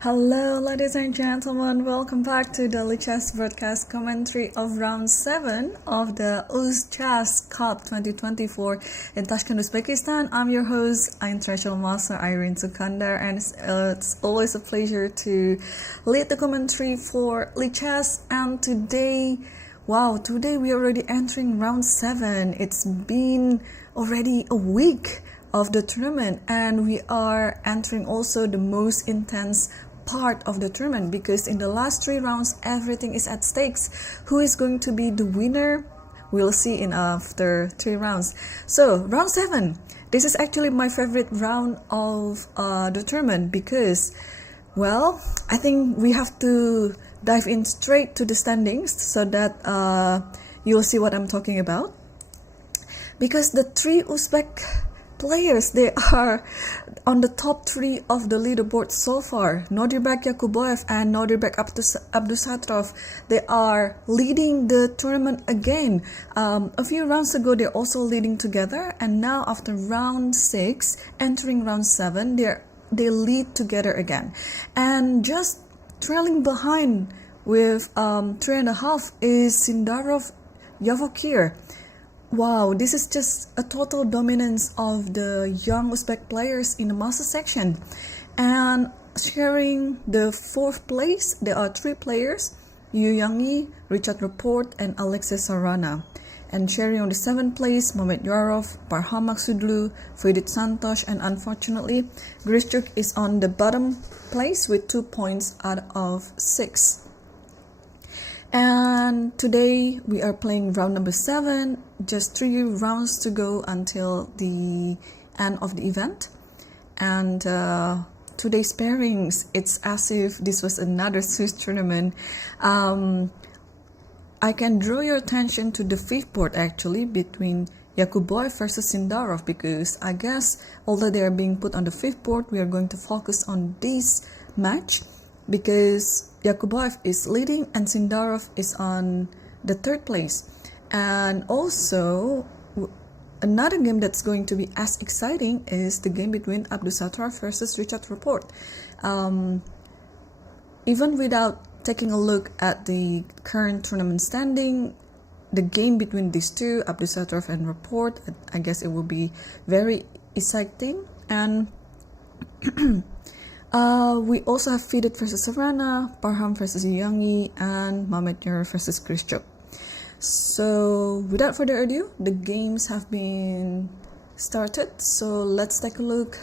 Hello, ladies and gentlemen. Welcome back to the Lichess broadcast commentary of round 7 of the UzChess Cup 2024 in Tashkent, Uzbekistan. I'm your host, International Master Irene Sukandar, and it's always a pleasure to lead the commentary for Lichess. And today we are already entering round 7. It's been already a week of the tournament, and we are entering also the most intense part of the tournament, because in the last 3 rounds everything is at stakes. Who is going to be the winner? We'll see in after 3 rounds. So round 7, this is actually my favorite round of the tournament, because I think we have to dive in straight to the standings so that you'll see what I'm talking about. Because the 3 Uzbek players, they are on the top 3 of the leaderboard so far. Nodirbek Yakuboev and Nodirbek Abdusattorov, they are leading the tournament again. A few rounds ago they're also leading together, and now after round 6 entering round 7 they lead together again, and just trailing behind with 3.5 is Sindarov Yavokir. Wow, this is just a total dominance of the young Uzbek players in the master section. And sharing the 4th place, there are 3 players, Yu Yangi, Richard Rapport, and Alexei Sarana. And sharing on the 7th place, Mehmet Yarov, Parham Maksudlu, Fedit Santosh, and unfortunately, Grishchuk is on the bottom place with 2 points out of 6. And today we are playing round number 7, just 3 rounds to go until the end of the event. And today's pairings, it's as if this was another Swiss tournament. I can draw your attention to the 5th board actually, between Yakuboev versus Sindarov, because I guess although they are being put on the 5th board, we are going to focus on this match, because Yakuboev is leading and Sindarov is on the 3rd place. And also another game that's going to be as exciting is the game between Abdusattorov versus Richard Rapport. Even without taking a look at the current tournament standing, the game between these two, Abdusattorov and Rapport, I guess it will be very exciting. And we also have Fedit versus Sarana, Parham versus Yangi, and Mehmet Yarov versus Grishchuk. So without further ado, the games have been started. So let's take a look.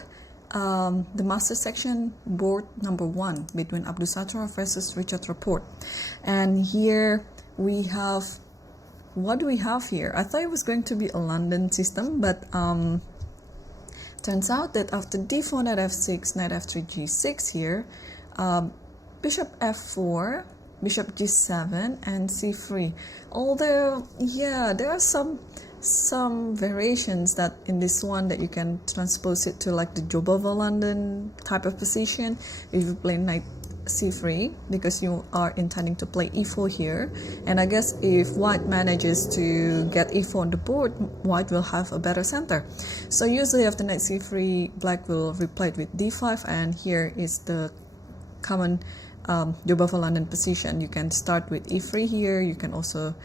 The master section, board number 1 between Abdusattorov versus Richard Rapport. And here we have, what do we have here? I thought it was going to be a London system, but turns out that after d4, knight f6, knight f3, g6 here, bishop f4, bishop g7, and c3. Although, yeah, there are some variations that in this one that you can transpose it to like the Jobova London type of position if you play knight c3, because you are intending to play e4 here. And I guess if white manages to get e4 on the board, white will have a better center. So usually after knight c3, black will replay it with d5, and here is the common Jobova London position. You can start with e3 here. You can also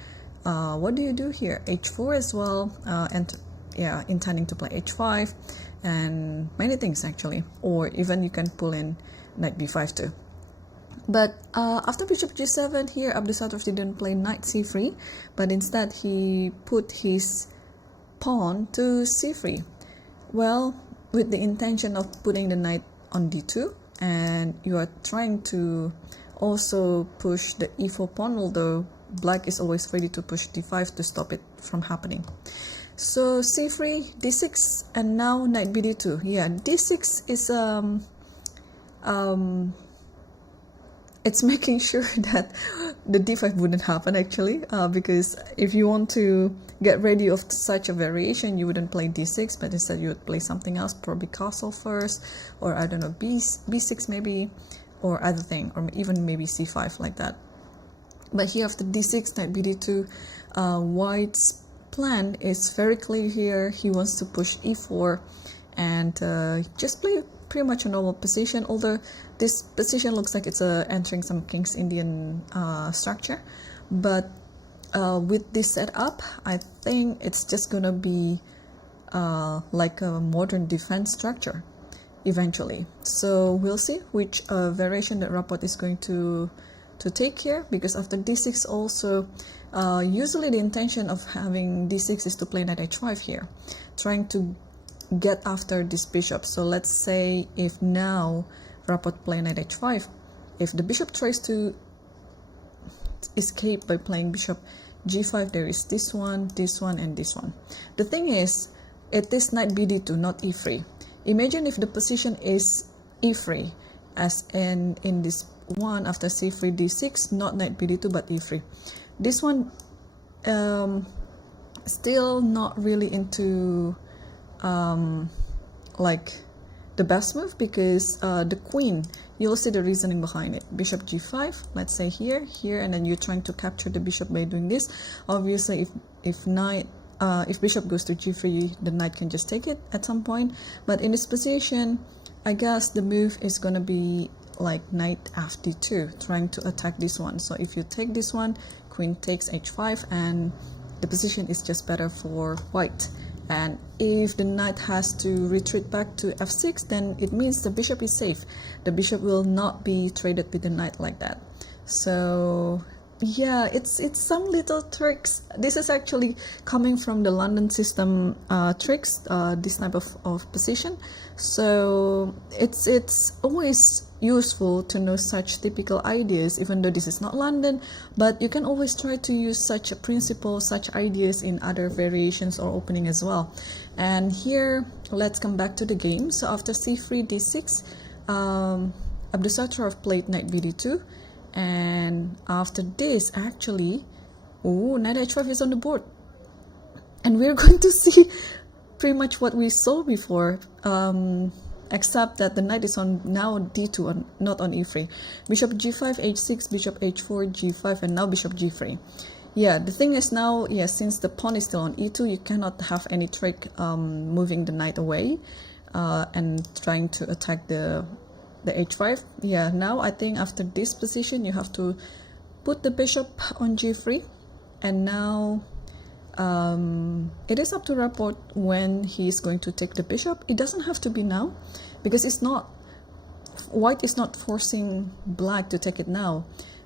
what do you do here? h4 as well, and yeah, intending to play h5 and many things actually, or even you can pull in knight b5 too. But after bishop g7 here, Abdusattorov didn't play knight c3, but instead he put his pawn to c3. Well, with the intention of putting the knight on d2, and you are trying to also push the e4 pawn, although black is always ready to push d5 to stop it from happening. So c3, d6, and now knight bd2. Yeah, d6 is it's making sure that the d5 wouldn't happen actually, because if you want to get ready of such a variation, you wouldn't play d6, but instead you would play something else, probably castle first, or I don't know, b6 maybe, or other thing, or even maybe c5 like that. But here after d6, knight bd2, white's plan is very clear here. He wants to push e4 and just play pretty much a normal position, although this position looks like it's entering some King's Indian structure. But with this setup, I think it's just gonna be like a modern defense structure eventually. So we'll see which variation that Rapport is going to take here, because after d6 also, usually the intention of having d6 is to play knight h5 here, trying to get after this bishop. So let's say if now Rapport play knight h5, if the bishop tries to escape by playing bishop g5, there is this one, and this one. The thing is, it is knight bd2, not e3. Imagine if the position is e3, as in this one after c3 d6, not knight bd2 but e3. This one still not really into like the best move, because the queen, you'll see the reasoning behind it. Bishop g5, let's say here, and then you're trying to capture the bishop by doing this. Obviously, if bishop goes to g3, the knight can just take it at some point. But in this position, I guess the move is gonna be like knight fd2, trying to attack this one. So if you take this one, queen takes h5, and the position is just better for white. And if the knight has to retreat back to f6, then it means the bishop is safe. The bishop will not be traded with the knight like that. So yeah, it's some little tricks. This is actually coming from the London system tricks, this type of position. So it's always useful to know such typical ideas, even though this is not London, but you can always try to use such a principle, such ideas in other variations or opening as well. And here, let's come back to the game. So after c3 d6, Abdusattorov played knight bd2, and after this, actually, knight h5 is on the board, and we're going to see pretty much what we saw before, except that the knight is on now d2, not on e3. Bishop g5, h6, bishop h4, g5, and now bishop g3. Yeah, the thing is now, since the pawn is still on e2, you cannot have any trick moving the knight away and trying to attack the h5. Yeah, now I think after this position, you have to put the bishop on g3, and now it is up to Rapport when he is going to take the bishop. It doesn't have to be now, because it's not, white is not forcing black to take it now.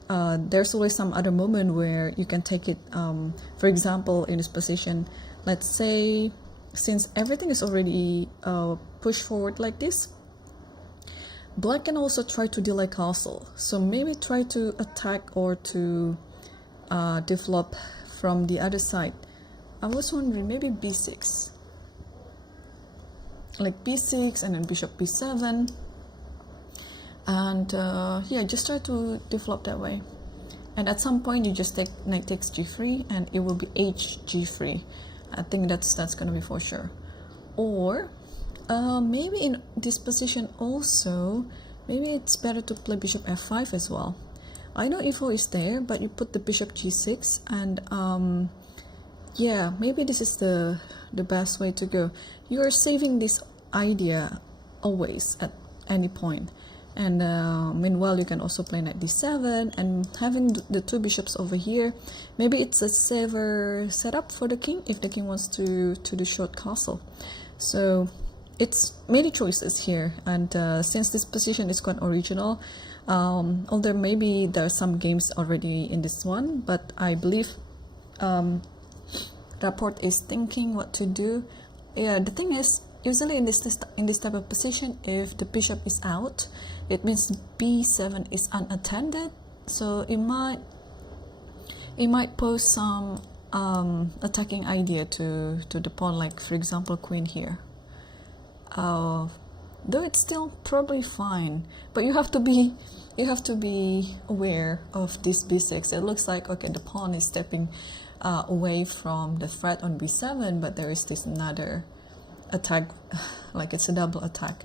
There's always some other moment where you can take it. For example, in this position, let's say, since everything is already pushed forward like this, black can also try to delay castle. So maybe try to attack or to develop from the other side. I was wondering, maybe b6, like b6, and then bishop b7, and yeah, just try to develop that way. And at some point, you just take knight takes g3, and it will be hg3. I think that's gonna be for sure. Or maybe in this position also, maybe it's better to play bishop f5 as well. I know e4 is there, but you put the bishop g6, and yeah, maybe this is the best way to go. You are saving this idea always at any point. And meanwhile, you can also play knight d7, and having the two bishops over here, maybe it's a safer setup for the king if the king wants to do short castle. So it's many choices here, and since this position is quite original, although maybe there are some games already in this one, but I believe Rapport is thinking what to do. Yeah, the thing is, usually in this type of position, if the bishop is out, it means b7 is unattended. So it might pose some attacking idea to the pawn, like for example queen here. Though it's still probably fine, but you have to be aware of this b6. It looks like, okay, the pawn is stepping away from the threat on b7, but there is this another attack, like it's a double attack,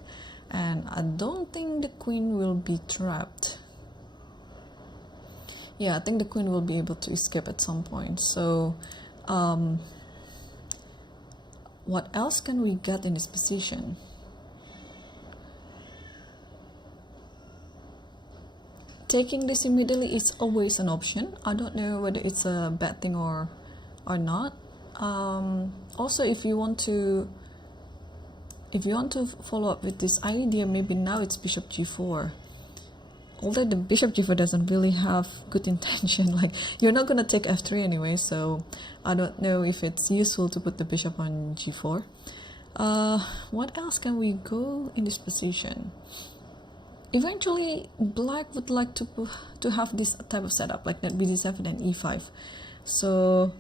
and I don't think the queen will be trapped. Yeah, I think the queen will be able to escape at some point. So what else can we get in this position? taking this immediately is always an option. I don't know whether it's a bad thing or not. Also, if you want to follow up with this idea, maybe now it's bishop g4. Although the bishop g4 doesn't really have good intention, like you're not gonna take f3 anyway, so I don't know if it's useful to put the bishop on g4. What else can we go in this position? Eventually, black would like to have this type of setup, like that bd7 and e5. So,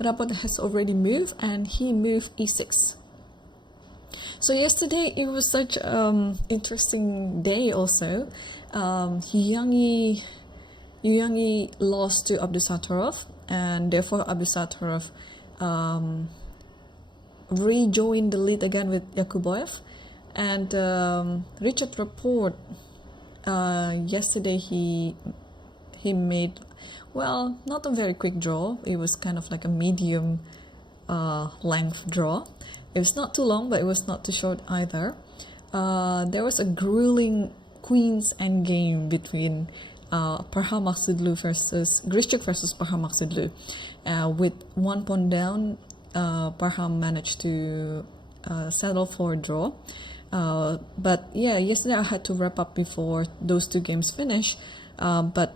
Rapot has already moved, and he moved e6. So yesterday it was such interesting day also. Yuyangi lost to Abdusattorov, and therefore Abdusattorov rejoined the lead again with Yakuboev. And Richard Rapport, yesterday he made, well, not a very quick draw. It was kind of like a medium length draw. It was not too long, but it was not too short either. There was a grueling queen's endgame between Parham Makhzudlu versus Grishchuk versus Parham Makhzudlu. With 1 pawn down, Parham managed to settle for a draw. But yeah, yesterday I had to wrap up before those two games finish. But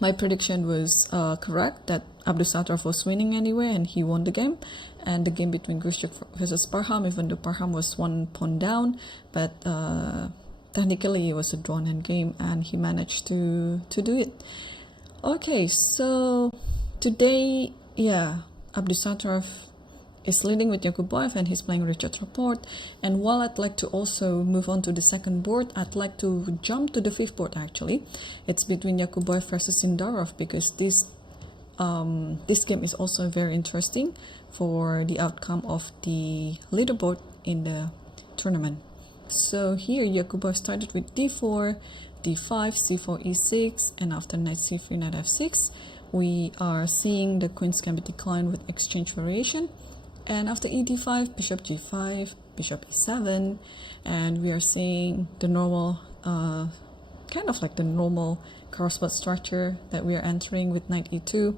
my prediction was correct, that Abdusattorov was winning anyway, and he won the game. And the game between Grishchuk versus Parham, even though Parham was 1 pawn down, but technically it was a drawn end game, and he managed to do it. Okay, so today, yeah, Abdusattorov is leading with Yakuboev, and he's playing Richard Rapport. And while I'd like to also move on to the second board, I'd like to jump to the fifth board actually. It's between Yakuboev versus Sindarov, because this game is also very interesting for the outcome of the leaderboard in the tournament. So here Yakuboev started with d4, d5, c4, e6, and after knight c3, knight f6, we are seeing the queen's gambit decline with exchange variation. And after ed5, bishop g5, bishop e7, and we are seeing the normal, kind of like the normal crossbar structure that we are entering with knight e2,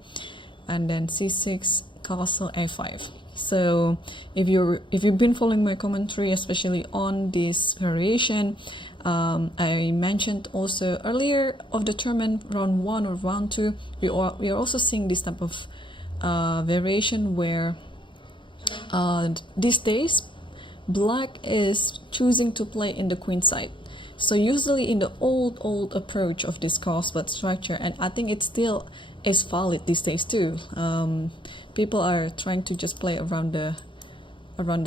and then c6, castle a5. So if you've been following my commentary, especially on this variation, I mentioned also earlier of the tournament, round 1 or round 2, we are also seeing this type of variation where these days black is choosing to play in the queen side. So usually in the old approach of this crossbar structure, and I think it still is valid these days too, people are trying to just play around the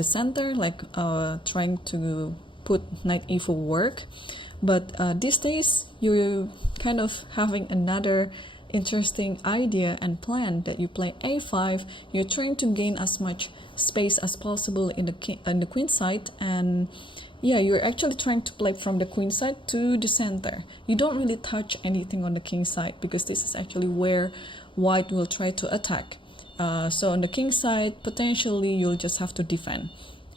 center, like trying to put knight e4 work. But these days you're kind of having another interesting idea and plan, that you play a5. You're trying to gain as much space as possible in the queen side, and yeah, you're actually trying to play from the queen side to the center. You don't really touch anything on the king side, because this is actually where white will try to attack. So on the king side, potentially you'll just have to defend.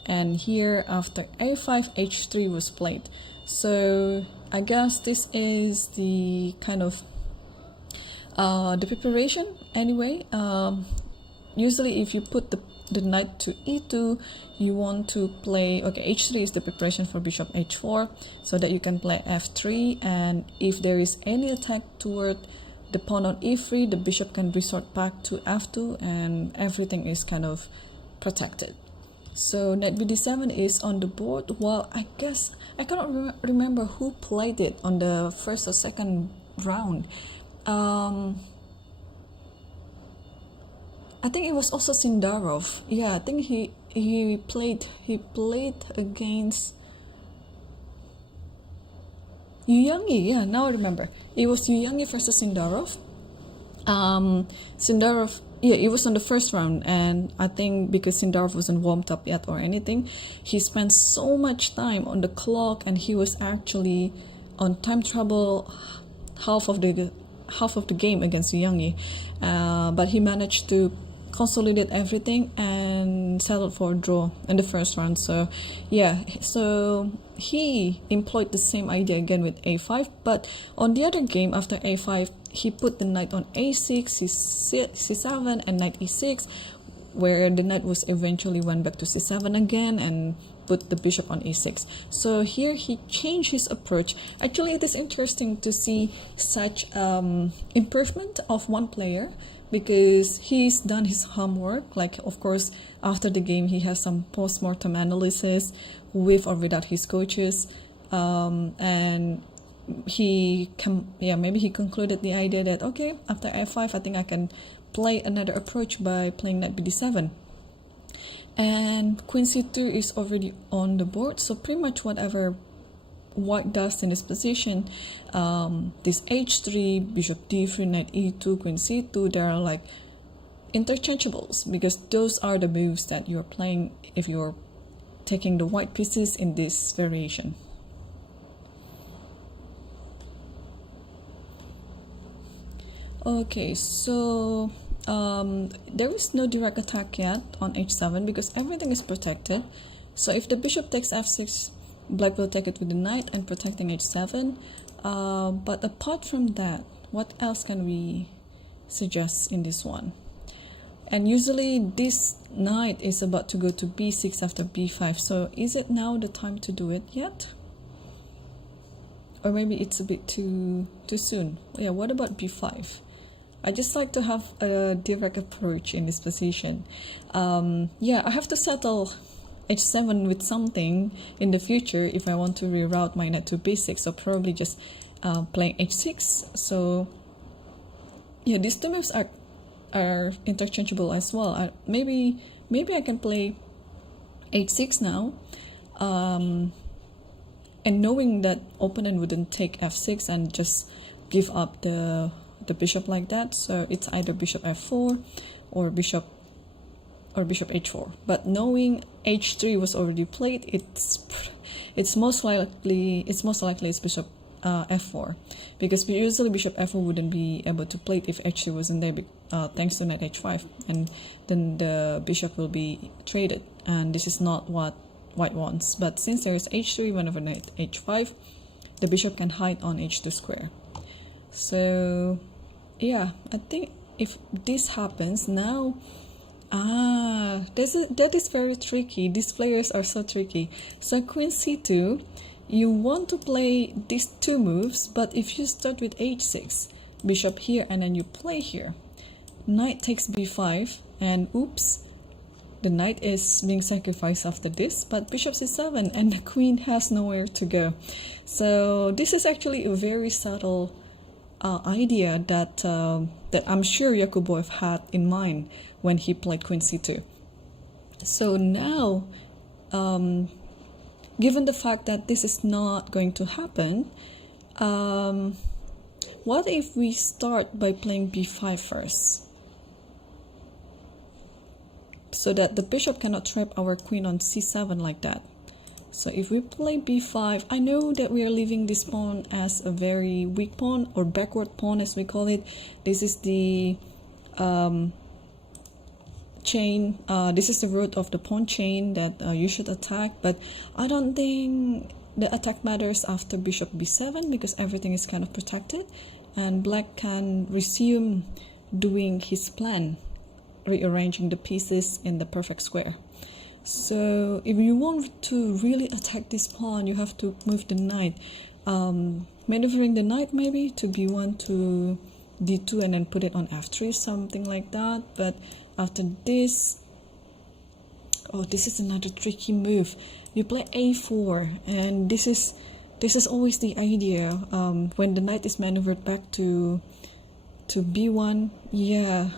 And here after a5, h3 was played. So I guess this is the kind of the preparation anyway. Usually if you put the knight to e2, you want to play, okay, h3 is the preparation for bishop h4, so that you can play f3, and if there is any attack toward the pawn on e3, the bishop can resort back to f2, and everything is kind of protected. So knight bd7 is on the board. Well, I guess I cannot remember who played it on the first or second round. I think it was also Sindarov. Yeah, I think he played against Yuyangi. Yeah, now I remember. It was Yuyangi versus Sindarov. Sindarov, yeah, it was on the first round, and I think because Sindarov wasn't warmed up yet or anything, he spent so much time on the clock, and he was actually on time trouble half of the game against Yuyangi, but he managed to consolidate everything and settled for a draw in the first round. So yeah, so he employed the same idea again with a5, but on the other game after a5 he put the knight on a6, c7 and knight e6, where the knight was eventually went back to c7 again and put the bishop on e6. So here he changed his approach. Actually, it is interesting to see such improvement of one player, because he's done his homework. Like, of course, after the game he has some post-mortem analysis with or without his coaches, and maybe he concluded the idea that, okay, after f5 I think I can play another approach by playing knight bd7, and queen c2 is already on the board. So pretty much whatever white does in this position, this h3, bishop d3, knight e2, queen c2, they are like interchangeables, because those are the moves that you're playing if you're taking the white pieces in this variation. Okay, so there is no direct attack yet on h7 because everything is protected. So if the bishop takes f6, black will take it with the knight and protecting h7. But apart from that, what else can we suggest in this one? And usually this knight is about to go to b6 after b5. So is it now the time to do it yet? Or maybe it's a bit too soon. Yeah, what about b5? I just like to have a direct approach in this position. Yeah, I have to settle h7 with something in the future if I want to reroute my knight to b6. So probably just playing h6. So yeah, these two moves are interchangeable as well. Maybe I can play h6 now, and knowing that opponent wouldn't take f6 and just give up the bishop like that. So it's either bishop f4 or bishop h4. But knowing h3 was already played, it's most likely it's bishop f4, because usually bishop f4 wouldn't be able to play it if h3 wasn't there, thanks to knight h5, and then the bishop will be traded, and this is not what white wants. But since there is h3 whenever knight h5, the bishop can hide on h2 square. So yeah, I think if this happens now, that is very tricky. These players are so tricky. So queen c2, you want to play these two moves, but if you start with h6, bishop here, and then you play here, knight takes b5, and oops, the knight is being sacrificed after this, but bishop c7, and the queen has nowhere to go. So this is actually a very subtle idea that I'm sure Yakubov had in mind when he played queen c2. So now, given the fact that this is not going to happen, what if we start by playing b5 first, so that the bishop cannot trap our queen on c7 like that? So if we play b5, I know that we are leaving this pawn as a very weak pawn, or backward pawn as we call it. This is the chain, this is the root of the pawn chain that you should attack, but I don't think the attack matters after bishop b7, because everything is kind of protected and black can resume doing his plan, rearranging the pieces in the perfect square. So if you want to really attack this pawn, you have to move the knight, maneuvering the knight maybe to b1 to d2 and then put it on f3, something like that. But after this, oh, this is another tricky move. You play a4, and this is always the idea when the knight is maneuvered back to b1. Yeah,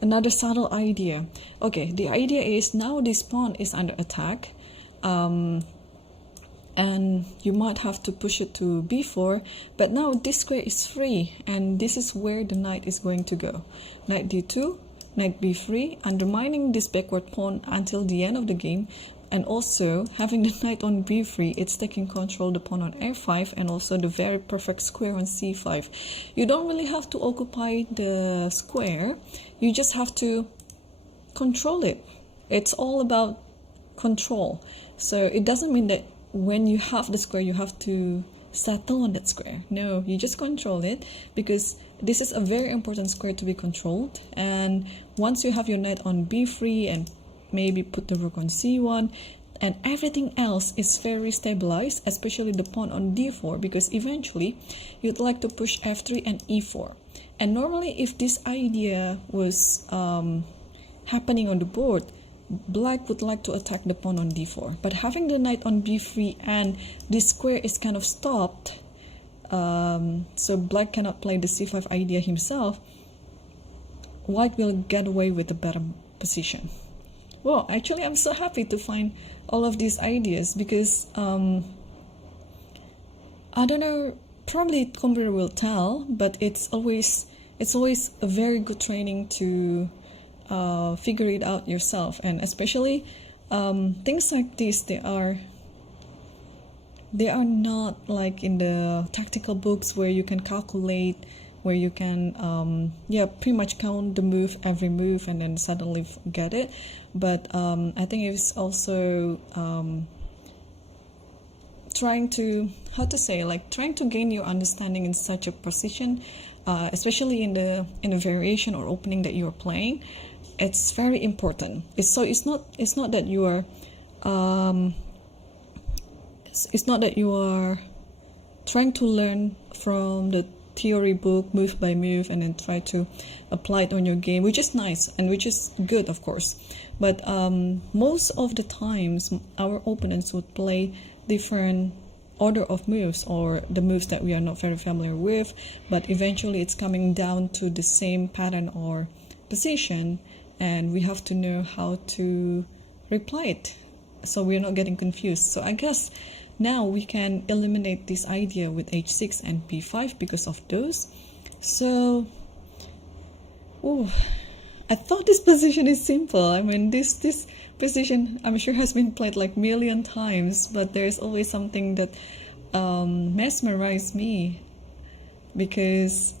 another subtle idea. Okay, the idea is now this pawn is under attack, and you might have to push it to b4, but now this square is free, and this is where the knight is going to go. Knight d2, knight b3, undermining this backward pawn until the end of the game. And also having the knight on b3, it's taking control the pawn on f5, and also the very perfect square on c5. You don't really have to occupy the square, you just have to control it. It's all about control. So it doesn't mean that when you have the square, you have to settle on that square. No, you just control it, because this is a very important square to be controlled. And once you have your knight on b3 and maybe put the rook on c1, and everything else is very stabilized, especially the pawn on d4, because eventually you'd like to push f3 and e4. And normally if this idea was happening on the board, black would like to attack the pawn on d4, but having the knight on b3 and this square is kind of stopped, so black cannot play the c5 idea himself, white will get away with a better position. Well, actually I'm so happy to find all of these ideas, because I don't know, probably computer will tell, but it's always a very good training to figure it out yourself. And especially things like this, they are not like in the tactical books where you can calculate, where you can pretty much count the move, every move, and then suddenly get it. But I think it's also trying to gain your understanding in such a position, especially in the variation or opening that you are playing. It's very important. It's not that you are trying to learn from the theory book move by move and then try to apply it on your game, which is nice and which is good, of course. But most of the times our opponents would play different order of moves, or the moves that we are not very familiar with, but eventually it's coming down to the same pattern or position, and we have to know how to reply it so we're not getting confused. So I guess now we can eliminate this idea with h6 and b5 because of those. So I thought this position is simple. I mean, this position I'm sure has been played like million times, but there's always something that mesmerized me, because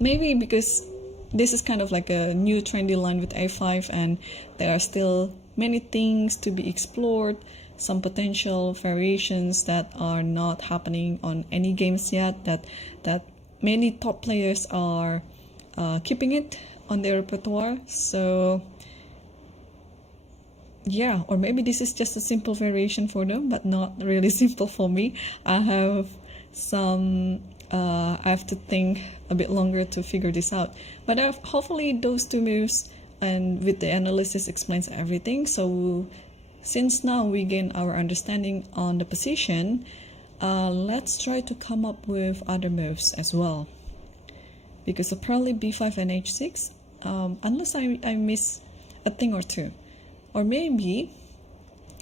maybe because this is kind of like a new trendy line with a5, and there are still many things to be explored, some potential variations that are not happening on any games yet, that many top players are keeping it on their repertoire. So yeah, or maybe this is just a simple variation for them, but not really simple for me. I have to think a bit longer to figure this out. But hopefully those two moves and with the analysis explains everything. So since now we gain our understanding on the position, let's try to come up with other moves as well. Because apparently b5 and h6, unless I miss a thing or two. Or maybe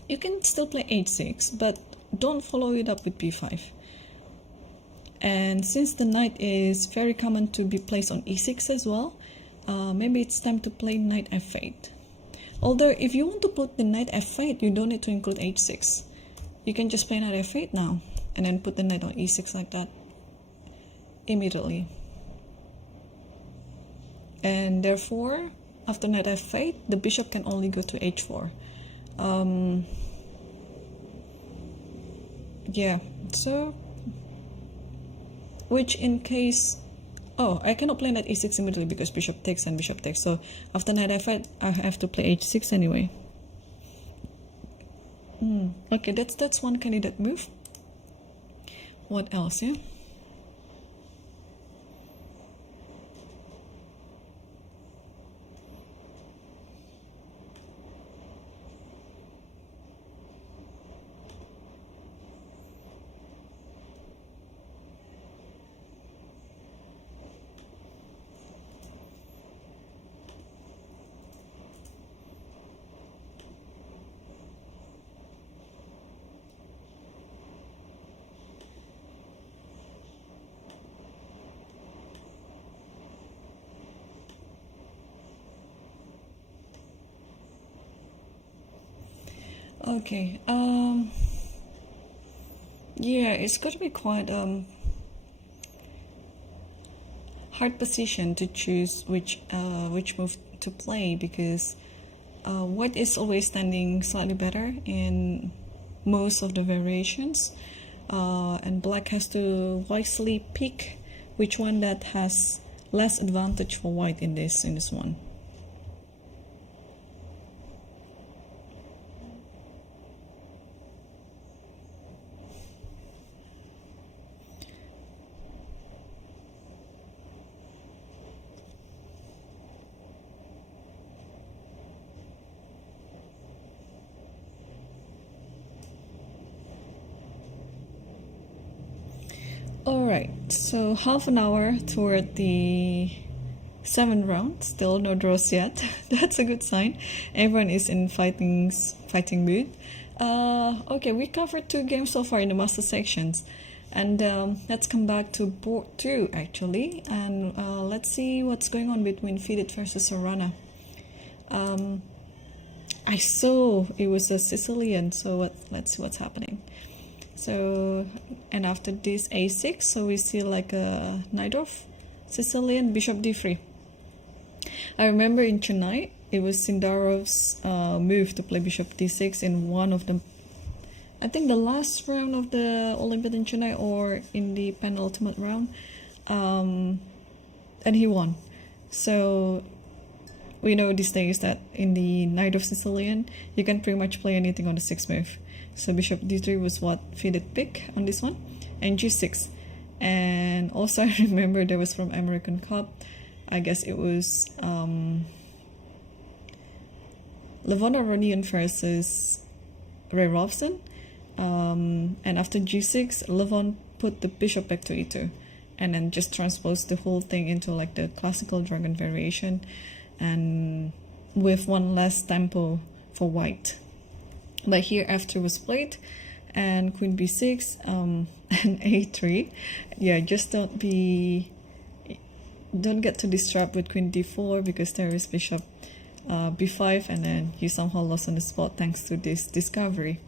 you can still play h6, but don't follow it up with b5. And since the knight is very common to be placed on e6 as well, maybe it's time to play knight f8. Although if you want to put the knight f8, you don't need to include h6. You can just play knight f8 now, and then put the knight on e6 like that immediately. And therefore, after knight f8, the bishop can only go to h4. So which in case, I cannot play knight e6 immediately because bishop takes and bishop takes. So after knight f8, I have to play h6 anyway. Okay, that's one candidate move. What else? Yeah. Okay, yeah, it's going to be quite hard position to choose which move to play, because white is always standing slightly better in most of the variations, and black has to wisely pick which one that has less advantage for white in this one. Alright, so half an hour toward the 7th round, still no draws yet. That's a good sign. Everyone is in fighting mood. Okay, we covered 2 games so far in the master sections, and let's come back to board 2 actually, and let's see what's going on between Fidit versus Sorana. I saw it was a Sicilian, so let's see what's happening. So, and after this a6, so we see like a knight of Sicilian, bishop d3. I remember in Chennai, it was Sindarov's move to play bishop d6 in one of the, I think the last round of the Olympiad in Chennai, or in the penultimate round, and he won. So we know these days that in the knight of Sicilian, you can pretty much play anything on the 6th move. So bishop d3 was what Fidit picked on this one, and g6. And also I remember there was from American Cup, I guess it was Levon Aronian versus Ray Robson, and after g6, Levon put the bishop back to e2, and then just transposed the whole thing into like the classical dragon variation, and with one less tempo for white. But here after was played, and queen b6, and a3. Yeah, just don't get to disrupt with queen d4, because there is bishop b5, and then you somehow lost on the spot thanks to this discovery.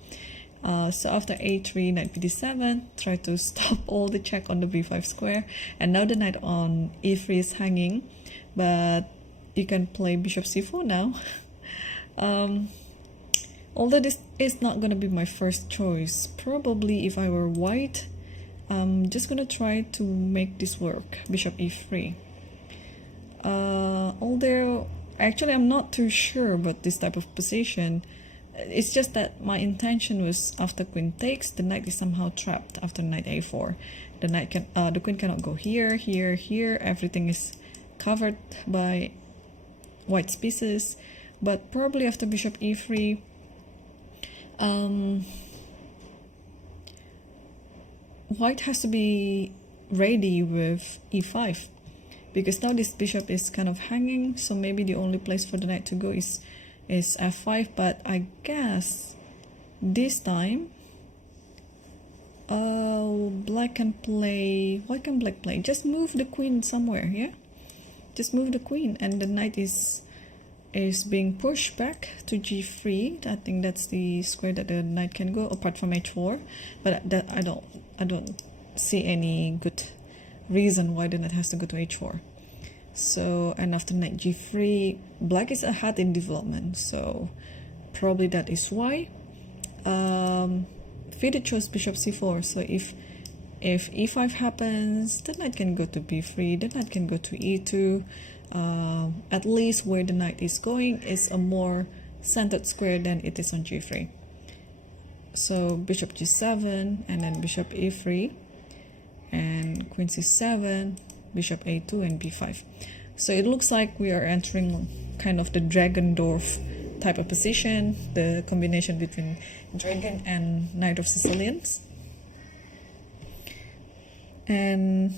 So after a3, knight bd7, try to stop all the check on the b5 square, and now the knight on e3 is hanging, but you can play bishop c4 now. Although this is not going to be my first choice, probably if I were white, I'm just going to try to make this work, bishop e3. Although, actually I'm not too sure about this type of position. It's just that my intention was after queen takes, the knight is somehow trapped after knight a4. The queen cannot go here, here, here. Everything is covered by white's pieces. But probably after bishop e3, white has to be ready with e5, because now this bishop is kind of hanging, so maybe the only place for the knight to go is f5. But I guess this time black can play, what can black play? Just move the queen somewhere, yeah? Just move the queen, and the knight is being pushed back to g3. I think that's the square that the knight can go, apart from h4. But that I don't see any good reason why the knight has to go to h4. So, and after knight g3, black is ahead in development, so probably that is why. Fidit chose bishop c4. So if e5 happens, the knight can go to b3, the knight can go to e2. At least where the knight is going is a more centered square than it is on g3. So bishop g7, and then bishop e3, and queen c7, bishop a2, and b5. So it looks like we are entering kind of the dragon dwarf type of position, the combination between dragon and knight of Sicilians. And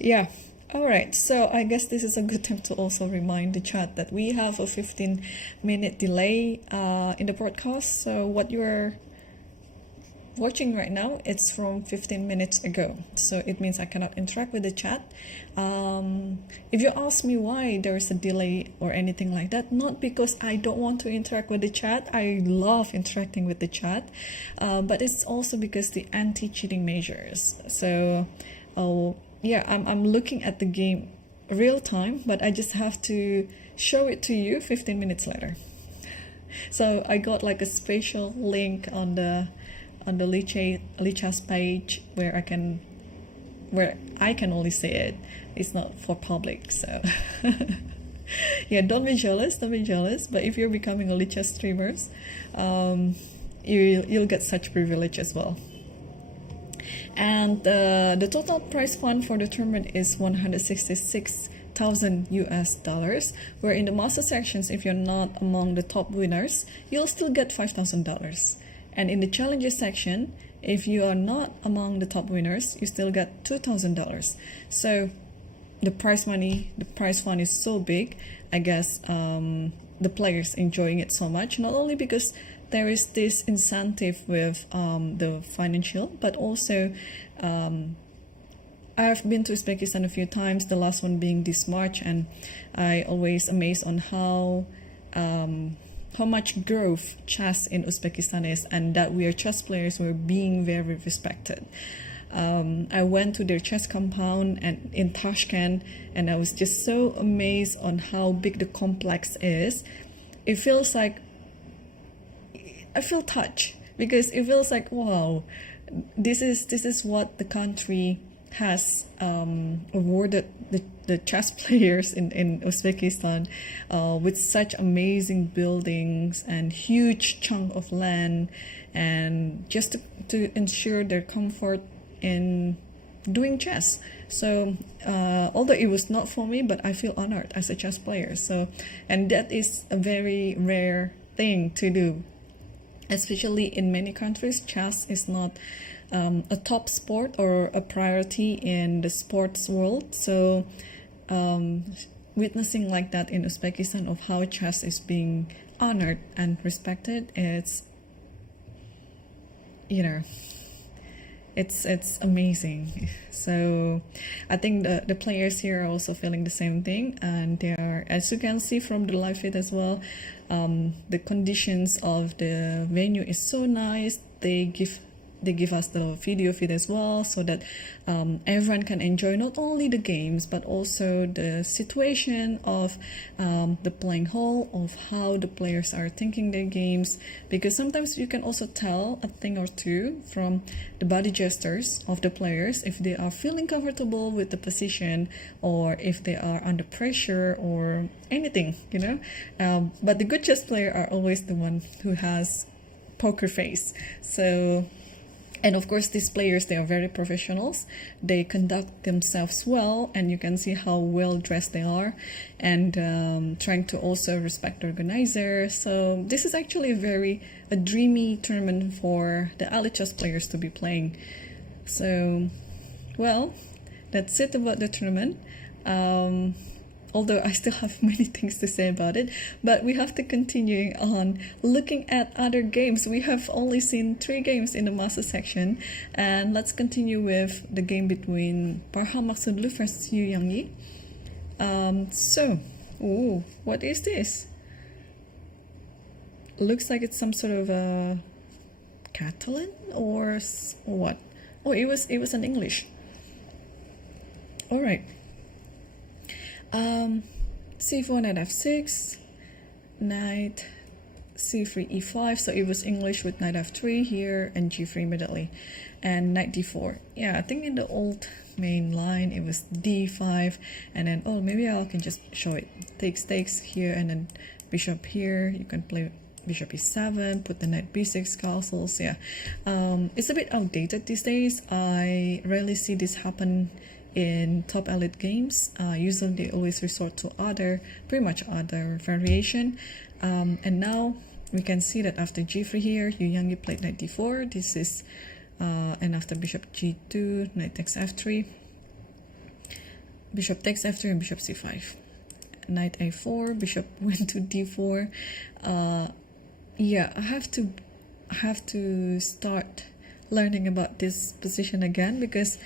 yeah, alright, so I guess this is a good time to also remind the chat that we have a 15-minute delay in the broadcast. So what you're watching right now, it's from 15 minutes ago, so it means I cannot interact with the chat. If you ask me why there is a delay or anything like that, not because I don't want to interact with the chat. I love interacting with the chat, but it's also because the anti-cheating measures. So yeah, I'm looking at the game real time, but I just have to show it to you 15 minutes later. So I got like a special link on the Lichess page where I can only see it. It's not for public, so yeah, don't be jealous. But if you're becoming a Lichess streamers, you'll get such privilege as well. And the total prize fund for the tournament is $166,000 where in the master sections, if you're not among the top winners, you'll still get $5,000. And in the challenger section, if you are not among the top winners, you still get $2,000. So the prize fund is so big. I guess the players enjoying it so much, not only because there is this incentive with the financial, but also I've been to Uzbekistan a few times, the last one being this March, and I always amazed on how much growth chess in Uzbekistan is, and that we are chess players were being very respected. I went to their chess compound and in Tashkent, and I was just so amazed on how big the complex is. It feels like I feel touched because it feels like, wow, this is what the country has awarded the chess players in Uzbekistan with such amazing buildings and huge chunk of land, and just to ensure their comfort in doing chess. So although it was not for me, but I feel honored as a chess player. So, and that is a very rare thing to do, especially in many countries. Chess is not a top sport or a priority in the sports world. So witnessing like that in Uzbekistan of how chess is being honored and respected, it's, you know, it's amazing. So I think the players here are also feeling the same thing, and they are, as you can see from the live feed as well, the conditions of the venue is so nice. They give us the video feed as well, so that everyone can enjoy not only the games but also the situation of the playing hall, of how the players are thinking their games, because sometimes you can also tell a thing or two from the body gestures of the players, if they are feeling comfortable with the position or if they are under pressure or anything, you know. But the good chess player are always the one who has poker face. So, and of course, these players, they are very professionals. They conduct themselves well, and you can see how well dressed they are, and trying to also respect the organizer. So this is actually a dreamy tournament for the elite chess players to be playing. So, well, that's it about the tournament. Although I still have many things to say about it, but we have to continue on looking at other games. We have only seen 3 games in the master section, and let's continue with the game between Parham Maksudlu versus Yu Yangyi. What is this? Looks like it's some sort of a Catalan or what? Oh, it was in English. All right. C4 knight f6, knight c3 e5, so it was English with knight f3 here and g3 immediately, and knight d4. Yeah, I think in the old main line it was d5, and then, oh, maybe I can just show it. Takes here, and then bishop here. You can play bishop e7, put the knight b6 castles. Yeah, it's a bit outdated these days. I rarely see this happen in top elite games. Usually they always resort to pretty much other variation, and now we can see that after g3 here, Yu Yangyi played knight d4. This is and after bishop g2, knight takes f3, bishop takes f3, and bishop c5, knight a4, bishop went to d4. Yeah, I have to start learning about this position again, because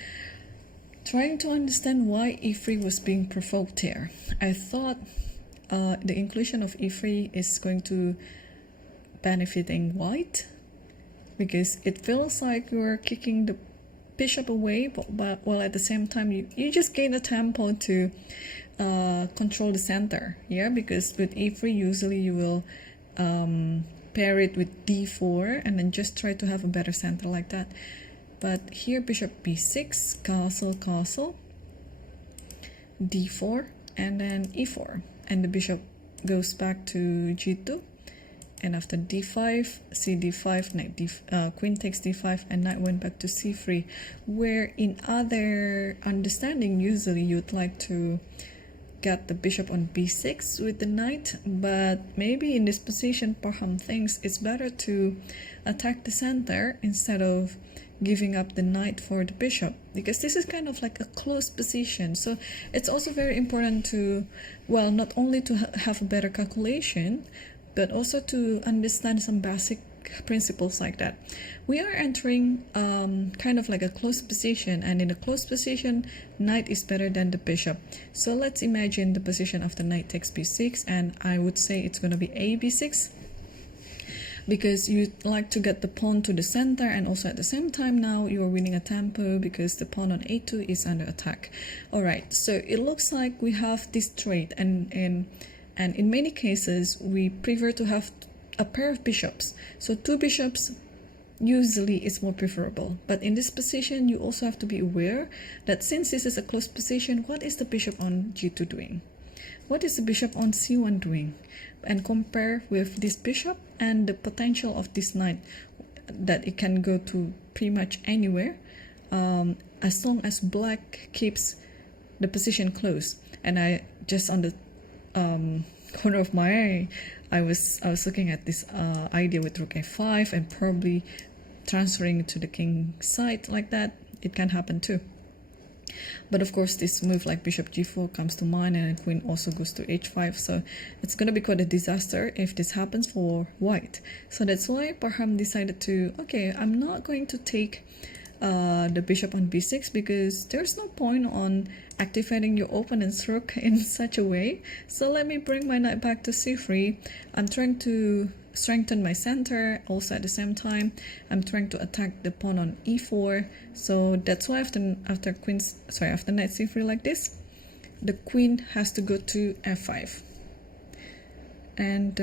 trying to understand why e3 was being provoked here. I thought the inclusion of e3 is going to benefiting white, because it feels like you're kicking the bishop away, but while at the same time you just gain a tempo to control the center. Yeah, because with e3 usually you will pair it with d4 and then just try to have a better center like that. But here bishop b6, castle, castle, d4, and then e4, and the bishop goes back to g2, and after d5, cd5, knight queen takes d5, and knight went back to c3, where in other understanding usually you'd like to get the bishop on b6 with the knight, but maybe in this position Parham thinks it's better to attack the center instead of giving up the knight for the bishop, because this is kind of like a close position. So it's also very important to, well, not only to have a better calculation, but also to understand some basic principles like that. We are entering kind of like a close position, and in a close position knight is better than the bishop. So let's imagine the position after knight takes b6, and I would say it's going to be a b6, because you like to get the pawn to the center, and also at the same time now you're winning a tempo because the pawn on a2 is under attack. Alright, so it looks like we have this trait, and in many cases we prefer to have a pair of bishops. So two bishops usually is more preferable, but in this position you also have to be aware that since this is a close position, what is the bishop on g2 doing? What is the bishop on c1 doing? And compare with this bishop and the potential of this knight, that it can go to pretty much anywhere as long as black keeps the position close. And I just on the corner of my eye, I was looking at this idea with rook a5 and probably transferring to the king side like that. It can happen too. But of course this move like bishop g4 comes to mind, and queen also goes to h5, so it's going to be quite a disaster if this happens for white. So that's why Parham decided to, okay, I'm not going to take the bishop on b6, because there's no point on activating your opponent's rook in such a way. So let me bring my knight back to c3. I'm trying to strengthen my center, also at the same time I'm trying to attack the pawn on e4. So that's why after knight c3 like this, the queen has to go to f5. And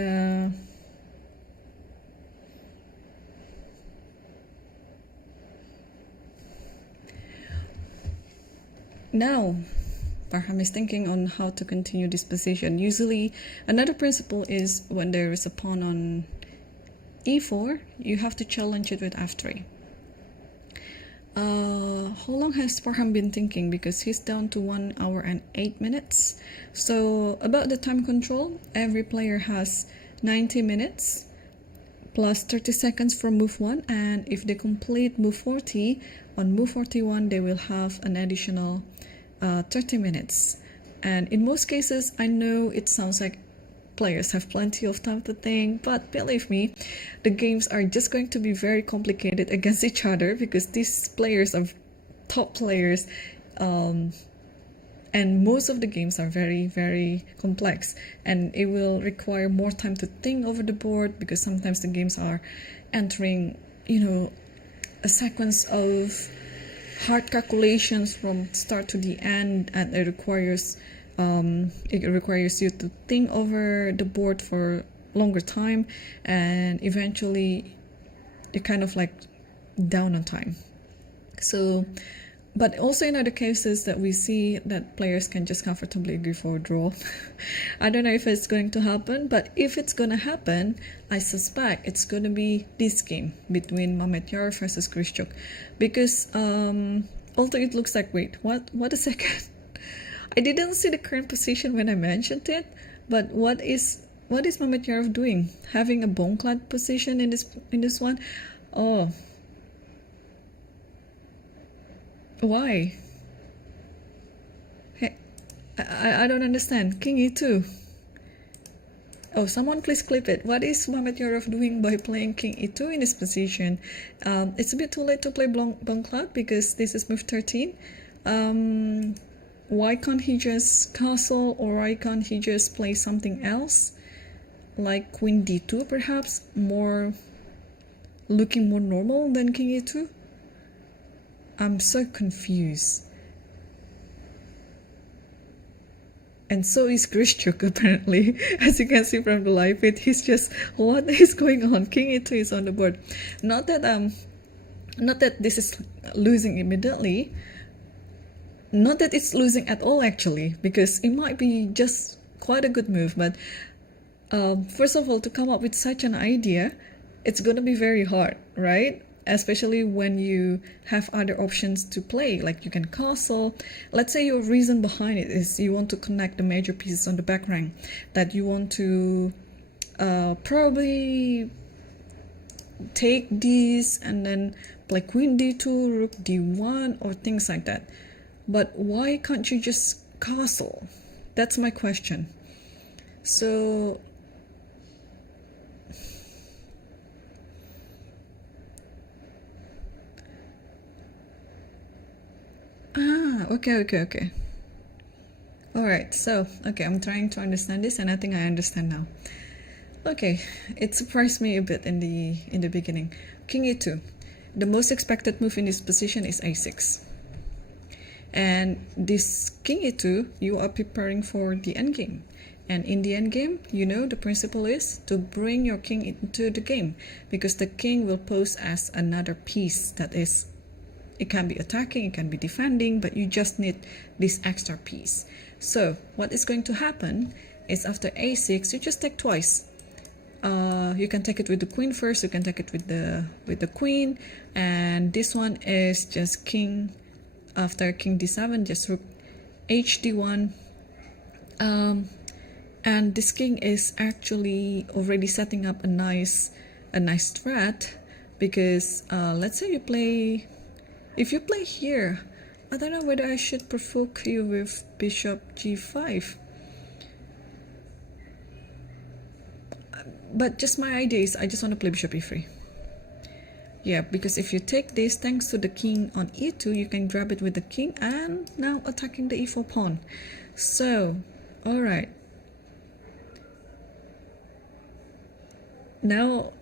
now Parham is thinking on how to continue this position. Usually another principle is when there is a pawn on e4, you have to challenge it with f3. How long has Parham been thinking? Because he's down to 1 hour and 8 minutes. So about the time control, every player has 90 minutes plus 30 seconds for move 1, and if they complete move 40, on move 41 they will have an additional 30 minutes. And in most cases, I know it sounds like players have plenty of time to think, but believe me, the games are just going to be very complicated against each other, because these players are top players, and most of the games are very, very complex, and it will require more time to think over the board, because sometimes the games are entering, a sequence of hard calculations from start to the end, and it requires you to think over the board for longer time, and eventually you're kind of like down on time. So, but also in other cases that we see that players can just comfortably agree for a draw. I don't know if it's going to happen, but if it's going to happen, I suspect it's going to be this game between Mehmet Yar versus Krzysztof, because although it looks like, wait, what a second, I didn't see the current position when I mentioned it, but what is Mehmet Yarov doing? Having a bone-clad position in this one? Oh, why? Hey, I don't understand. King e2. Oh, someone please clip it. What is Mehmet Yarov doing by playing King e2 in this position? It's a bit too late to play bone-clad because this is move 13. Why can't he just castle, or why can't he just play something else? Like Queen d2 perhaps, looking more normal than King e2? I'm so confused. And so is Grishchuk apparently. As you can see from the live feed, he's just, what is going on? King e2 is on the board. Not that this is losing immediately. Not that it's losing at all actually, because it might be just quite a good move. But first of all, to come up with such an idea, it's gonna be very hard, right? Especially when you have other options to play, like you can castle. Let's say your reason behind it is you want to connect the major pieces on the back rank, that you want to probably take these and then play queen d2, rook d1, or things like that. But why can't you just castle? That's my question. So okay. All right, so okay, I'm trying to understand this, and I think I understand now. Okay, it surprised me a bit in the beginning. King e2. The most expected move in this position is a6. And this king e2, you are preparing for the endgame. And in the endgame, you know the principle is to bring your king into the game, because the king will pose as another piece that is, it can be attacking, it can be defending, but you just need this extra piece. So what is going to happen is after a6, you just take twice. You can take it with the queen first, you can take it with the queen, and this one is just king, after king d7, just rook h d1. And this king is actually already setting up a nice threat, because let's say you play, if you play here, I don't know whether I should provoke you with bishop g5. But just my idea is I just want to play bishop e3. Yeah, because if you take this, thanks to the king on e2, you can grab it with the king and now attacking the e4 pawn. So, alright. Now,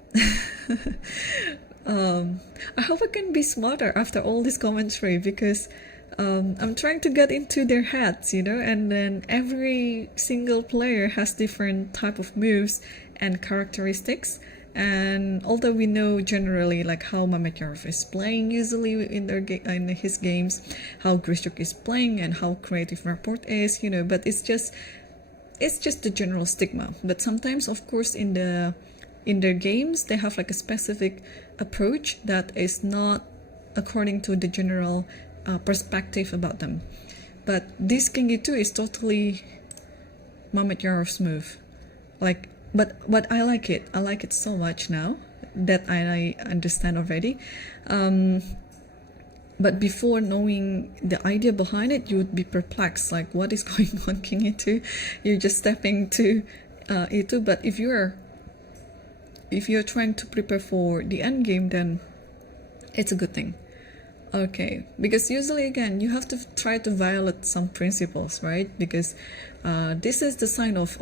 I hope I can be smarter after all this commentary, because I'm trying to get into their heads, you know, and then every single player has different type of moves and characteristics. And although we know generally like how Mamedyarov is playing usually in his games, how Grishchuk is playing and how creative Rapport is, you know, but it's just the general stigma. But sometimes, of course, in their games, they have like a specific approach that is not according to the general perspective about them. But this king e2 is totally Mamedyarov's move. Like, but I like it. I like it so much now that I understand already. But before knowing the idea behind it, you would be perplexed. Like, what is going on, king e2? You're just stepping to e2. But if you're trying to prepare for the end game, then it's a good thing. Okay, because usually again you have to try to violate some principles, right? Because this is the sign of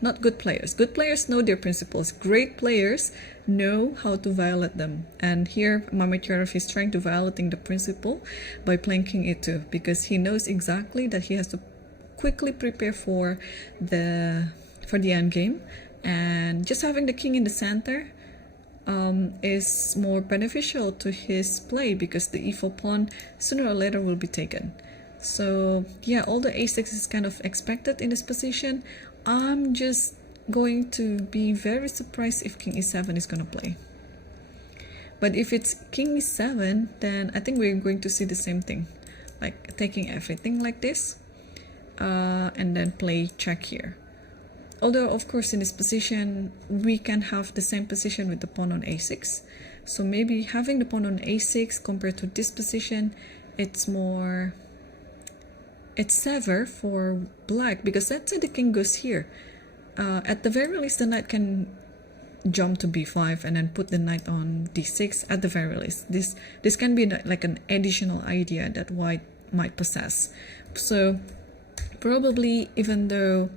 not good players. Good players know their principles. Great players know how to violate them. And here Mamedyarov is trying to violating the principle by playing king e2, because he knows exactly that he has to quickly prepare for the end game, and just having the king in the center is more beneficial to his play, because the e4 pawn sooner or later will be taken. So yeah, although a6 is kind of expected in this position, I'm just going to be very surprised if king e7 is going to play. But if it's king e7, then I think we're going to see the same thing, like taking everything like this, and then play check here. Although, of course, in this position, we can have the same position with the pawn on a6. So maybe having the pawn on a6 compared to this position, it's safer for black, because let's say the king goes here. At the very least, the knight can jump to b5 and then put the knight on d6 at the very least. This can be like an additional idea that white might possess. So probably, even though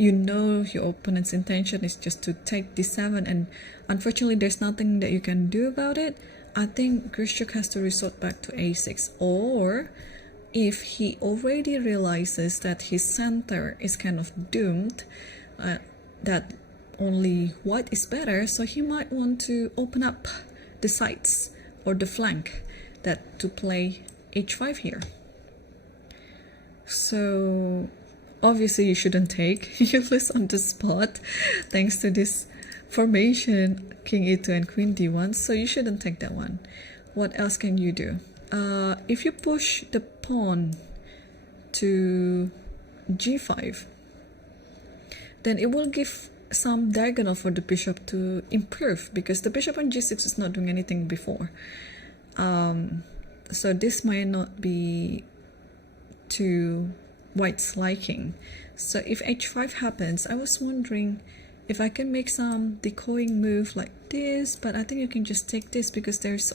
you know your opponent's intention is just to take d7, and unfortunately there's nothing that you can do about it, I think Grishuk has to resort back to a6, or if he already realizes that his center is kind of doomed, that only white is better, so he might want to open up the sides or the flank that to play h5 here. So obviously you shouldn't take, you lose on the spot thanks to this formation king e2 and queen d1, so you shouldn't take that one. What else can you do? If you push the pawn to g5, then it will give some diagonal for the bishop to improve, because the bishop on g6 is not doing anything before. So this might not be to white's liking. So if h5 happens, I was wondering if I can make some decoying move like this, but I think you can just take this because there's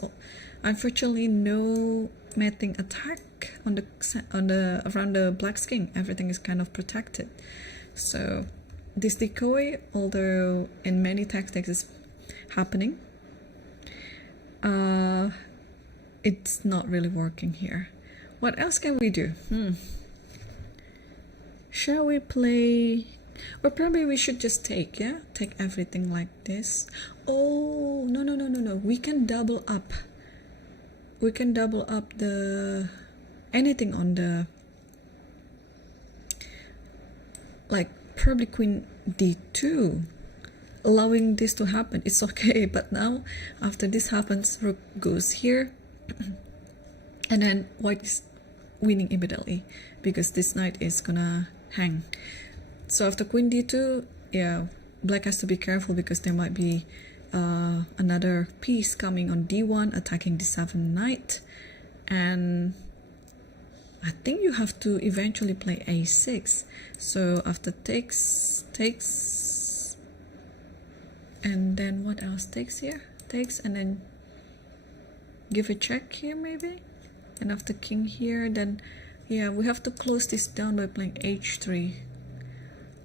unfortunately no mating attack on the around the black's king. Everything is kind of protected. So this decoy, although in many tactics is happening, it's not really working here. What else can we do? Shall we play? Well, probably we should just take, yeah? Take everything like this. Oh, no. We can double up. We can double up the anything on the, like probably queen d2, allowing this to happen. It's okay, but now after this happens, rook goes here, and then white is winning immediately because this knight is gonna hang. So after queen d2, yeah, black has to be careful because there might be another piece coming on d1 attacking d7 knight, and I think you have to eventually play a6. So after takes, and then what else? Takes here, takes, and then give a check here maybe, and after king here, then yeah, we have to close this down by playing h3.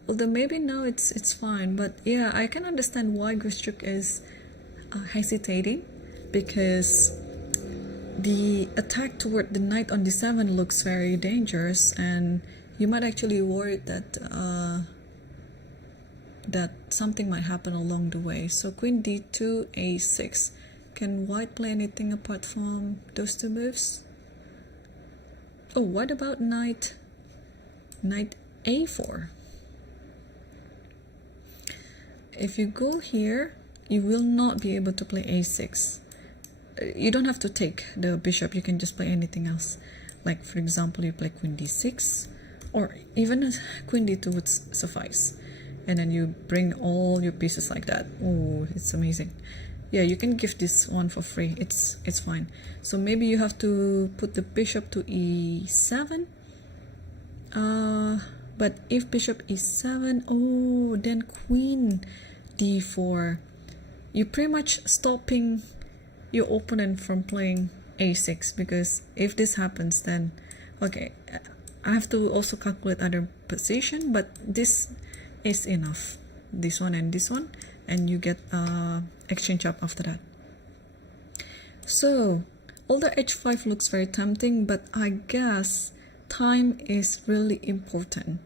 Although maybe now it's fine, but yeah, I can understand why Grishuk is hesitating, because the attack toward the knight on d7 looks very dangerous, and you might actually worry that that something might happen along the way. So queen d2, a6. Can white play anything apart from those two moves? Oh, what about knight a4? If you go here, you will not be able to play a6. You don't have to take the bishop, you can just play anything else. Like for example, you play queen d6, or even queen d2 would suffice. And then you bring all your pieces like that. Oh, it's amazing. Yeah, you can give this one for free. It's fine. So maybe you have to put the bishop to e7. But if bishop e7, oh, then queen d4. You're pretty much stopping your opponent from playing a6, because if this happens, then okay, I have to also calculate other position, but this is enough. This one and this one, and you get exchange up after that. So although h5 looks very tempting, but I guess time is really important.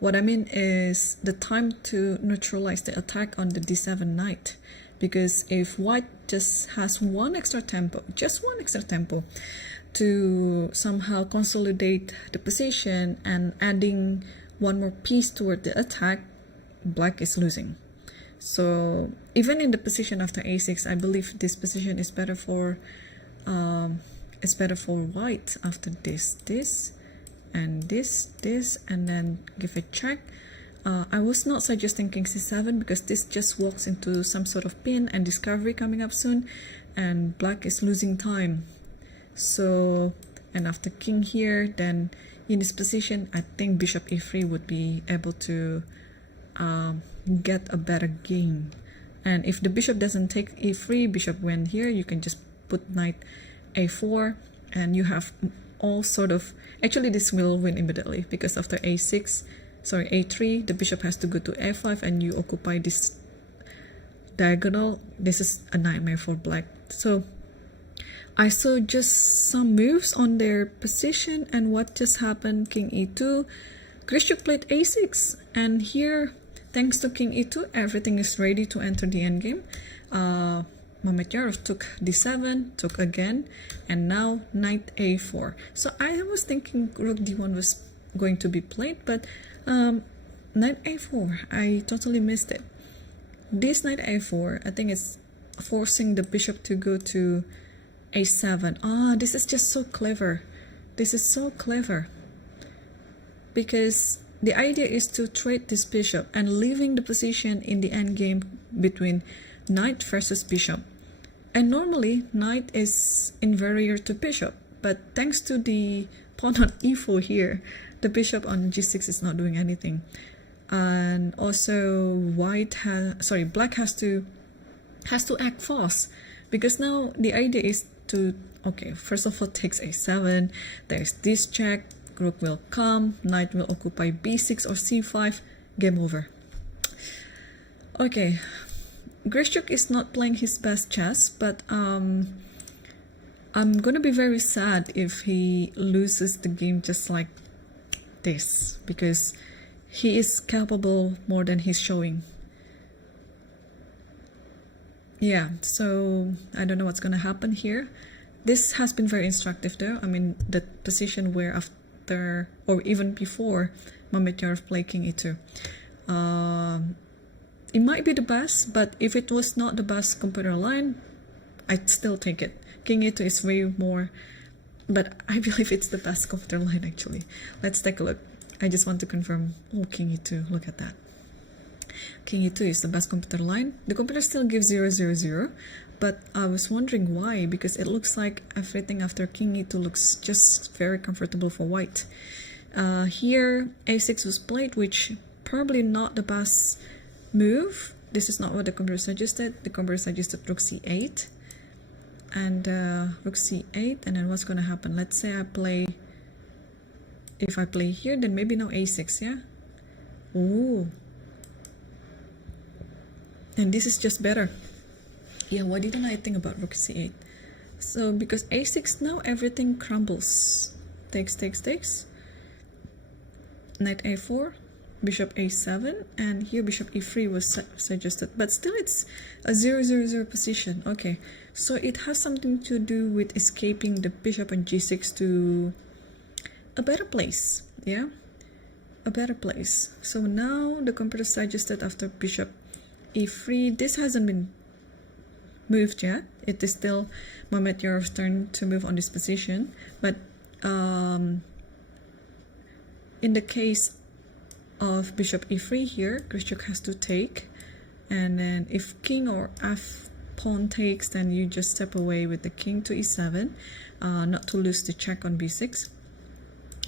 What I mean is the time to neutralize the attack on the d7 knight, because if white just has one extra tempo, just one extra tempo to somehow consolidate the position and adding one more piece toward the attack, black is losing. So even in the position after a6, I believe this position is better for white after this and this, and then give a check. I was not suggesting king c7 because this just walks into some sort of pin and discovery coming up soon, and black is losing time. So, and after king here, then in this position, I think bishop e3 would be able to get a better game. And if the bishop doesn't take e3, bishop went here, you can just put knight a4, and you have all sort of, actually this will win immediately, because after a3, the bishop has to go to f5, and you occupy this diagonal. This is a nightmare for black. So I saw just some moves on their position, and what just happened? King e2, Grishuk played a6, and here, thanks to king e2, everything is ready to enter the endgame. Mamedyarov took d7, took again, and now knight a4. So I was thinking rook d1 was going to be played, but knight a4, I totally missed it. This knight a4, I think it's forcing the bishop to go to a7. This is just so clever. This is so clever. Because the idea is to trade this bishop and leaving the position in the endgame between knight versus bishop. And normally, knight is inferior to bishop. But thanks to the pawn on e4 here, the bishop on g6 is not doing anything. And also, black has to act fast. Because now the idea is to, okay, first of all takes a7, there's this check, rook will come, knight will occupy b6 or c5, game over. Okay, Grishuk is not playing his best chess, but I'm gonna be very sad if he loses the game just like this, because he is capable more than he's showing. Yeah, so I don't know what's gonna happen here. This has been very instructive though. I mean, the position where after or even before Mamedyarov played king e2. It might be the best, but if it was not the best computer line, I'd still take it. King e2 is way more, but I believe it's the best computer line actually. Let's take a look. I just want to confirm. Oh, king e2, look at that. King e2 is the best computer line. The computer still gives 000, but I was wondering why, because it looks like everything after king e2 looks just very comfortable for white. Here a6 was played, which probably not the best move. This is not what the computer suggested. The computer suggested rook c8 and rook c8, and then what's going to happen? Let's say if I play here, then maybe now a6, yeah? Ooh. And this is just better. Yeah, why didn't I think about rook c8? So because a6 now everything crumbles. Takes. Knight a4, bishop a7, and here bishop e3 was suggested. But still it's a 000 position. Okay, so it has something to do with escaping the bishop on g6 to a better place. Yeah, a better place. So now the computer suggested after bishop e3, this hasn't been moved yet. It is still Mamedyarov's turn to move on this position, but in the case of bishop e3 here, Grishuk has to take, and then if king or f pawn takes, then you just step away with the king to e7, not to lose the check on b6.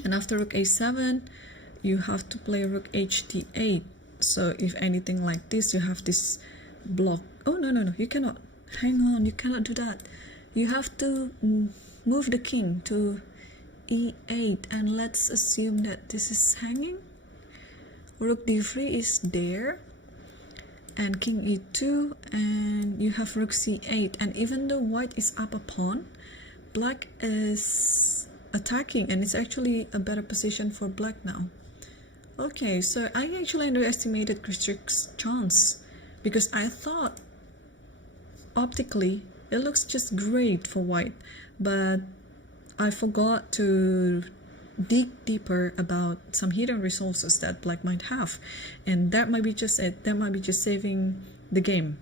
And after rook a7, you have to play rook hd8. So if anything like this, you have this block. Oh, no, you cannot. Hang on, you cannot do that. You have to move the king to e8, and let's assume that this is hanging. Rook d3 is there, and king e2, and you have rook c8. And even though white is up a pawn, black is attacking, and it's actually a better position for black now. Okay, so I actually underestimated Grishuk's chance, because I thought optically it looks just great for white, but I forgot to dig deeper about some hidden resources that black might have, and that might be just it. That might be just saving the game,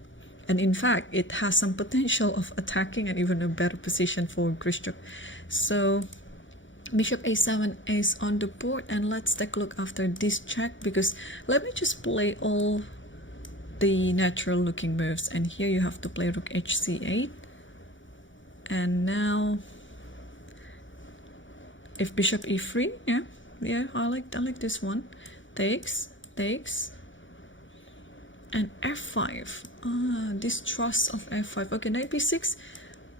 and in fact it has some potential of attacking and even a better position for Grishuk. So bishop a7 is on the board, and let's take a look after this check, because let me just play all the natural looking moves. And here you have to play rook hc8, and now if bishop e3, yeah, I like this one. Takes, and f5. Distrust of f5. Okay, knight b6.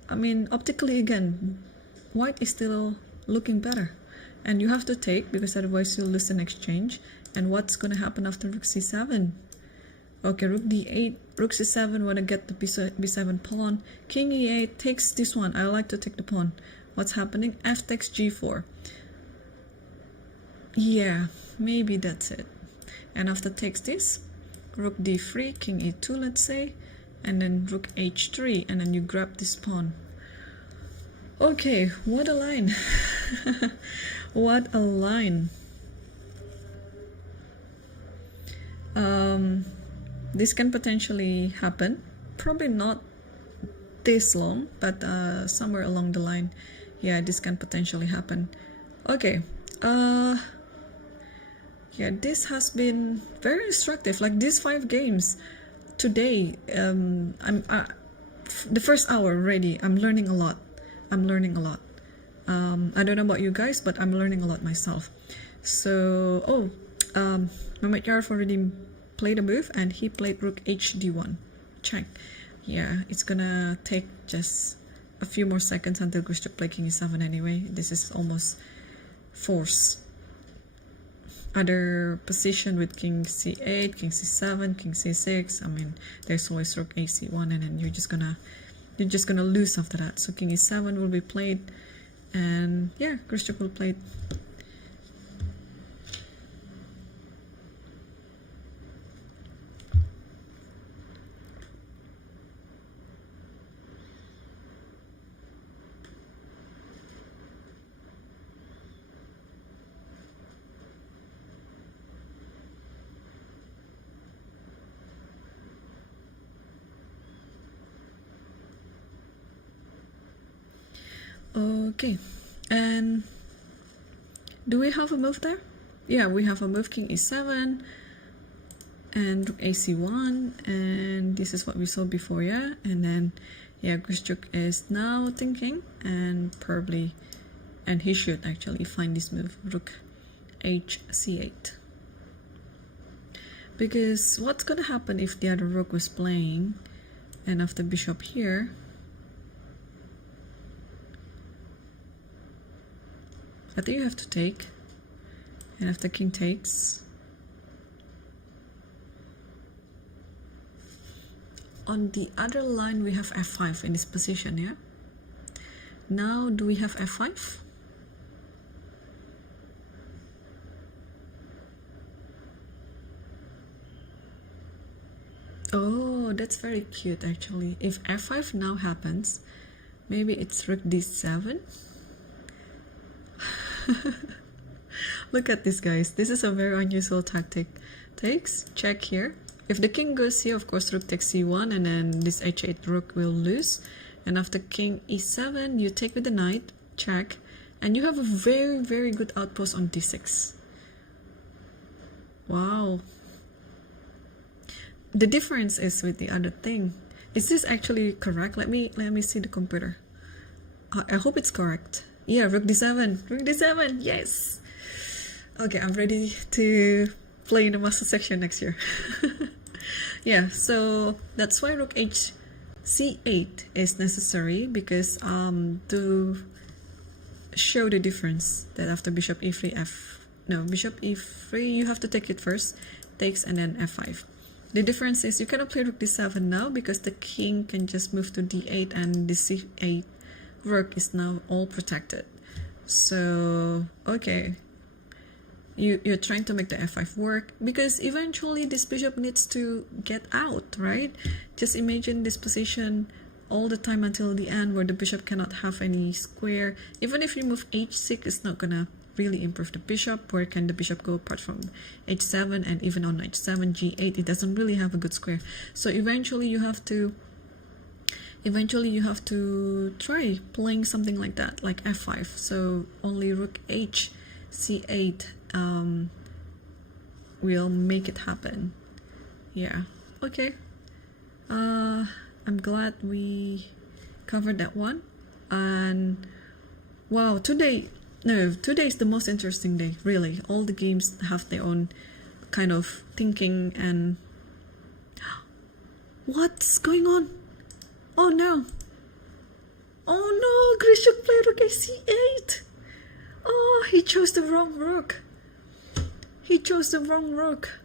I mean, optically again, white is still looking better, and you have to take, because otherwise you'll lose an exchange. And what's going to happen after rook c7? Okay, rook d8, rook c7, wanna get the b7 pawn. King e8 takes this one. I like to take the pawn. What's happening? F takes g4. Yeah, maybe that's it. And after takes this, rook d3, king e2, let's say, and then rook h3, and then you grab this pawn. Okay, what a line. What a line. This can potentially happen. Probably not this long, but somewhere along the line, yeah, this can potentially happen. Okay. Yeah, this has been very instructive. Like these 5 games today, I'm the first hour already. I'm learning a lot. I don't know about you guys, but I'm learning a lot myself. So, Mehmet Yarif already played a move, and he played rook hd1. Check. Yeah, it's gonna take just a few more seconds until Grishchuk play king e7 anyway. This is almost force. Other position with king c8, king c7, king c6. I mean, there's always rook ac1, and then you're just gonna lose after that. So king e7 will be played, and yeah, Grishchuk will play it. Okay, and do we have a move there? Yeah, we have a move, king e7 and rook ac1, and this is what we saw before, yeah. And then yeah, Grishchuk is now thinking, and probably, and he should actually find this move, rook hc8, because what's gonna happen if the other rook was playing, and after bishop here, I think you have to take, and after king takes, on the other line we have f5 in this position, yeah. Now do we have f5? Oh, that's very cute actually. If f5 now happens, maybe it's rook d7. Look at this, guys. This is a very unusual tactic. Takes, check here. If the king goes here, of course, rook takes c1, and then this h8 rook will lose. And after king e7, you take with the knight, check, and you have a very, very good outpost on d6. Wow. The difference is with the other thing. Is this actually correct? Let me see the computer. I hope it's correct. Yeah, rook d7. Rook d7. Yes. Okay, I'm ready to play in the master section next year. Yeah, so that's why rook c8 is necessary, because to show the difference that after bishop e3 bishop e3, you have to take it first, takes, and then f5. The difference is you cannot play rook d7 now, because the king can just move to d8, and the c8 rook is now all protected. So okay, you're trying to make the f5 work, because eventually this bishop needs to get out, right? Just imagine this position all the time until the end, where the bishop cannot have any square. Even if you move h6, it's not gonna really improve the bishop. Where can the bishop go apart from h7? And even on h7, g8, it doesn't really have a good square. So eventually you have to try playing something like that, like f5. So only rook c8 will make it happen. Yeah, okay. I'm glad we covered that one. And wow, today is the most interesting day, really. All the games have their own kind of thinking. And what's going on? Oh no, Grishchuk played rook c8. Oh, he chose the wrong rook.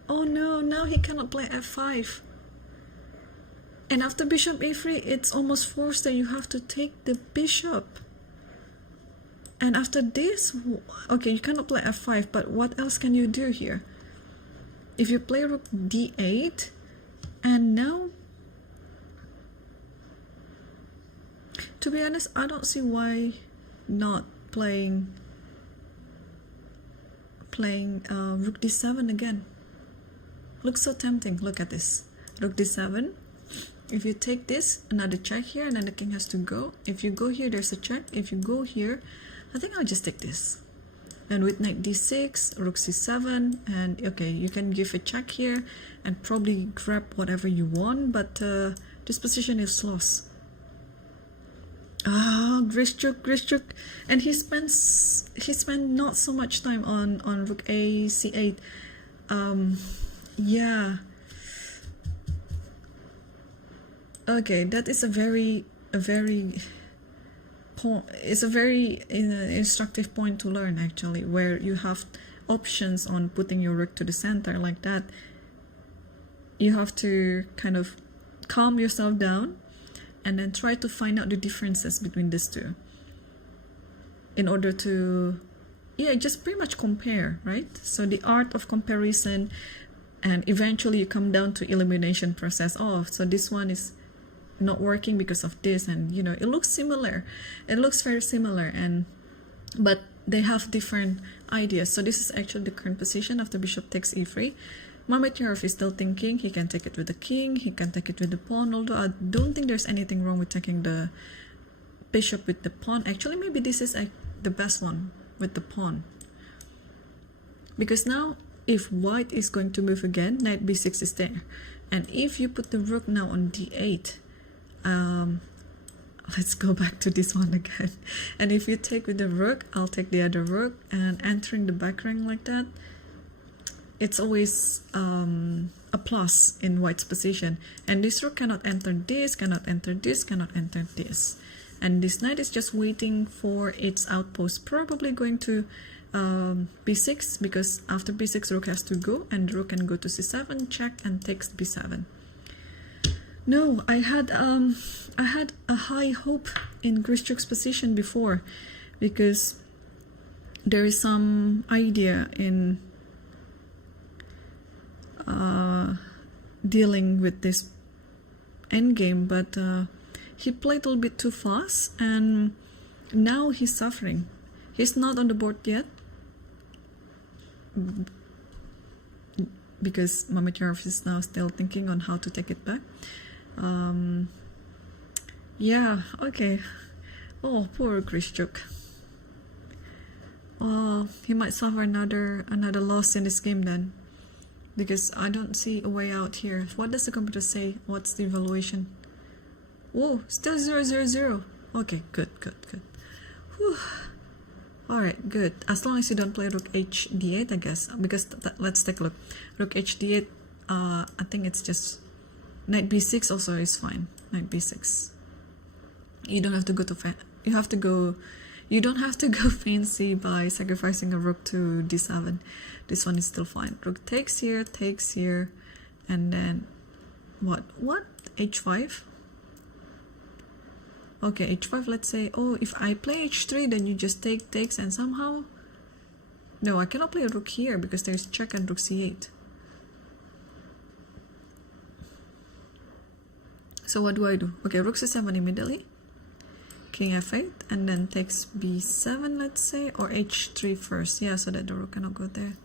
Oh no, now he cannot play f5. And after bishop e3, it's almost forced that you have to take the bishop. And after this, okay, you cannot play f5, but what else can you do here? If you play rook d8, and now, to be honest, I don't see why not playing rook d7 again. Looks so tempting. Look at this. Rook d7. If you take this, another check here, and then the king has to go. If you go here, there's a check. If you go here, I think I'll just take this. And with knight d6, rook c7, and okay, you can give a check here and probably grab whatever you want, but this position is lost. Ah, Grishchuk, and he spent not so much time on rook a c8. Yeah. Okay, that is a very instructive point to learn, actually, where you have options on putting your rook to the center like that. You have to kind of calm yourself down and then try to find out the differences between these two in order to, yeah, just pretty much compare, right? So the art of comparison, and eventually you come down to elimination process. Oh, so this one is not working because of this, and you know, it looks similar, it looks very similar, and but they have different ideas. So this is actually the current position after bishop takes e3. Mametyarov is still thinking he can take it with the king, he can take it with the pawn, although I don't think there's anything wrong with taking the bishop with the pawn. Actually, maybe this is the best one with the pawn, because now if white is going to move again, knight b6 is there, and if you put the rook now on d8, let's go back to this one again, and if you take with the rook, I'll take the other rook, and entering the back rank like that, it's always a plus in white's position, and this rook cannot enter this, cannot enter this, cannot enter this, and this knight is just waiting for its outpost, probably going to b6, because after b6 rook has to go, and rook can go to c7, check, and takes b7. No, I had a high hope in Grishchuk's position before, because there is some idea in dealing with this endgame, but he played a little bit too fast, and now he's suffering. He's not on the board yet because Mametyarov is now still thinking on how to take it back. Yeah, okay. Oh, poor Grishchuk. Oh, he might suffer another loss in this game then, because I don't see a way out here. What does the computer say? What's the evaluation? Whoa, still 0-0-0. Okay, good. Whew. Alright, good. As long as you don't play rook h-d8, I guess. Because let's take a look. Rook h-d8, I think it's just knight b6 also is fine. Knight b6. You don't have to go to you don't have to go fancy by sacrificing a rook to d7. This one is still fine. Rook takes here, and then what? h5? Okay, h5, let's say. Oh, if I play h3, then you just takes, and somehow, no, I cannot play a rook here because there's check and rook c8. So what do I do? Okay, rook c7 immediately, king f8, and then takes b7, let's say, or h3 first. Yeah, so that the rook cannot go there.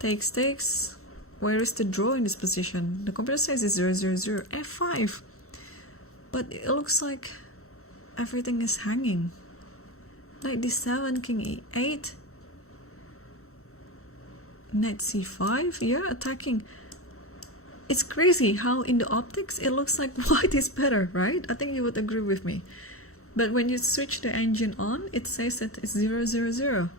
Takes. Where is the draw in this position? The computer says it's 0-0-0. f5. But it looks like everything is hanging. Knight d7, king e8. Knight c5. Yeah, attacking. It's crazy how in the optics it looks like white is better, right? I think you would agree with me. But when you switch the engine on, it says that it's 0-0-0.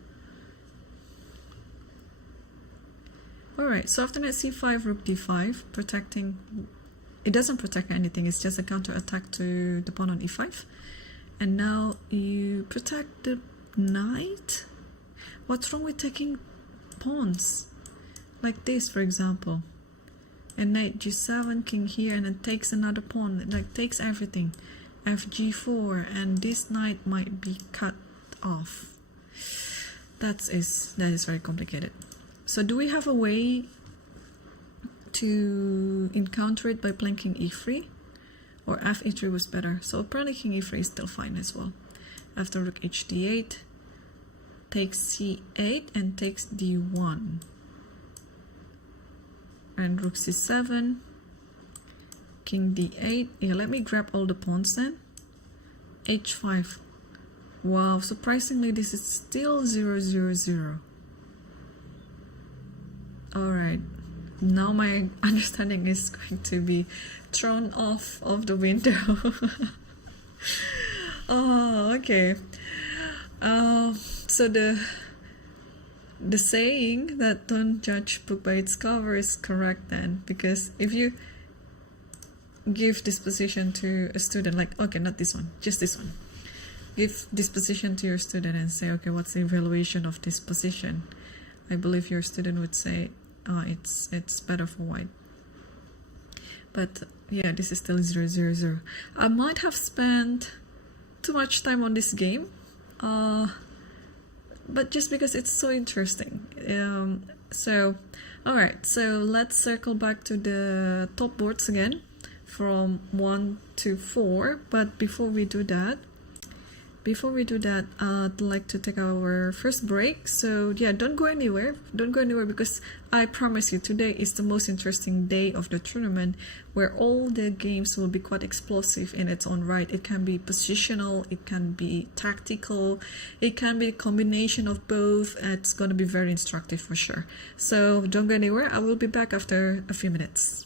Alright, so after knight c5, rook d5, protecting. It doesn't protect anything, it's just a counter attack to the pawn on e5. And now you protect the knight. What's wrong with taking pawns? Like this, for example. And knight g7, king here, and it takes another pawn. It like takes everything. Fg4, and this knight might be cut off. That is very complicated. So do we have a way to encounter it by playing king e3? Or f e3 was better. So apparently king e3 is still fine as well. After rook h d8, takes c8 and takes d1. And rook c7, king d8. Yeah, let me grab all the pawns then. h5. Wow, surprisingly this is still 0-0-0. Alright, now my understanding is going to be thrown off of the window. Oh, okay. So the saying that don't judge book by its cover is correct then, because if you give this position to a student, like, okay, not this one, just this one, give this position to your student and say, okay, what's the evaluation of this position? I believe your student would say, oh, it's better for white. But yeah, this is still 0-0-0. I might have spent too much time on this game, but just because it's so interesting. Alright, so let's circle back to the top boards again from 1 to 4. But before we do that, I'd like to take our first break. So yeah, don't go anywhere because I promise you today is the most interesting day of the tournament, where all the games will be quite explosive in its own right. It can be positional, it can be tactical, it can be a combination of both. It's going to be very instructive for sure. So don't go anywhere. I will be back after a few minutes.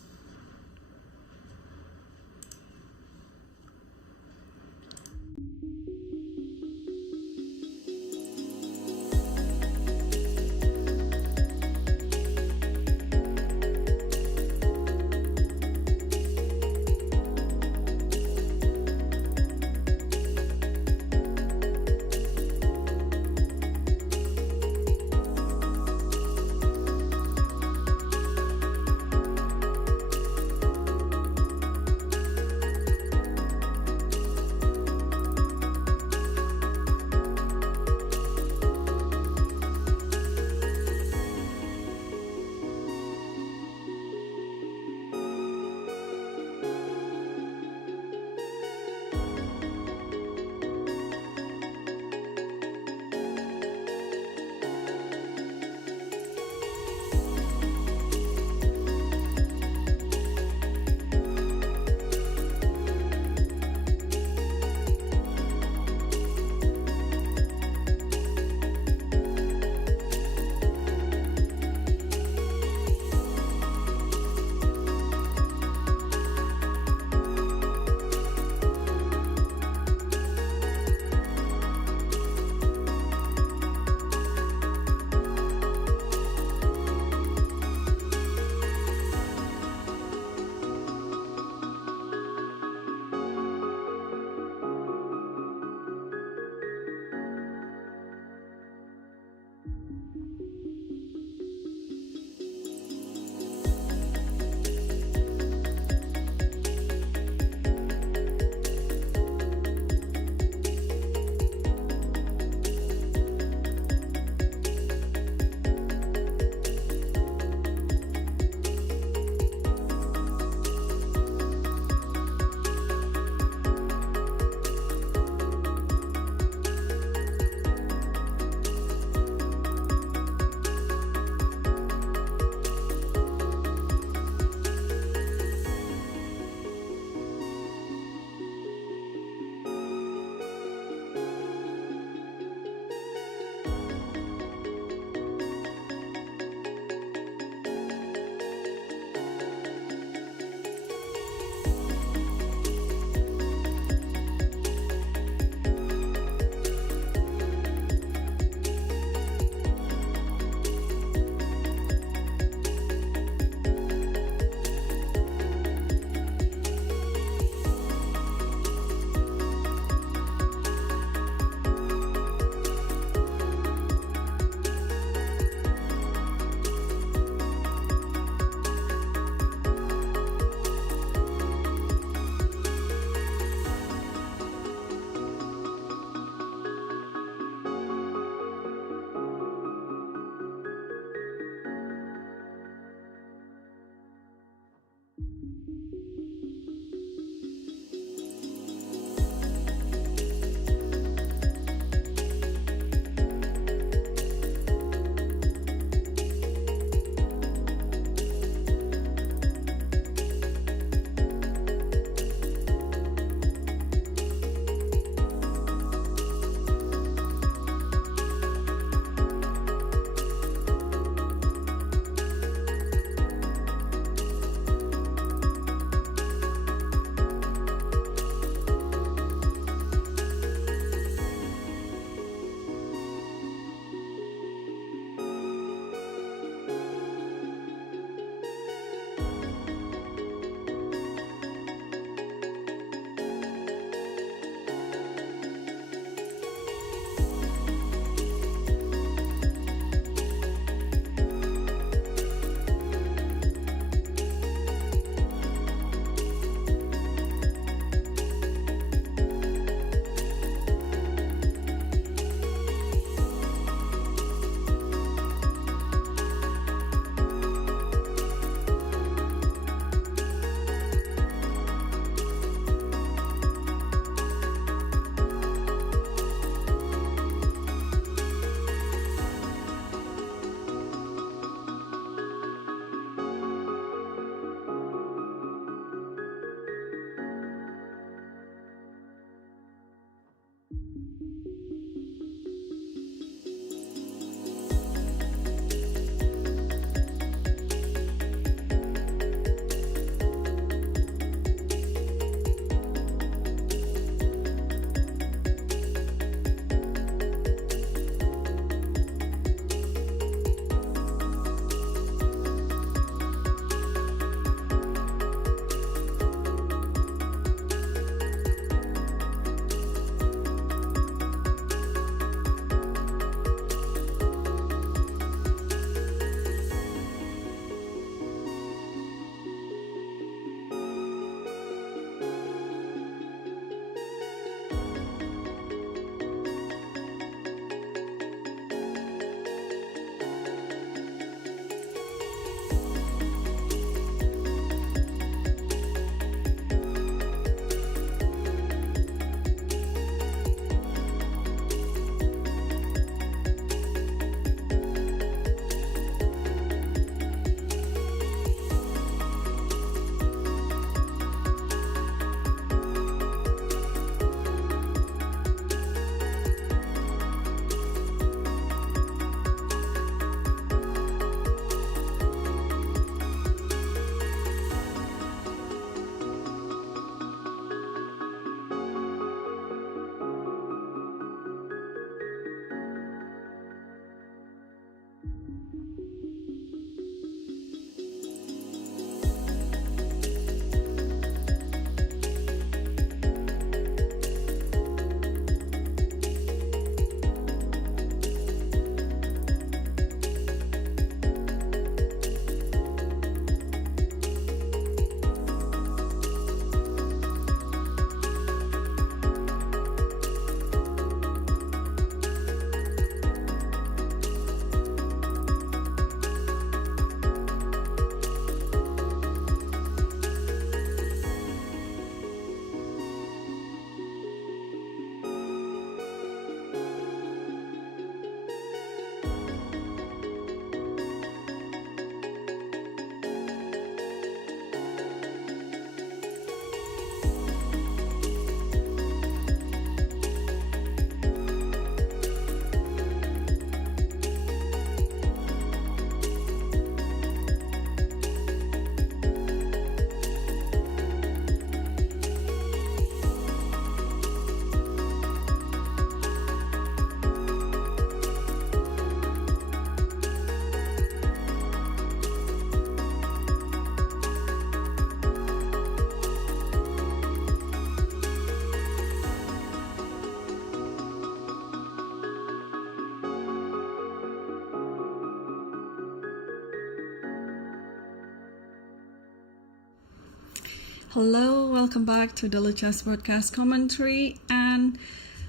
Hello, welcome back to the Lichess broadcast commentary. And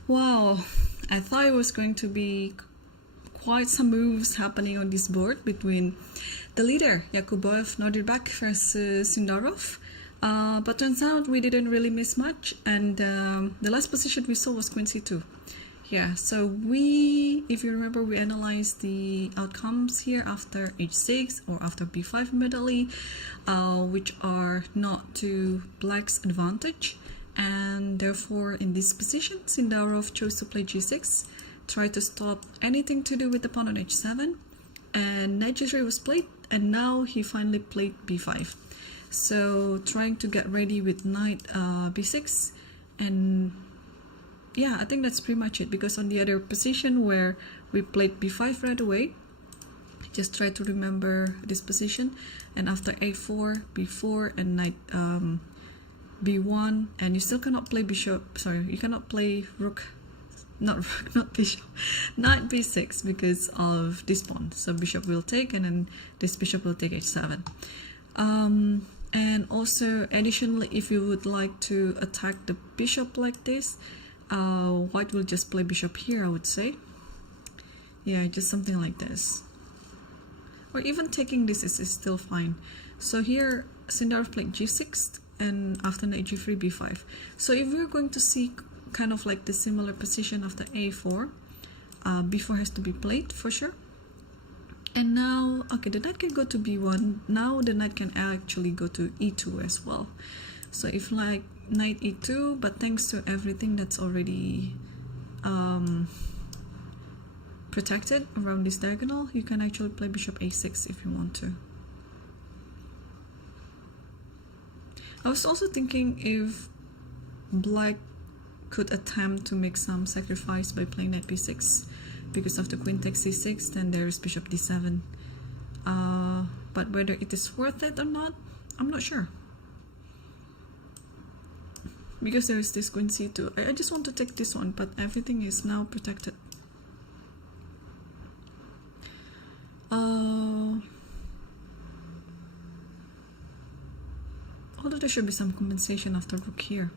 wow, I thought it was going to be quite some moves happening on this board between the leader Yakubov Nordirbak versus Sindarov. But turns out we didn't really miss much, and the last position we saw was Queen C2. Yeah, so if you remember, we analyzed the outcomes here after H6 or after B5 immediately, which are not to Black's advantage, and therefore in this position, Sindarov chose to play G6, try to stop anything to do with the pawn on H7, and Knight G3 was played, and now he finally played B5. So trying to get ready with Knight B6, and yeah, I think that's pretty much it, because on the other position where we played B5 right away, just try to remember this position, and after A4, B4, and Knight B1, and you still cannot play bishop, sorry, you cannot play rook, not bishop, Knight B6 because of this pawn, so bishop will take, and then this bishop will take H7. And also additionally, if you would like to attack the bishop like this, White will just play bishop here, I would say. Yeah, just something like this. Or even taking this is still fine. So here, Sindarov played G6, and after Knight G3, B5. So if we're going to see kind of like the similar position after A4, B4 has to be played for sure. And now, okay, the knight can go to B1. Now the knight can actually go to E2 as well. So if like Knight E2, but thanks to everything that's already protected around this diagonal, you can actually play bishop A6 if you want to. I was also thinking if Black could attempt to make some sacrifice by playing Knight B6, because of the queen takes C6, then there is bishop D7. But whether it is worth it or not, I'm not sure. Because there is this queen C2. I just want to take this one, but everything is now protected. Although there should be some compensation after rook here.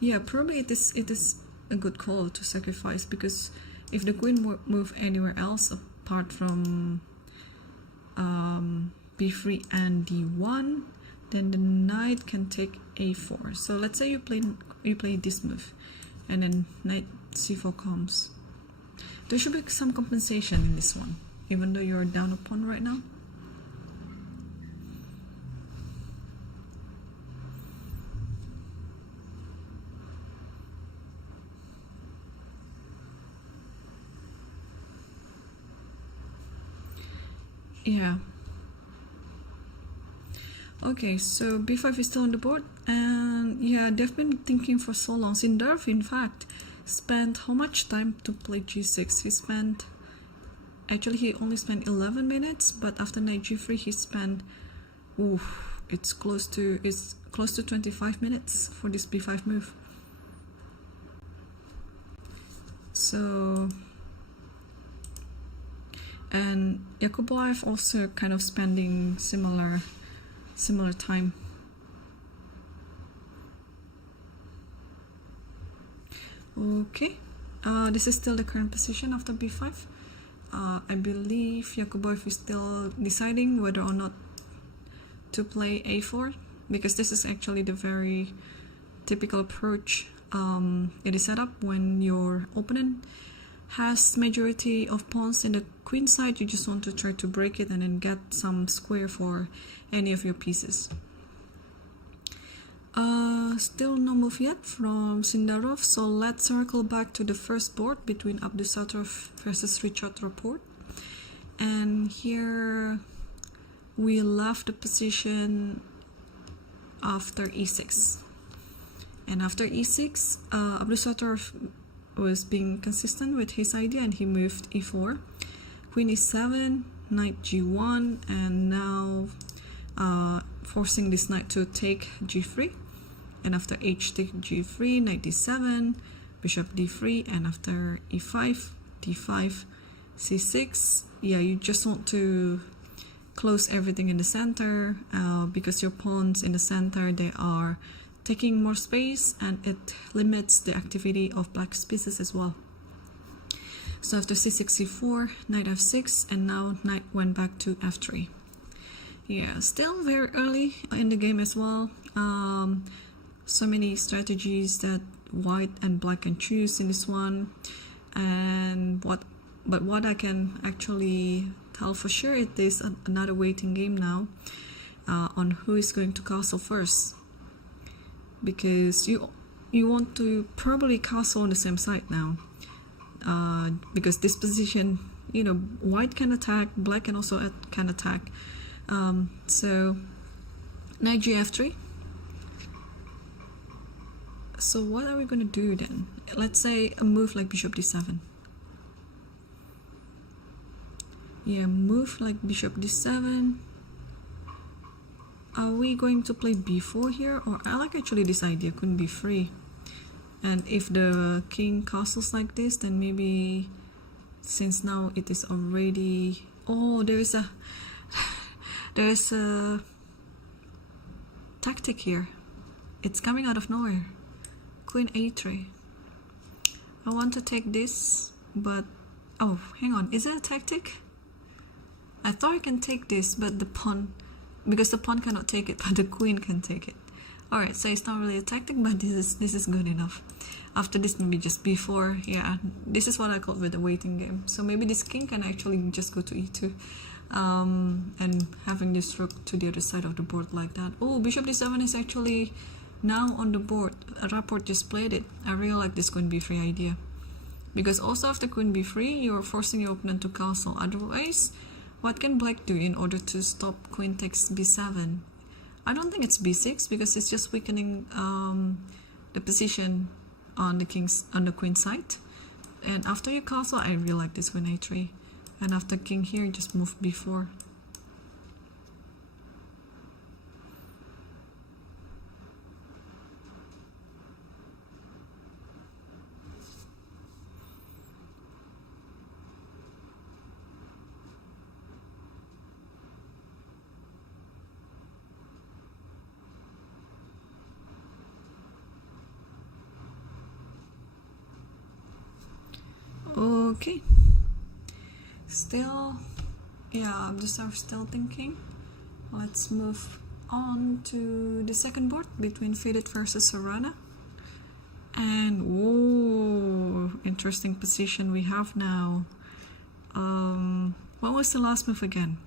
Yeah, probably it is a good call to sacrifice, because if the queen move anywhere else apart from B3 and D1, then the knight can take A4. So let's say you play this move, and then Knight C4 comes. There should be some compensation in this one, even though you're down a pawn right now. Yeah. Okay, so B5 is still on the board, and yeah, they've been thinking for so long. Sindarov, in fact, spent how much time to play G6? He only spent 11 minutes, but after Knight G3, he spent, it's close to 25 minutes for this B5 move. So, and Yakubov also kind of spending similar time. Okay, this is still the current position after B5. I believe Yakubov is still deciding whether or not to play A4, because this is actually the very typical approach it is set up when your opponent has majority of pawns in the queen side. You just want to try to break it and then get some square for any of your pieces. Still no move yet from Sindarov, so let's circle back to the first board between Abdusattorov versus Richard Rapport. And here we left the position after E6. And after E6, Abdusattorov was being consistent with his idea, and he moved E4, Queen E7, Knight G1, and now forcing this knight to take G3. And after H take G3, Knight D7, Bishop D3, and after E5, D5, C6. Yeah, you just want to close everything in the center, because your pawns in the center, they are taking more space, and it limits the activity of black's pieces as well. So after c6, c4, knight f6, and now knight went back to f3. Yeah, still very early in the game as well. So many strategies that white and black can choose in this one, and what I can actually tell for sure, it is another waiting game now on who is going to castle first, because you want to probably castle on the same side now, because this position, you know, white can attack, black can also can attack. So knight gf3. So what are we going to do then? Let's say a move like bishop d7. Yeah, move like bishop d7. Are we going to play b4 here? Or I like actually this idea, queen b3. And if the king castles like this, then maybe, since now it is already... Oh, there is a tactic here. It's coming out of nowhere. Queen a3. I want to take this, but... Oh, hang on. Is it a tactic? I thought I can take this, but the pawn... Because the pawn cannot take it, but the queen can take it. Alright, so it's not really a tactic, but this is good enough. After this, maybe just b4. Yeah, this is what I call with the waiting game. So maybe this king can actually just go to e2. And having this rook to the other side of the board like that. Oh, bishop d7 is actually now on the board. A rapport just played it. I really like this queen b3 idea, because also after queen b3, you're forcing your opponent to castle. Otherwise, what can black do in order to stop queen takes b7? I don't think it's b6, because it's just weakening the position on the queen side. And after you castle, I really like this queen a3. And after king here, just move b4. Okay. Still, yeah, I'm just still thinking. Let's move on to the second board between Faded versus Serrana. And whoa, interesting position we have now. What was the last move again?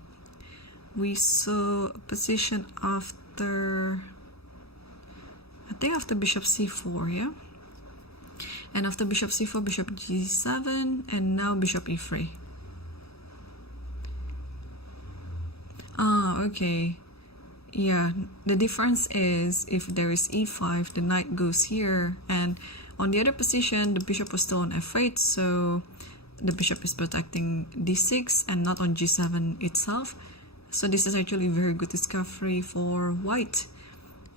We saw a position after, I think after bishop c4, yeah? And after bishop c4, bishop g7, and now bishop e3. Ah, okay. Yeah, the difference is if there is e5, the knight goes here, and on the other position, the bishop was still on f8, so the bishop is protecting d6 and not on g7 itself. So this is actually a very good discovery for white.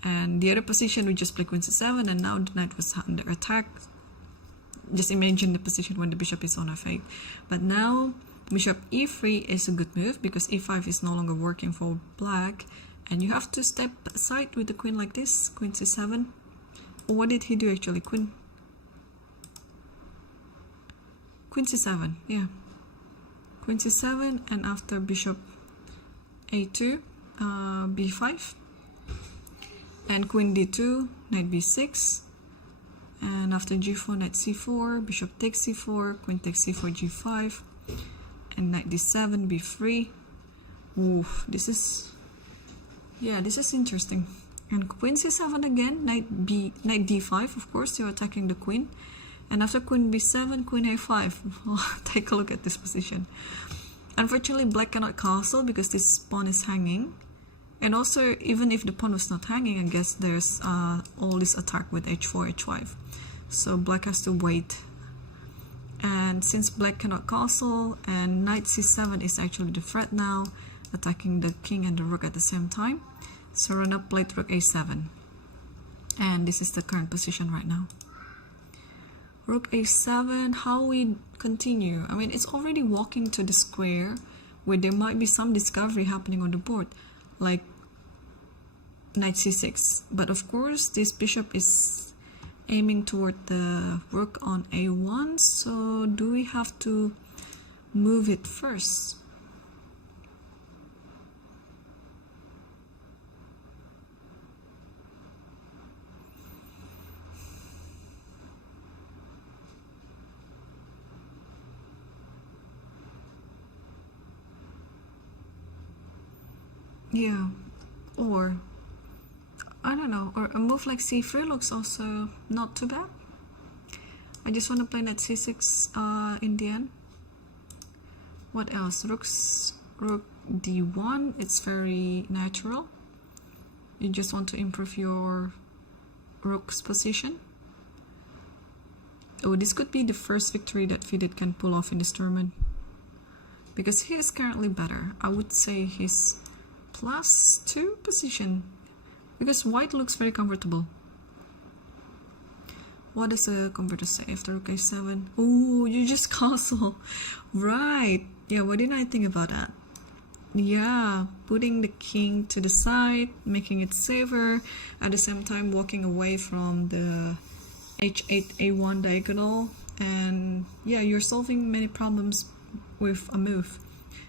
And the other position, we just play queen c7, and now the knight was under attack. Just imagine the position when the bishop is on f8. But now bishop e3 is a good move, because e5 is no longer working for black, and you have to step aside with the queen like this. Queen c7. What did he do actually? Queen c7, yeah. Queen c7, and after bishop a2, b5, and queen d2, knight b6. And after g4, knight c4, bishop takes c4, queen takes c4, g5, and knight d7, b3. Ooh, this is interesting. And queen c7 again, knight d5, of course, you're attacking the queen. And after queen b7, queen a5. Take a look at this position. Unfortunately, black cannot castle because this pawn is hanging. And also, even if the pawn was not hanging, I guess there's all this attack with h4, h5. So black has to wait. And since black cannot castle, and knight c7 is actually the threat now, attacking the king and the rook at the same time, Serrana played rook a7. And this is the current position right now. Rook a7, how we continue? I mean, it's already walking to the square, where there might be some discovery happening on the board, like knight c6. But of course, this bishop is aiming toward the rook on a1, so do we have to move it first? Yeah, or I don't know, or a move like c3 looks also not too bad. I just want to play knight c6 in the end. What else? Rook d1, it's very natural. You just want to improve your rook's position. Oh, this could be the first victory that Fidit can pull off in this tournament, because he is currently better. I would say he's +2 position, because white looks very comfortable. What does the converter say after rook a7? Oh, you just castle. Right. Yeah, what did I think about that? Yeah, putting the king to the side, making it safer, at the same time walking away from the h8 a1 diagonal, and yeah, you're solving many problems with a move.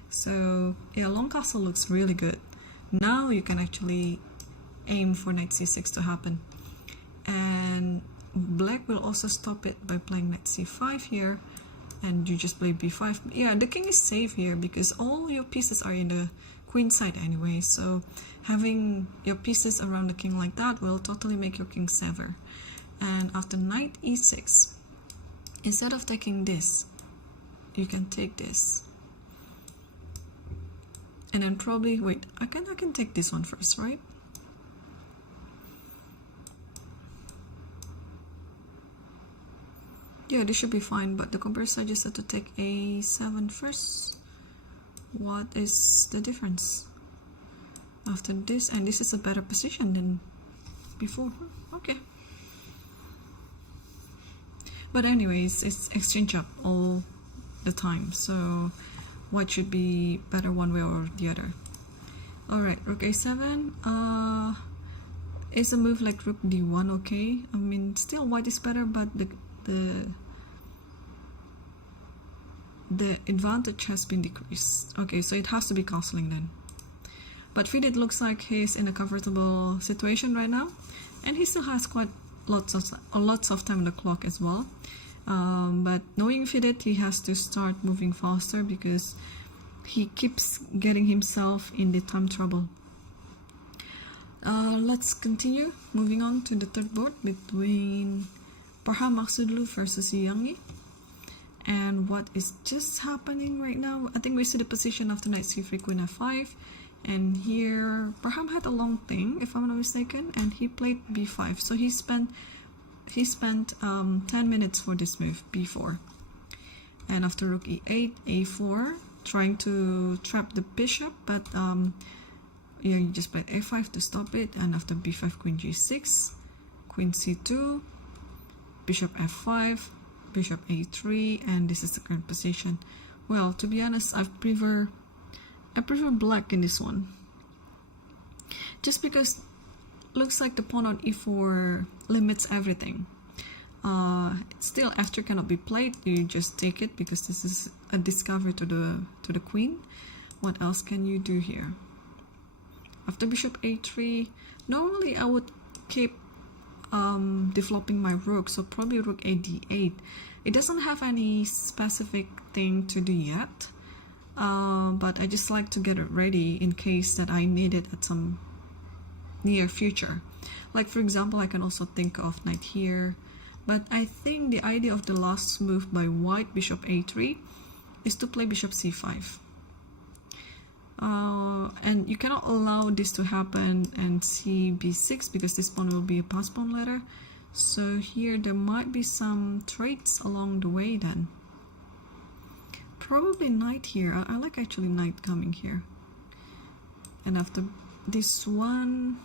So yeah, long castle looks really good. Now you can actually aim for knight c6 to happen, and black will also stop it by playing knight c5 here, and you just play b5. Yeah, the king is safe here because all your pieces are in the queen side anyway, so having your pieces around the king like that will totally make your king safer. And after knight e6, instead of taking this, you can take this, and then probably wait, I can take this one first, right? Yeah, this should be fine, but the computer suggested to take a7 first. What is the difference after this? And this is a better position than before. Okay. But anyways, it's exchange up all the time, so white should be better one way or the other. Alright, rook a7 is a move like rook d1, okay? I mean, still white is better, but the advantage has been decreased. Okay, so it has to be castling then. But Fidit looks like he's in a comfortable situation right now, and he still has quite lots of time on the clock as well. But knowing Fidit, he has to start moving faster because he keeps getting himself in the time trouble. Let's continue moving on to the third board between Parham Maksudlu versus Yangi. And what is just happening right now, I think we see the position after knight c3, queen f5, and here Parham had a long thing, if I'm not mistaken, and he played b5, so he spent 10 minutes for this move, b4. And after rook e8, a4, trying to trap the bishop, but yeah, you just played a5 to stop it. And after b5, queen g6, queen c2, bishop f5, bishop a3, and this is the current position. Well, to be honest, I prefer black in this one, just because looks like the pawn on e4 limits everything. Still, f3 cannot be played. You just take it because this is a discovery to the queen. What else can you do here? After bishop a3, normally I would keep developing my rook, so probably rook a d8. It doesn't have any specific thing to do yet, but I just like to get it ready in case that I need it at some near future. Like for example, I can also think of knight here, but I think the idea of the last move by white, bishop a3, is to play bishop c5. And you cannot allow this to happen and c b6 because this pawn will be a pass pawn later. So here there might be some traits along the way then. Probably knight here. I like actually knight coming here. And after this one,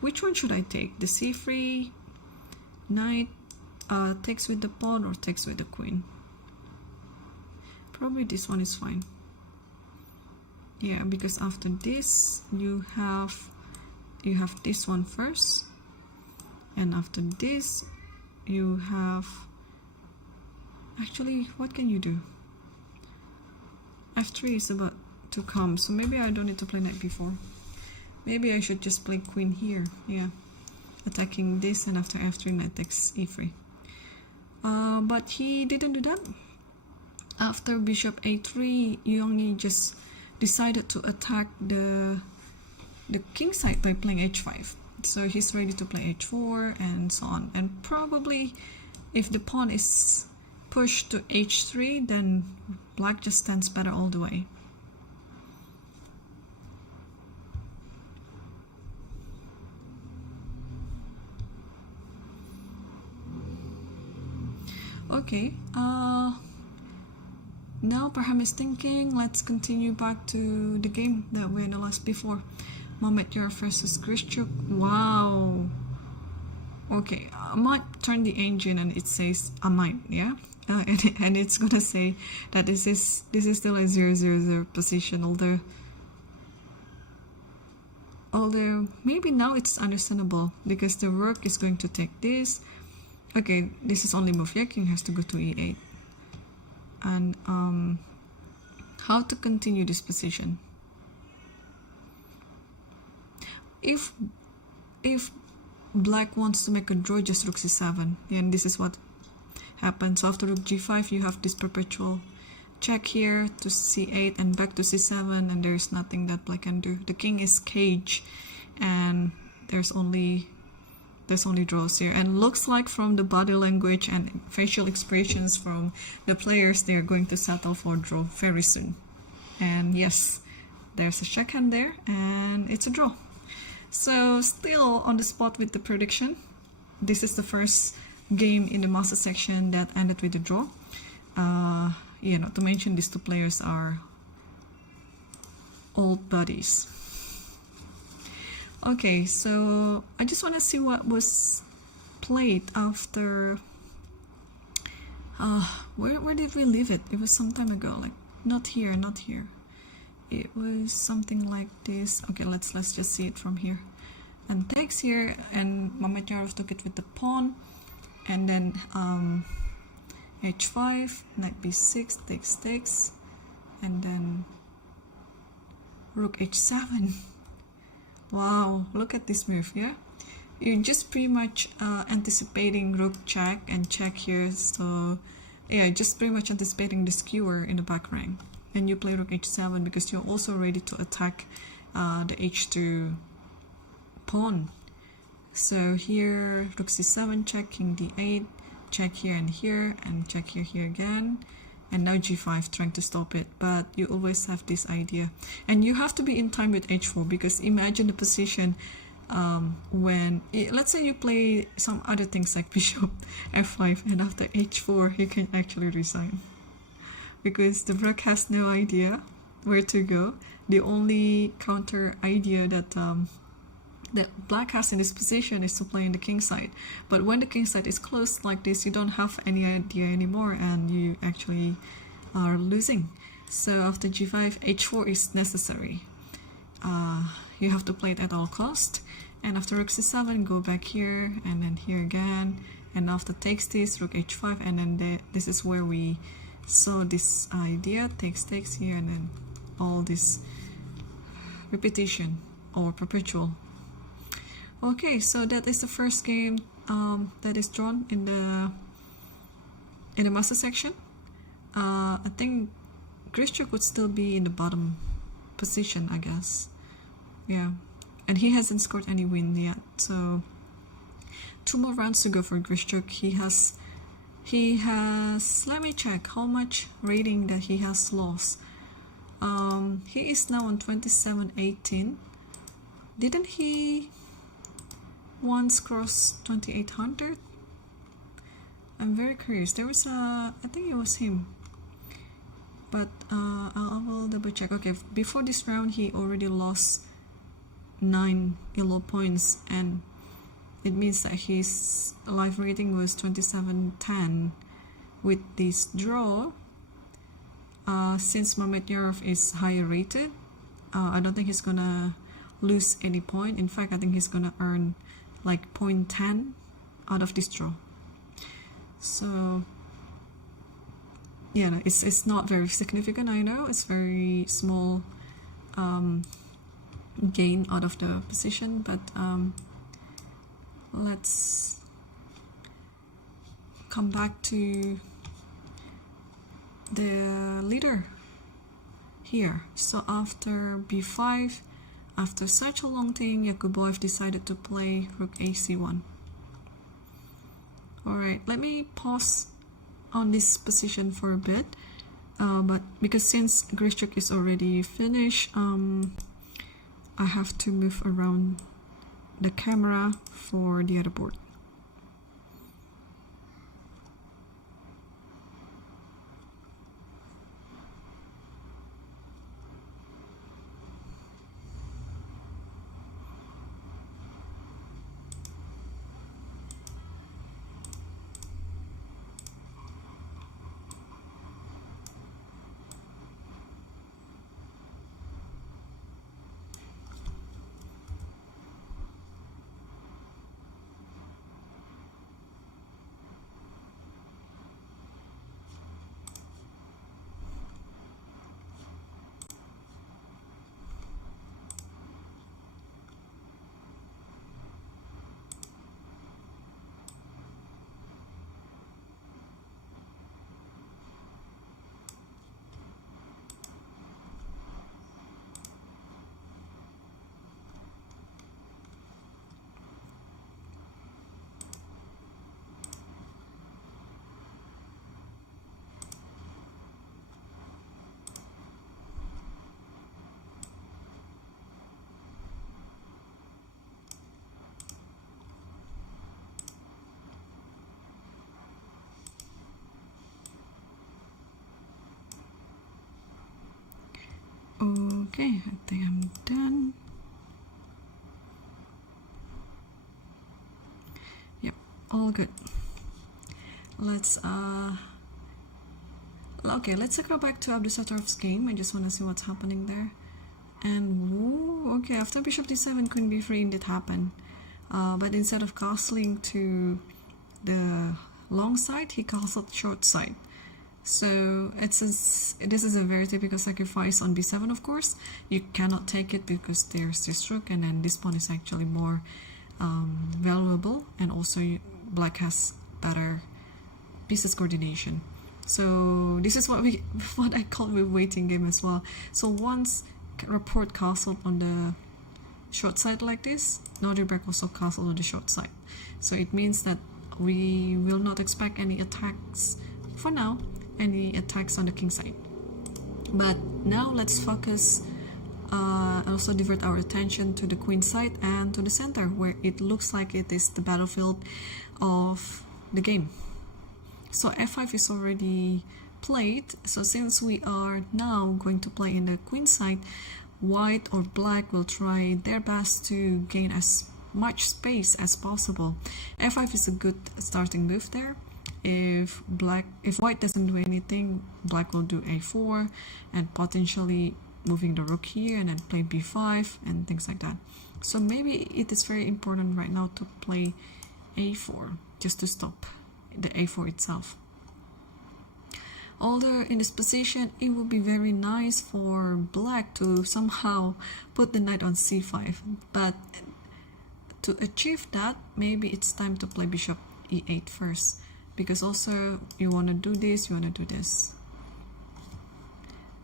which one should I take? The c3 knight takes with the pawn or takes with the queen? Probably this one is fine. Yeah, because after this you have this one first, and after this you have, actually, what can you do? F3 is about to come, so maybe I don't need to play knight b4. Maybe I should just play queen here. Yeah, attacking this, and after f3 knight takes e3. But he didn't do that. After bishop a3, Yongi just decided to attack the king side by playing h5. So he's ready to play h4 and so on. And probably if the pawn is pushed to h3, then black just stands better all the way. Okay, now Parham is thinking, let's continue back to the game that we analyzed before. Mametjar versus Grischuk. Wow. Okay, I might turn the engine and it says I might, yeah? And it's gonna say that this is still a 0-0-0 position, although maybe now it's understandable because the rook is going to take this. Okay, this is only move, yeah? King has to go to e8. And how to continue this position? If black wants to make a draw, just rook c7, yeah, and this is what happens. So after rook g5, you have this perpetual check here to c8 and back to c7, and there's nothing that black can do. The king is caged, and there's only draws here. And looks like from the body language and facial expressions from the players, they are going to settle for draw very soon. And yes, there's a check hand there, and it's a draw. So still on the spot with the prediction. This is the first game in the master section that ended with a draw. Yeah, not to mention these two players are old buddies. Okay, so I just want to see what was played after. Where did we leave it? It was some time ago, like not here. It was something like this. Okay, let's just see it from here. And takes here, and Mametjarov took it with the pawn, and then h5, knight b6, takes, and then rook h7. Wow, look at this move, yeah? You're just pretty much anticipating rook check and check here, so yeah, just pretty much anticipating the skewer in the back rank. And you play rook h7 because you're also ready to attack the h2 pawn. So here, rook c7, check, king d8, check here, and check here again. And now g5, trying to stop it, but you always have this idea. And you have to be in time with h4, because imagine the position when, let's say you play some other things like bishop f5, and after h4, you can actually resign. Because the rook has no idea where to go. The only counter idea that black has in this position is to play in the king side. But when the king side is closed like this, you don't have any idea anymore, and you actually are losing. So after g5, h4 is necessary. You have to play it at all cost. And after rook c7, go back here, and then here again. And after takes this, rook h5, and then this is where we saw this idea, takes here, and then all this repetition or perpetual. Okay, so that is the first game that is drawn in the master section. I think Grischuk would still be in the bottom position, I guess. Yeah, and he hasn't scored any win yet. So 2 more rounds to go for Grischuk. He has. Let me check how much rating that he has lost. He is now on 2718. Didn't he once cross 2800? I'm very curious. There was I think it was him, but I will double check. Okay, before this round he already lost 9 elo points, and it means that his live rating was 2710. With this draw, since Mametjarov is higher rated, I don't think he's gonna lose any point. In fact, I think he's gonna earn like 0.10 out of this draw. So yeah, it's not very significant. I know it's very small gain out of the position, but let's come back to the leader here. So after b5, after such a long thing, Yakuboev decided to play rook ac1. Alright, let me pause on this position for a bit, but because since Grishchuk is already finished, I have to move around the camera for the other board. Okay, I think I'm done. Yep, all good. Let's okay, let's go back to Abdusattorov's game. I just want to see what's happening there. And woo, okay, after bishop d7, queen b3 indeed happened, but instead of castling to the long side, he castled short side. So this is a very typical sacrifice on b7. Of course, you cannot take it because there's this rook, and then this pawn is actually more valuable, and also black has better pieces coordination. So this is what I call a waiting game as well. So once report castled on the short side like this, Nordirberg also castled on the short side. So it means that we will not expect any attacks for now. Any attacks on the king side. But now let's focus also divert our attention to the queen side and to the center, where it looks like it is the battlefield of the game. So f5 is already played. So since we are now going to play in the queen side, white or black will try their best to gain as much space as possible. f5 is a good starting move there. If white doesn't do anything, black will do a4 and potentially moving the rook here and then play b5 and things like that. So maybe it is very important right now to play a4 just to stop the a4 itself. Although in this position it would be very nice for black to somehow put the knight on c5, but to achieve that, maybe it's time to play bishop e8 first. Because also you want to do this, you want to do this,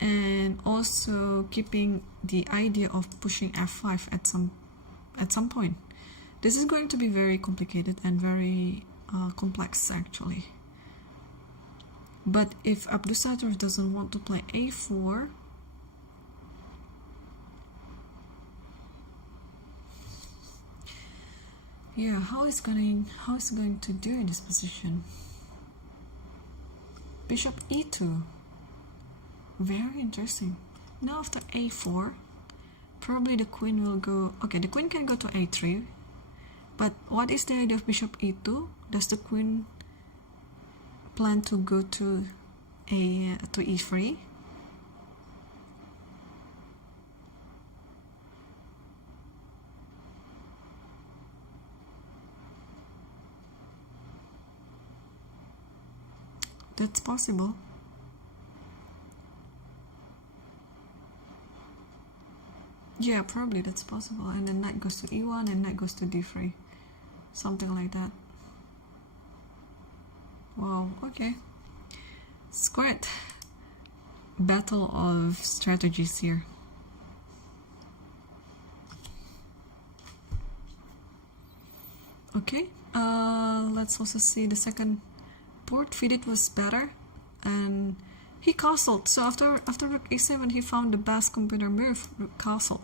and also keeping the idea of pushing f5 at some point. This is going to be very complicated and very complex actually. But if Abdusattorov doesn't want to play a4, yeah, how is going to do in this position? Bishop e2, very interesting. Now after a4, probably the queen will go. Okay, the queen can go to a3, but what is the idea of bishop e2? Does the queen plan to go to e3? that's possible. Yeah, probably that's possible. And then knight goes to e1 and knight goes to d3. Something like that. Wow, okay. It's quite battle of strategies here. Okay, let's also see the second board. Fidit was better and he castled. So after rook a7 he found the best computer move, rook castle,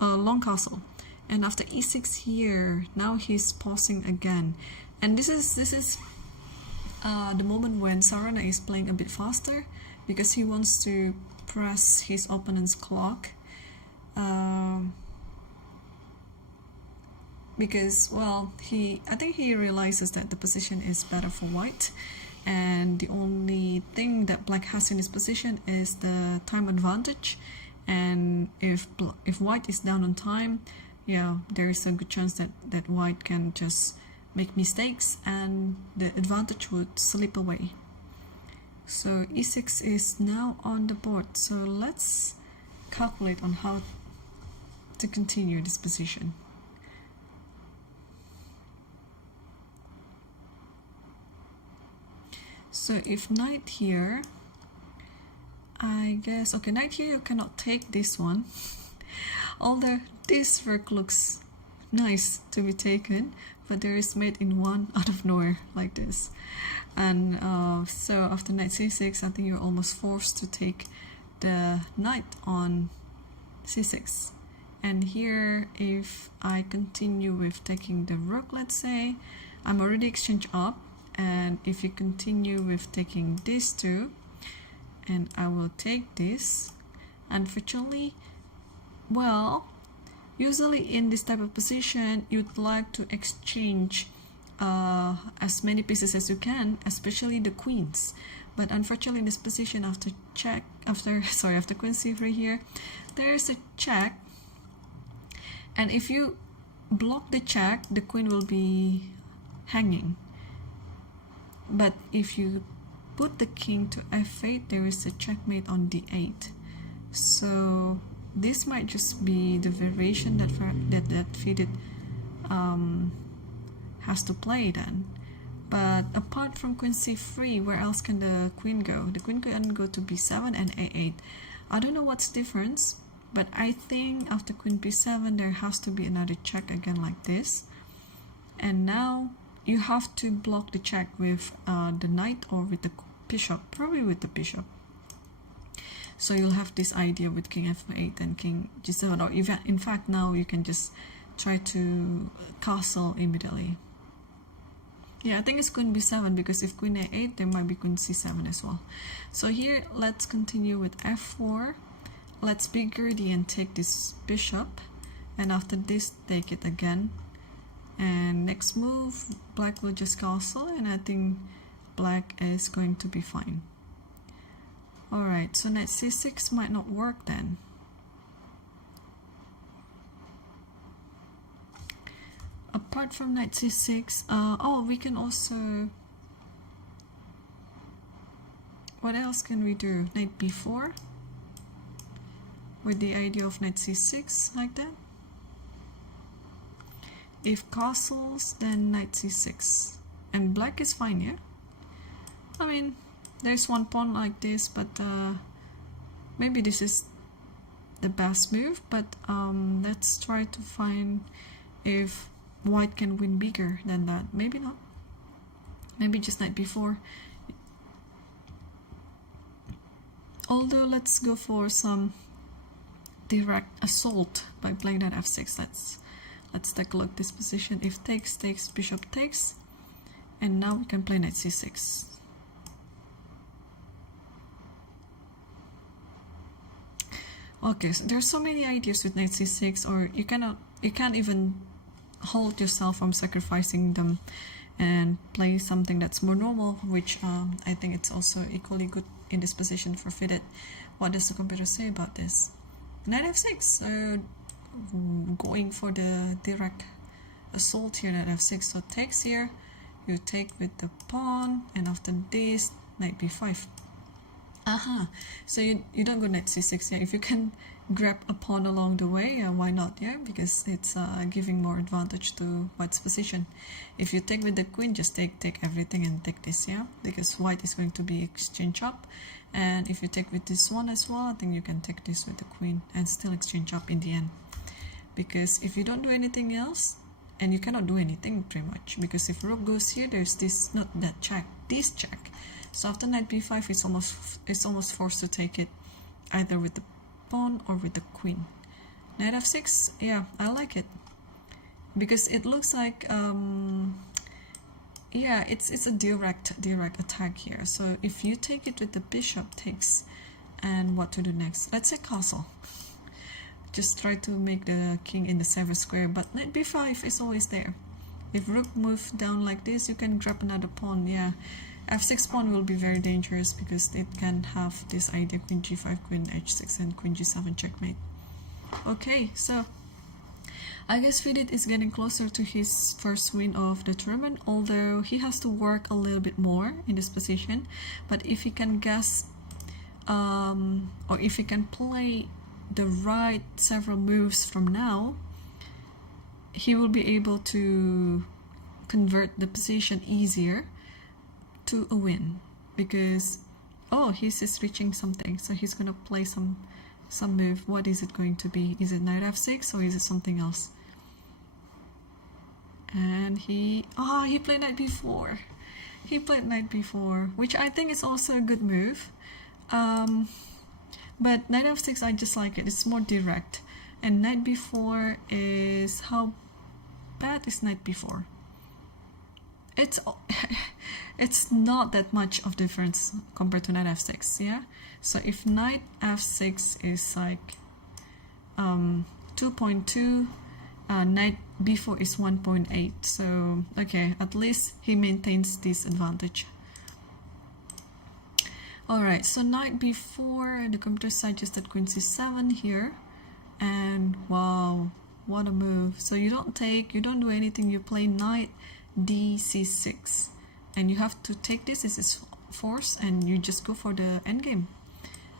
long castle. And after e6 here, now he's pausing again. And this is the moment when Sarana is playing a bit faster because he wants to press his opponent's clock. Because, well, I think he realizes that the position is better for white, and the only thing that black has in his position is the time advantage. And if white is down on time, yeah, there is a good chance that white can just make mistakes and the advantage would slip away. So e6 is now on the board. So let's calculate on how to continue this position. So if knight here, I guess, okay, knight here you cannot take this one. Although this rook looks nice to be taken, but there is mate in one out of nowhere like this. And so after knight c6, I think you're almost forced to take the knight on c6. And here, if I continue with taking the rook, let's say, I'm already exchanged up. And if you continue with taking this too, and I will take this, unfortunately, well, usually in this type of position, you'd like to exchange as many pieces as you can, especially the queens. But unfortunately, in this position, after queen c3 here, there is a check, and if you block the check, the queen will be hanging. But if you put the king to f8, there is a checkmate on d8. So this might just be the variation that Fidit has to play then. But apart from queen c3, where else can the queen go? The queen can go to b7 and a8. I don't know what's the difference, but I think after queen b7 there has to be another check again like this. And now you have to block the check with the knight or with the bishop, probably with the bishop. So you'll have this idea with king f8 and king g7, or even, in fact, now you can just try to castle immediately. Yeah, I think it's queen b7 because if queen a8, there might be queen c7 as well. So here, let's continue with f4. Let's be greedy and take this bishop, and after this, take it again. And next move, black will just castle, and I think black is going to be fine. Alright, so knight c6 might not work then. Apart from knight c6, oh, we can also... What else can we do? Knight b4? With the idea of knight c6, like that. If castles, then knight c6. And black is fine, yeah? I mean, there's one pawn like this, but maybe this is the best move. But let's try to find if white can win bigger than that. Maybe not. Maybe just knight b4. Although, let's go for some direct assault by playing knight f6. Let's take a look at this position. If takes, bishop takes. And now we can play knight c6. Okay, so there's so many ideas with knight c6, or you can't even hold yourself from sacrificing them and play something that's more normal, which I think it's also equally good in this position for Fidit. What does the computer say about this? Knight f6. Going for the direct assault here at f6. So takes here, you take with the pawn, and after this knight b5. So you don't go knight c6. Yeah, if you can grab a pawn along the way, why not? Yeah, because it's giving more advantage to white's position. If you take with the queen, just take everything and take this. Yeah, because white is going to be exchange up, and if you take with this one as well, I think you can take this with the queen and still exchange up in the end. Because if you don't do anything else, and you cannot do anything pretty much, because if rook goes here, there's this, not that check, this check. So after knight b5, it's almost forced to take it either with the pawn or with the queen. Knight f6, yeah, I like it because it looks like yeah, it's a direct attack here. So if you take it with the bishop takes, and what to do next? Let's say castle. Just try to make the king in the 7th square, but knight b5 is always there. If rook move down like this, you can grab another pawn. Yeah, f6 pawn will be very dangerous because it can have this idea queen g5, queen h6, and queen g7 checkmate. Okay, so I guess Vidit is getting closer to his first win of the tournament, although he has to work a little bit more in this position. But if he can guess, or if he can play the right several moves from now, he will be able to convert the position easier to a win. Because he's reaching something, so he's gonna play some move. What is it going to be? Is it knight f6 or is it something else? And he played knight b4. He played knight b4, which I think is also a good move. But knight f6, I just like it. It's more direct. And knight b4 is, how bad is knight b4? It's not that much of difference compared to knight f6. Yeah. So if knight f6 is like 2.2, knight b4 is 1.8. So okay, at least he maintains this advantage. Alright, so knight b4, the computer suggested queen c7 here, and wow, what a move. So you don't take, you don't do anything, you play knight d6, and you have to take this is force, and you just go for the endgame.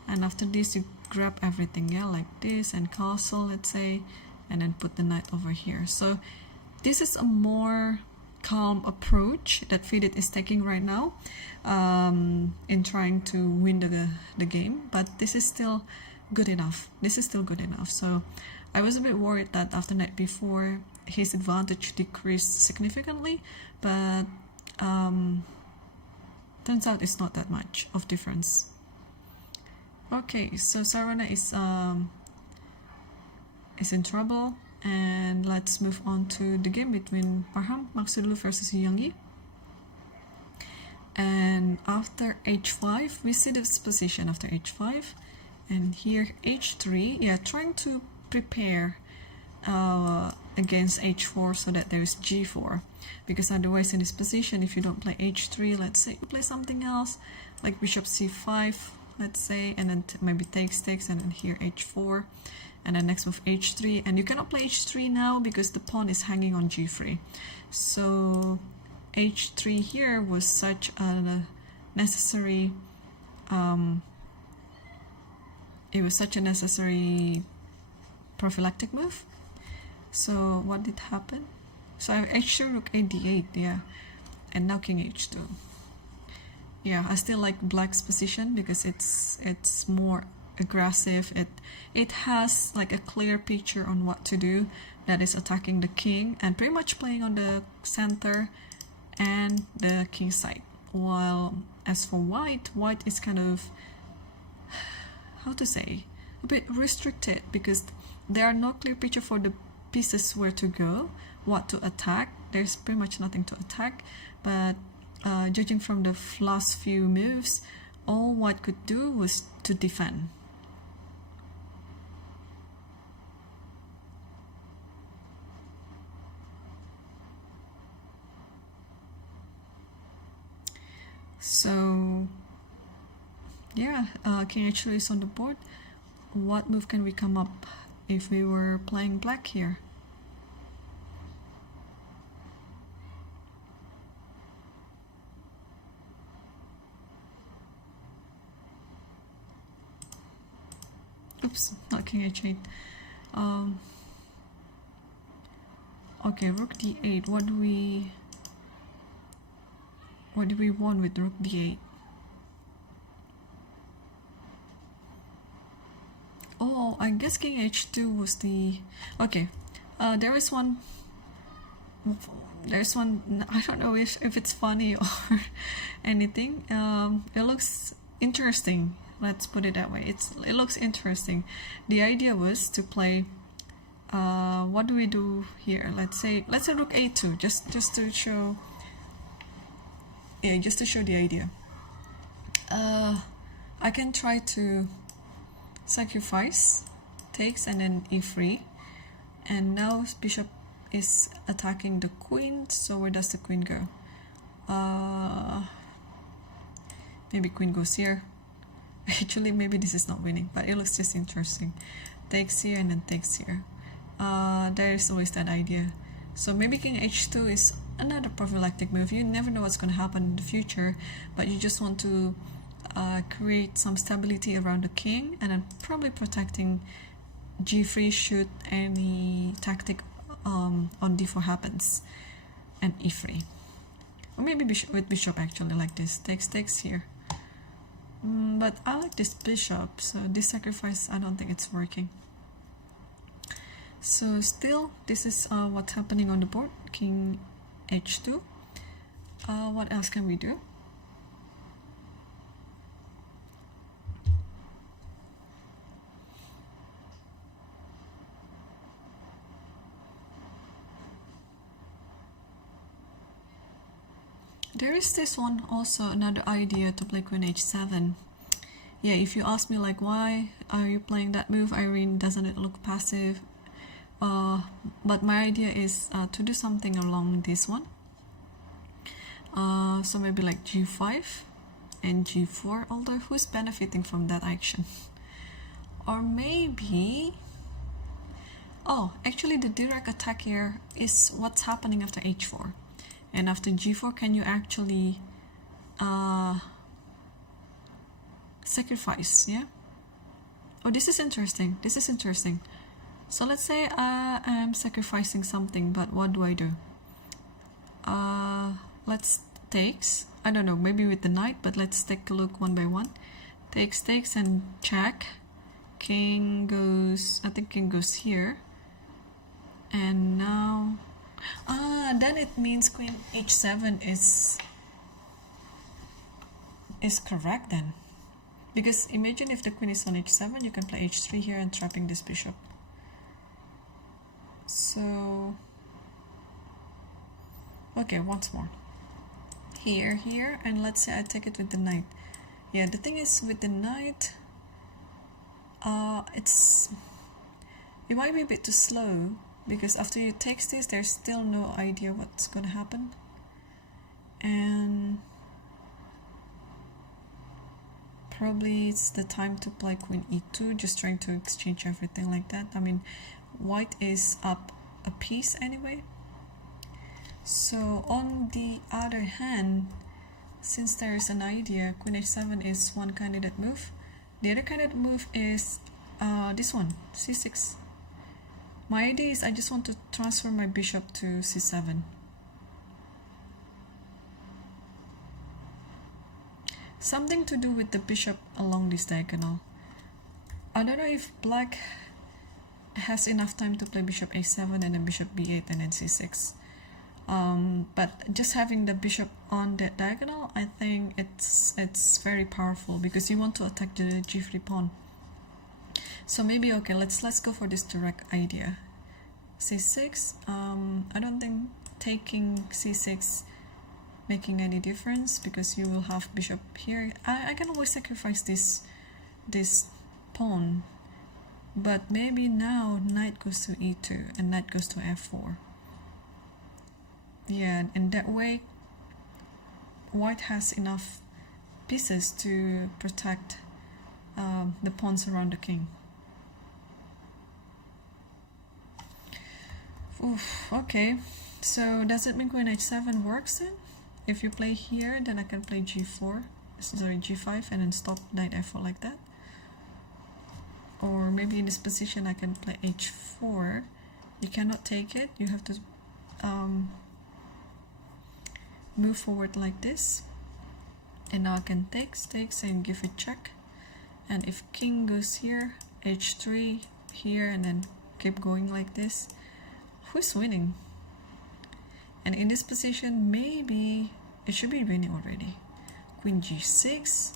And after this you grab everything, yeah, like this, and castle, let's say, and then put the knight over here. So this is a more calm approach that Vidit is taking right now in trying to win the game, but this is still good enough. So I was a bit worried that after knight b4 his advantage decreased significantly, but turns out it's not that much of difference. Okay, so Sarana is in trouble. And let's move on to the game between Parham Maghsoodloo versus Youngie. And after h5, we see this position after h5, and here h3. Yeah, trying to prepare against h4 so that there is g4, because otherwise in this position, if you don't play h3, let's say you play something else like bishop c5, let's say, and then maybe takes, and then here h4. And then next move h3, and you cannot play h3 now because the pawn is hanging on g3. So h3 here was such a necessary prophylactic move. So what did happen? So I have h2, rook a d8, yeah, and now king h2. Yeah, I still like black's position because it's more aggressive. It has like a clear picture on what to do, that is attacking the king and pretty much playing on the center and the king side. While as for white is kind of, how to say, a bit restricted because there are no clear picture for the pieces where to go, what to attack. There's pretty much nothing to attack, but judging from the last few moves, all white could do was to defend. So yeah, king h2 is on the board. What move can we come up if we were playing black here? oops, not king h8. Okay, rook d8. What do we want with rook d8? Oh, I guess king h2 was the... Okay, there's one, I don't know if it's funny or anything. It looks interesting, let's put it that way. It looks interesting. The idea was to play, what do we do here? Let's say rook a2, just to show, yeah, just to show the idea. I can try to sacrifice, takes, and then e3, and now bishop is attacking the queen. So where does the queen go? Maybe queen goes here. Actually, maybe this is not winning, but it looks just interesting. Takes here and then takes here. There is always that idea. So maybe king h2 is another prophylactic move. You never know what's going to happen in the future, but you just want to create some stability around the king, and then probably protecting g3 should any tactic on d4 happens, and e3, or maybe with bishop actually, like this, takes here. But I like this bishop, so this sacrifice, I don't think it's working. So still, this is what's happening on the board. King h2. What else can we do? There is this one also, another idea to play queen h7. Yeah, if you ask me like, why are you playing that move, Irene, doesn't it look passive? But my idea is to do something along this one. So maybe like g5 and g4, although who's benefiting from that action? Or maybe... Oh, actually the direct attack here is what's happening after h4. And after g4, can you actually sacrifice, yeah? Oh, this is interesting. This is interesting. So let's say I am sacrificing something, but what do I do? Let's takes. I don't know, maybe with the knight, but let's take a look one by one. Takes, and check. King goes, I think king goes here. And now... then it means queen h7 is correct then. Because imagine if the queen is on h7, you can play h3 here and trapping this bishop. So, okay, once more. Here, and let's say I take it with the knight. Yeah, the thing is with the knight, it might be a bit too slow, because after you take this, there's still no idea what's going to happen. And probably it's the time to play queen e2, just trying to exchange everything like that. I mean, white is up a piece anyway. So on the other hand, since there is an idea, queen h7 is one candidate move. The other candidate move is this one, c6. My idea is I just want to transfer my bishop to c7. Something to do with the bishop along this diagonal. I don't know if black has enough time to play bishop a7 and then bishop b8 and then c6. But just having the bishop on that diagonal, I think it's very powerful, because you want to attack the g3 pawn. So maybe, okay, let's go for this direct idea. c6. I don't think taking c6 making any difference, because you will have bishop here. I can always sacrifice this pawn, but maybe now knight goes to e2 and knight goes to f4. Yeah, and that way white has enough pieces to protect the pawns around the king. Oof, okay, so does it mean queen h7 works then? If you play here, then I can play g4, sorry, g5, and then stop knight f4 like that. or maybe in this position I can play h4. You cannot take it, you have to move forward like this, and now I can takes and give a check, and if king goes here, h3 here, and then keep going like this, who's winning? And in this position, maybe it should be winning already. Queen g6,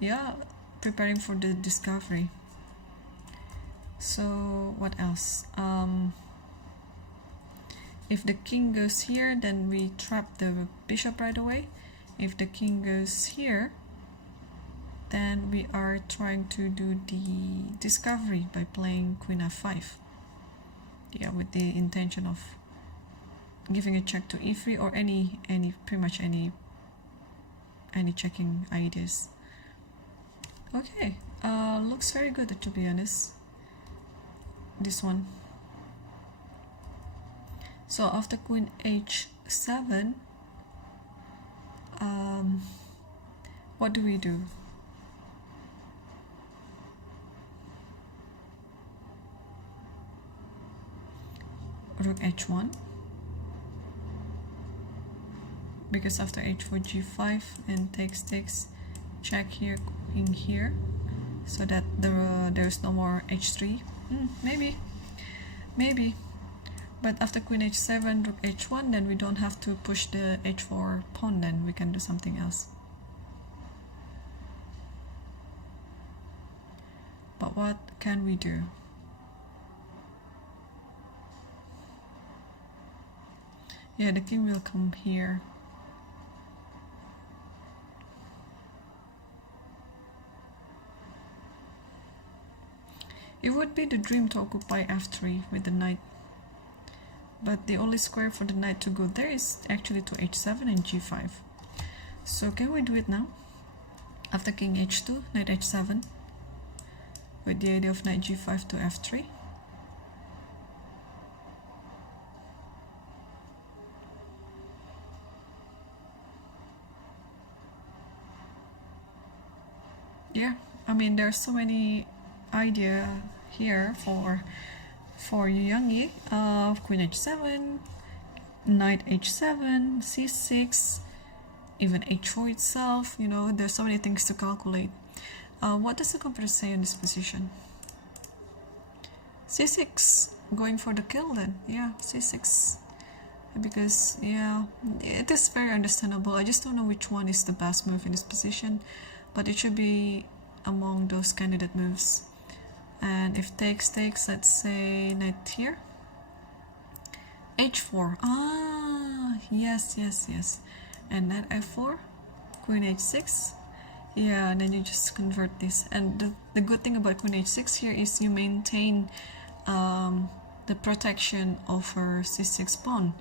yeah, preparing for the discovery. So what else? If the king goes here, then we trap the bishop right away. If the king goes here, then we are trying to do the discovery by playing queen f5. Yeah, with the intention of giving a check to e3 or pretty much any checking ideas. Okay, looks very good, to be honest, this one. So after queen h7, what do we do? Rook h1, because after h4 g5 and takes check here, queen here, so that there's no more h3. Maybe, but after queen h7, rook h1, then we don't have to push the h4 pawn, then we can do something else. But what can we do? Yeah, the king will come here. It would be the dream to occupy f3 with the knight, but the only square for the knight to go there is actually to h7 and g5. So can we do it now? After king h2, knight h7, with the idea of knight g5 to f3. Yeah, I mean, there's so many idea here for Yu Yangyi. Queen h7, knight h7, c6, even h4 itself. You know, there's so many things to calculate. What does the computer say in this position? c6, going for the kill then. Yeah, c6, because yeah, it is very understandable. I just don't know which one is the best move in this position, but it should be among those candidate moves. And if takes, let's say knight here, h4, yes, and knight f4, queen h6, yeah, and then you just convert this. And the good thing about queen h6 here is you maintain the protection of her c6 pawn,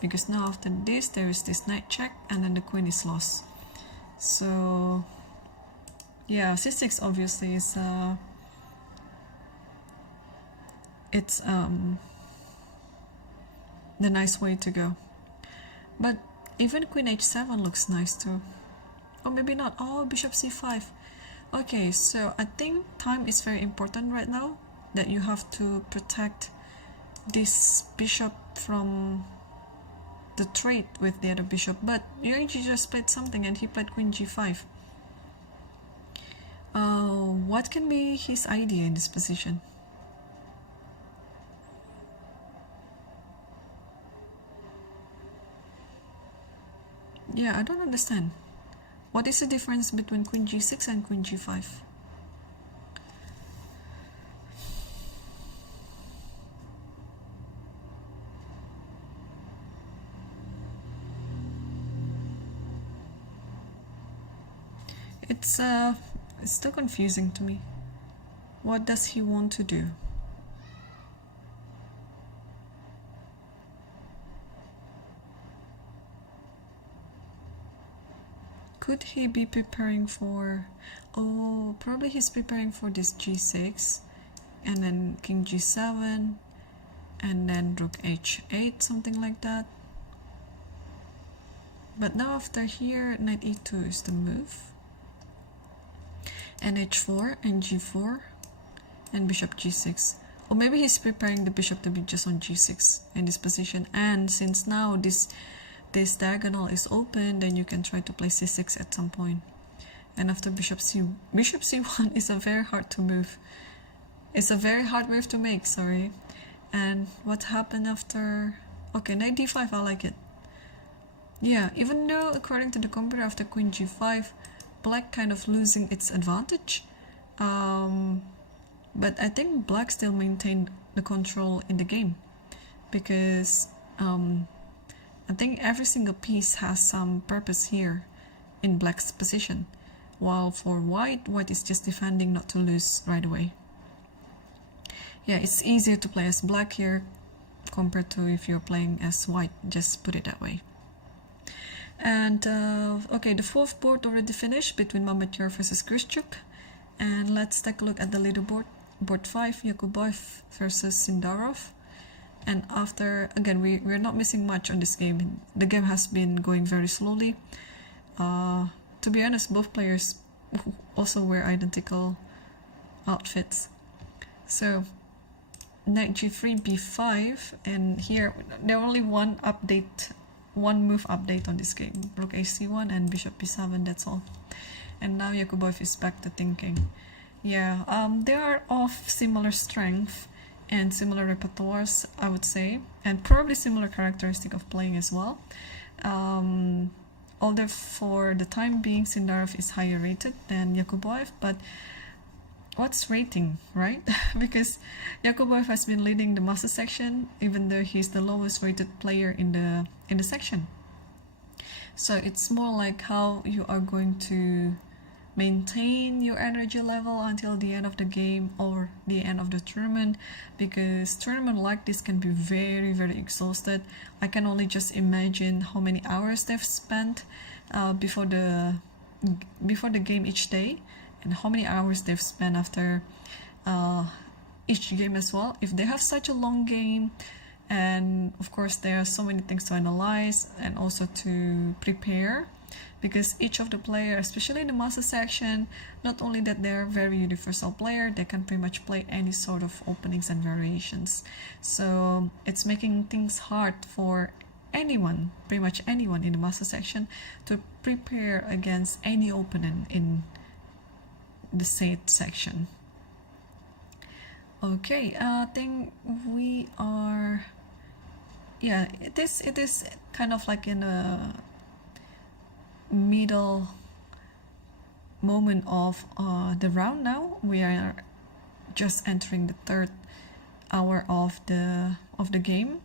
because now after this there is this knight check, and then the queen is lost. So yeah, c6 obviously is it's the nice way to go. But even queen h7 looks nice too. Or maybe not. Oh, bishop c5. Okay, so I think time is very important right now, that you have to protect this bishop from the trade with the other bishop. But Yuanji just played something and he played queen g5. What can be his idea in this position? Yeah, I don't understand. What is the difference between queen g6 and queen g5? It's still confusing to me. What does he want to do? Could he be preparing for... Oh, probably he's preparing for this g6, and then king g7, and then rook h8, something like that. But now after here, knight e2 is the move, and h4 and g4, and bishop g6. Or maybe he's preparing the bishop to be just on g6 in this position. And since now this diagonal is open, then you can try to play c6 at some point. And after bishop c1 is a very hard to move. It's a very hard move to make, sorry. And what happened after? Okay, knight d5, I like it. Yeah, even though according to the computer after queen g5, black kind of losing its advantage. But I think black still maintained the control in the game. Because I think every single piece has some purpose here in black's position. While for white is just defending not to lose right away. Yeah, it's easier to play as black here compared to if you're playing as white, just put it that way. And okay, the fourth board already finished between Mamedyar versus Krischuk. And let's take a look at the leaderboard. Board 5, Yakubov versus Sindarov. And after, again, we're not missing much on this game. The game has been going very slowly. To be honest, both players also wear identical outfits. So knight g3, b5, and here there only one move update on this game. Rook ac1 and bishop b7, that's all. And now Yakubov is back to thinking. Yeah, they are of similar strength and similar repertoires, I would say, and probably similar characteristic of playing as well. Although for the time being Sindarov is higher rated than Yakubov, but what's rating, right? Because Yakubov has been leading the master section, even though he's the lowest rated player in the section. So it's more like how you are going to maintain your energy level until the end of the game or the end of the tournament, because tournament like this can be very, very exhausted. I can only just imagine how many hours they've spent before the game each day, and how many hours they've spent after each game as well. If they have such a long game, and of course there are so many things to analyze and also to prepare, because each of the players, especially in the master section, not only that they're very universal player, they can pretty much play any sort of openings and variations. So it's making things hard for anyone, pretty much anyone in the master section, to prepare against any opponent in the said section. Okay, I think we are, yeah, it is kind of like in a middle moment of the round now. We are just entering the third hour of the game,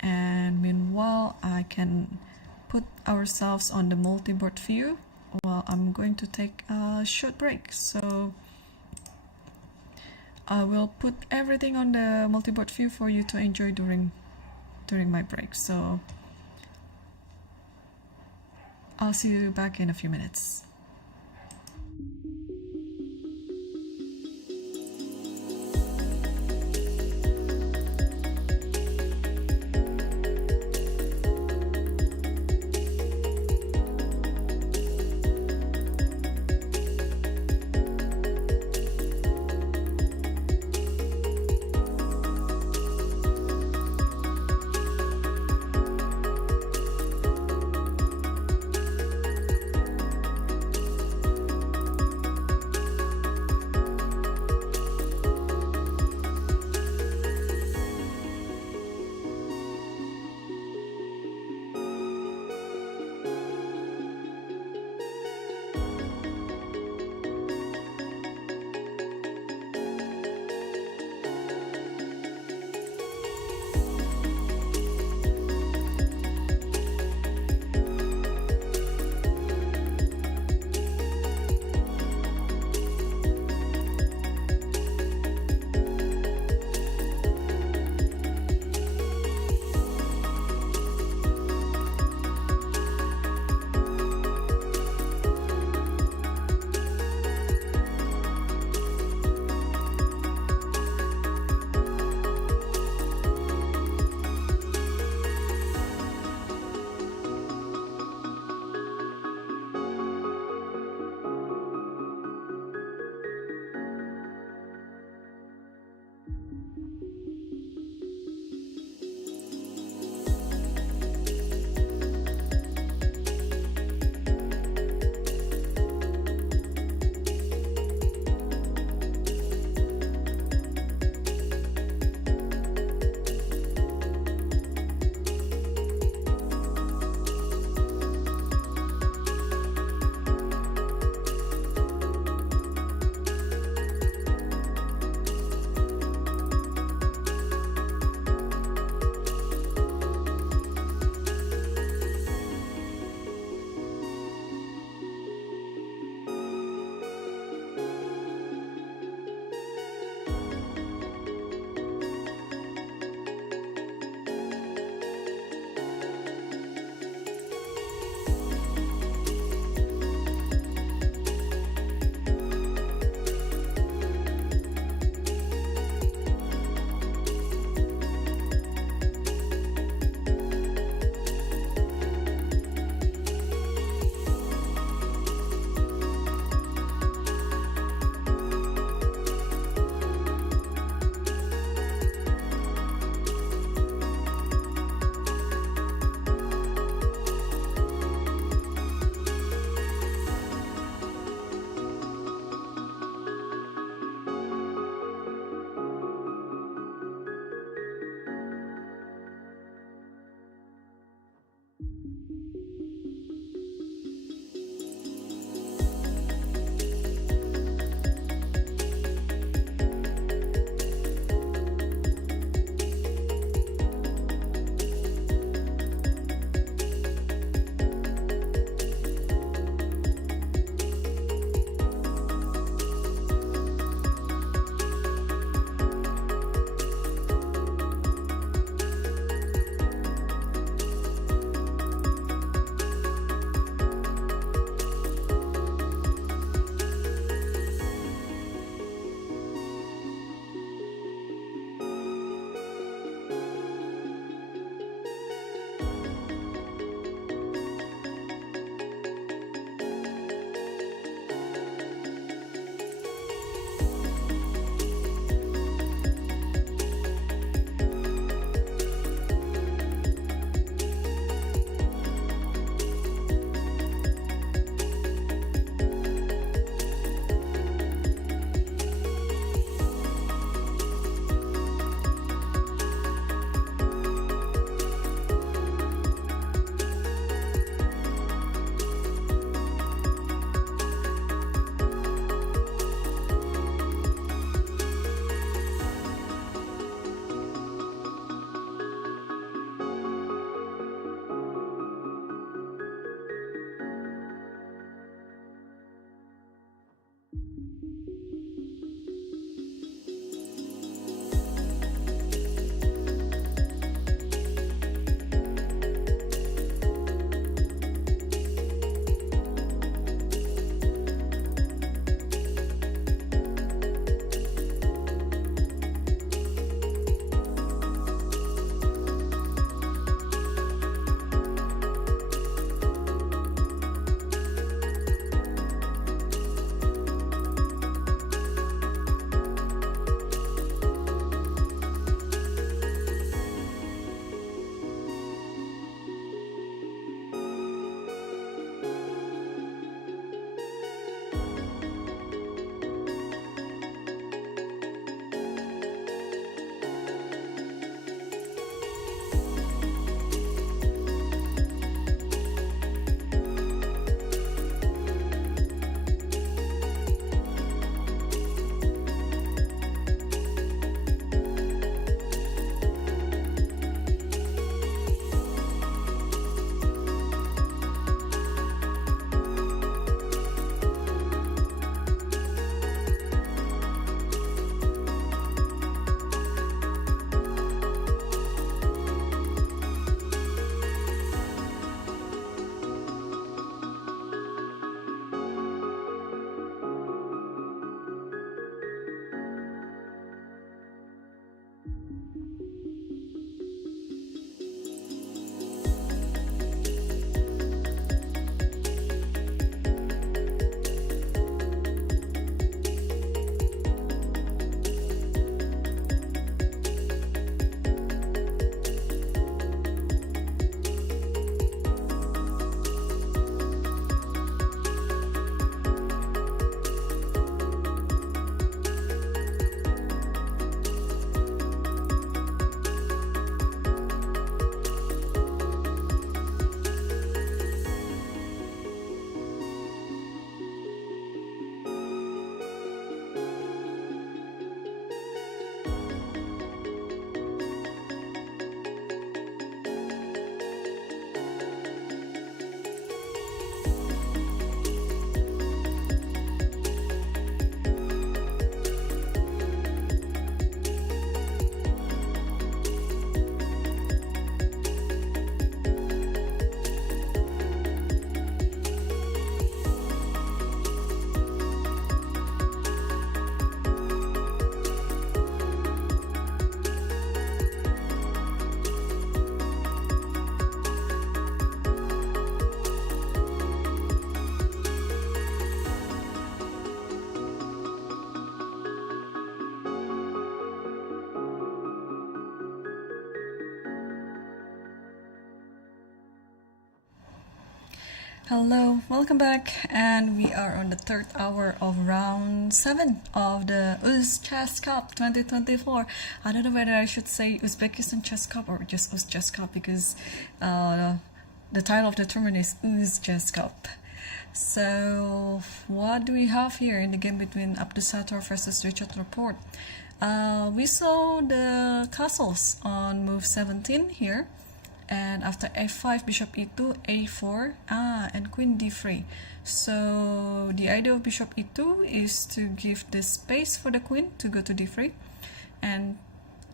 and meanwhile I can put ourselves on the multi-board view while I'm going to take a short break. So I will put everything on the multi-board view for you to enjoy during my break. So I'll see you back in a few minutes. Hello, welcome back, and we are on the third hour of round 7 of the UzChess Cup 2024. I don't know whether I should say Uzbekistan Chess Cup or just UzChess Cup because the title of the tournament is UzChess Cup. So, what do we have here in the game between Abdusattor versus Richard Laporte? We saw the castles on move 17 here. And after f5, bishop e2, a4, and queen d3. So the idea of bishop e2 is to give the space for the queen to go to d3. And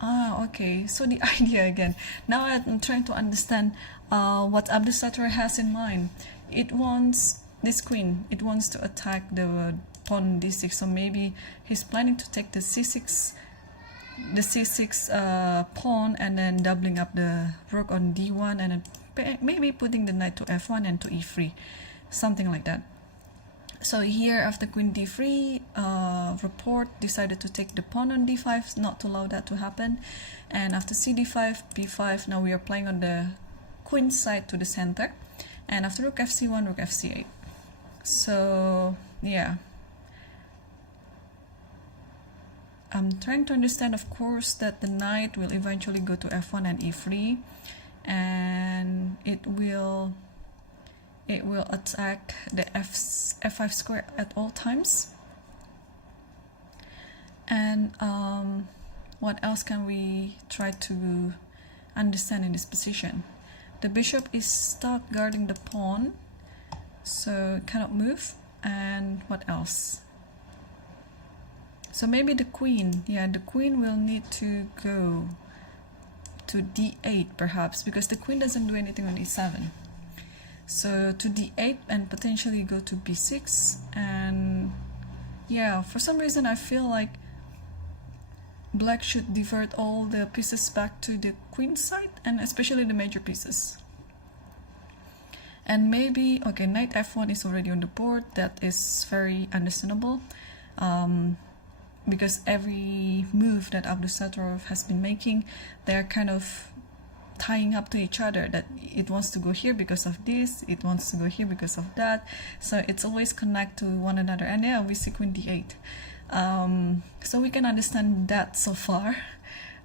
okay, so the idea again. Now I'm trying to understand what Abdusattor has in mind. It wants this queen. It wants to attack the pawn d6. So maybe he's planning to take the c6 pawn and then doubling up the rook on d1 and then maybe putting the knight to f1 and to e3, something like that. So here after queen d3, Laporte decided to take the pawn on d5 not to allow that to happen, and after cd5, b5, now we are playing on the queen side to the center, and after rook fc1, rook fc8. So yeah, I'm trying to understand, of course, that the knight will eventually go to f1 and e3, and it will attack the f5 square at all times. And what else can we try to understand in this position? The bishop is stuck guarding the pawn, so it cannot move. And what else? So maybe the queen, the queen will need to go to d8 perhaps, because the queen doesn't do anything on e7. So to d8 and potentially go to b6, and yeah, for some reason I feel like black should divert all the pieces back to the queen side, and especially the major pieces. And maybe, okay, knight f1 is already on the board. That is very understandable. Because every move that Abdusattor has been making, they're kind of tying up to each other, that it wants to go here because of this, it wants to go here because of that, so it's always connect to one another. And yeah, we see queen d8, so we can understand that so far,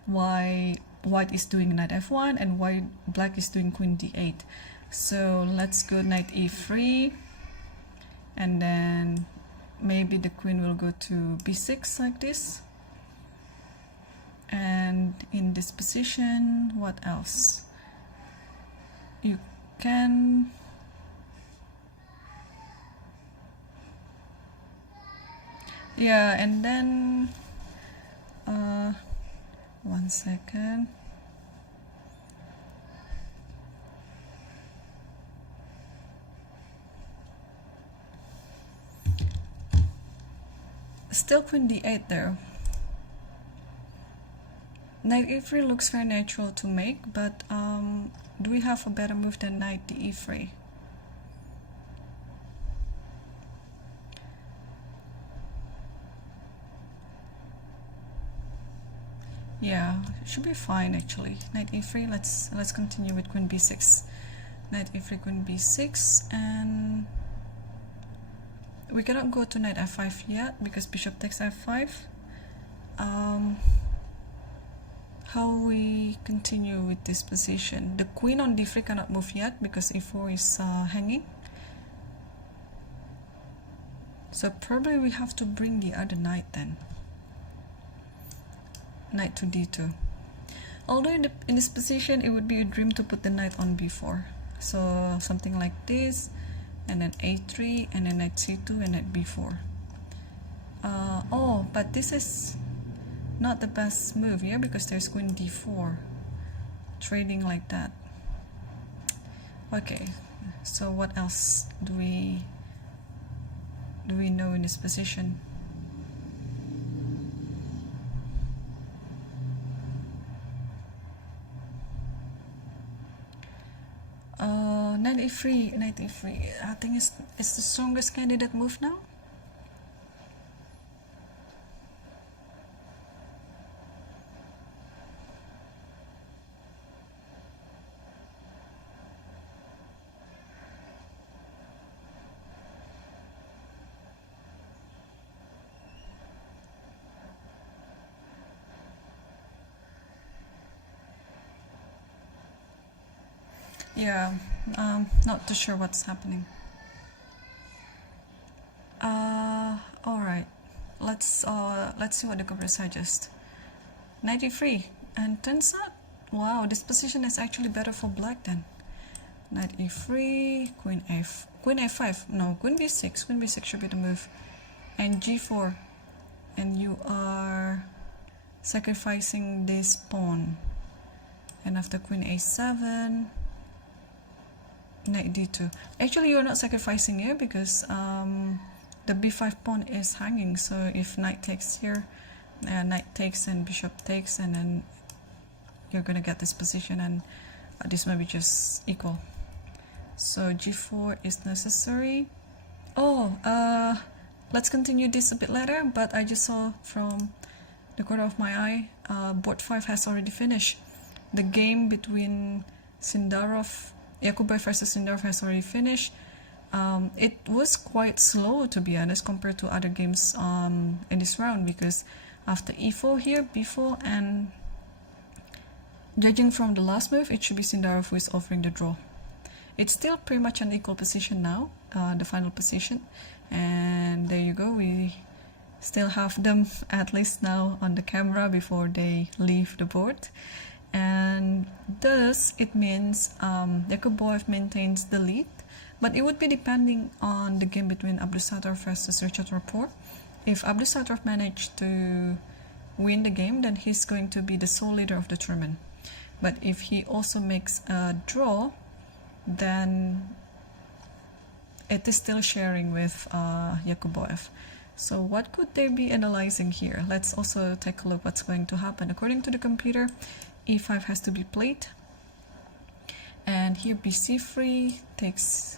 why white is doing knight f1 and why black is doing queen d8. So let's go knight e3, and then maybe the queen will go to b6 like this. And in this position, what else? You can and then one second. Still queen d8 there. Knight e3 looks very natural to make, but do we have a better move than knight e3? Yeah, it should be fine actually. Knight e3, let's continue with queen b6. Knight e3, queen b6, and we cannot go to knight f5 yet because bishop takes f5. How we continue with this position? The queen on d3 cannot move yet because e4 is hanging. So probably we have to bring the other knight then. Knight to d2. Although in this position it would be a dream to put the knight on b4. So something like this, and then a3, and then knight c2, and knight b4. Oh, but this is not the best move here because there's queen d4 trading like that. Okay, so what else do we know in this position? Knight e3, I think it's the strongest candidate move now. Yeah, not too sure what's happening. All right. Let's see what the computer suggests. Knight e3, and turns out, wow, this position is actually better for black then. Knight e3, queen a5, no, queen b6, queen b6 should be the move, and g4, and you are sacrificing this pawn, and after queen a7, knight d2. Actually, you're not sacrificing here because the b5 pawn is hanging, so if knight takes here, knight takes and bishop takes, and then you're gonna get this position, and this might be just equal. So g4 is necessary. Oh, let's continue this a bit later, but I just saw from the corner of my eye, board 5 has already finished. The game between Yakubayev versus Sindarov has already finished. It was quite slow, to be honest, compared to other games in this round, because after e4 here, b4, and judging from the last move, it should be Sindarov who is offering the draw. It's still pretty much an equal position now, the final position, and there you go, we still have them at least now on the camera before they leave the board, and thus it means Yakubayev maintains the lead, but it would be depending on the game between Abdusattorov versus Richard Rapport. If Abdusattorov managed to win the game, then he's going to be the sole leader of the tournament, but if he also makes a draw, then it is still sharing with Yakubayev. So what could they be analyzing here? Let's also take a look what's going to happen. According to the computer, e5 has to be played, and here bc3 takes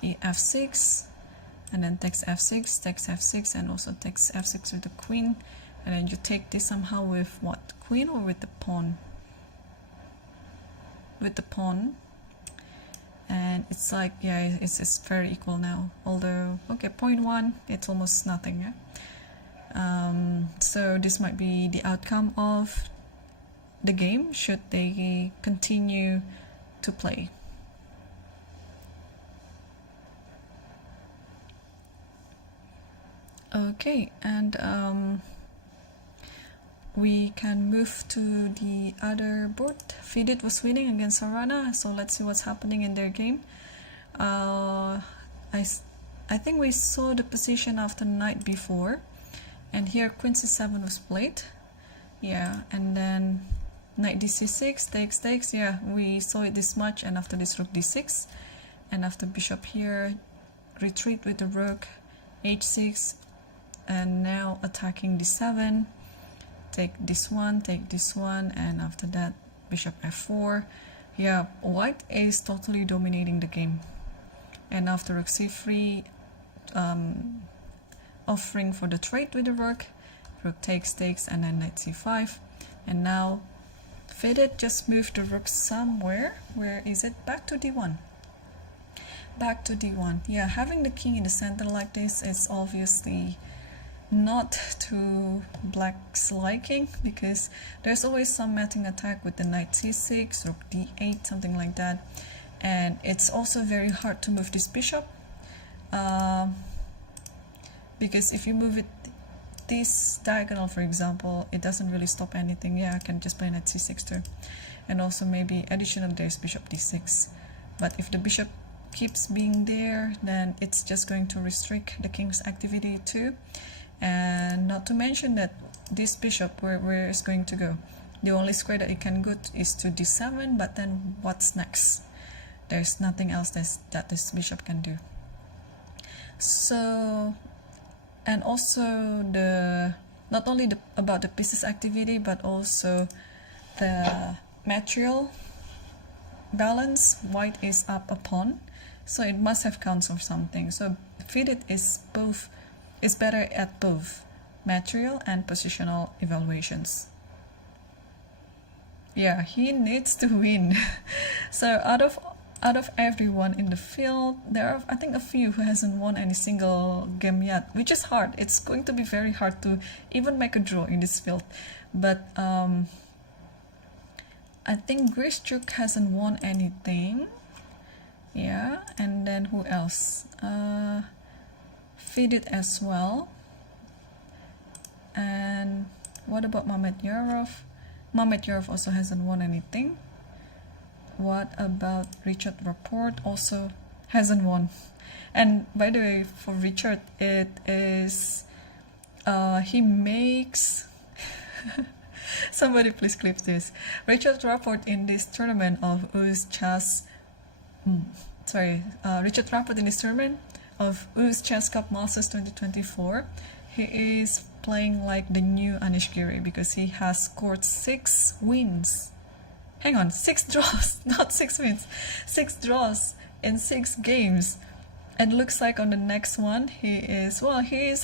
f6, and then takes f6, and also takes f6 with the queen, and then you take this somehow with what? Queen or with the pawn? With the pawn. And it's like, yeah, it's very equal now, although, okay, 0.1, it's almost nothing, yeah? So this might be the outcome of the game, should they continue to play. Okay, and we can move to the other board. Fidit was winning against Sarana, so let's see what's happening in their game. I think we saw the position after knight b4, and here queen c7 was played. Yeah, and then knight dc6, takes, yeah, we saw it this much, and after this rook d6, and after bishop here, retreat with the rook, h6, and now attacking d7, take this one, and after that bishop f4. Yeah, white is totally dominating the game, and after rook c3, offering for the trade with the rook takes, and then knight c5, and now Fidit just moved the rook somewhere. Where is it? Back to d1. Back to d1. Yeah, having the king in the center like this is obviously not to black's liking, because there's always some matching attack with the knight c6, rook d8, something like that, and it's also very hard to move this bishop, because if you move it this diagonal, for example, it doesn't really stop anything. Yeah, I can just play knight c6 too, and also maybe additional there's bishop d6, but if the bishop keeps being there, then it's just going to restrict the king's activity too. And not to mention that this bishop, where is going to go? The only square that it can go to is to d7, but then what's next? There's nothing else that this bishop can do. So, and also not only about the pieces activity, but also the material balance. White is up a pawn, so it must have counts or something. So Fidit is better at both material and positional evaluations. Yeah, he needs to win. So out of everyone in the field, there are, I think, a few who hasn't won any single game yet, which is hard. It's going to be very hard to even make a draw in this field. But I think Grischuk hasn't won anything. Yeah, and then who else? Fidit as well. And what about Mamedyarov? Mamedyarov also hasn't won anything. What about Richard Rapport? Also hasn't won. And by the way, for Richard, it is he makes somebody please clip this. Richard Rapport in this tournament of UzChess Richard Rapport in this tournament of UzChess Cup Masters 2024, he is playing like the new Anish Giri because he has scored 6 wins. Hang on, 6 draws, not 6 wins. 6 draws in 6 games. And looks like on the next one he is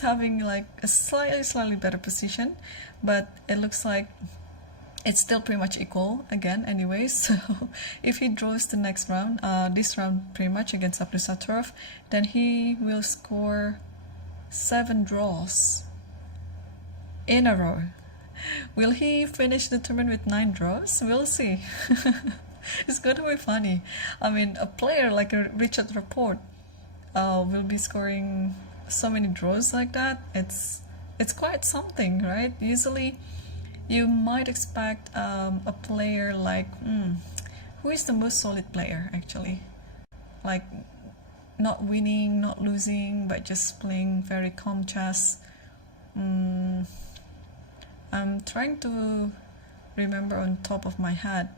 having like a slightly better position, but it looks like it's still pretty much equal again anyway. So if he draws the next round, this round pretty much against Abdusattorov, then he will score 7 draws in a row. Will he finish the tournament with 9 draws? We'll see. It's going to be funny. I mean, a player like a Richard Rapport will be scoring so many draws like that. It's quite something, right? Usually you might expect a player like who is the most solid player actually, like not winning, not losing, but just playing very calm chess. I'm trying to remember on top of my head.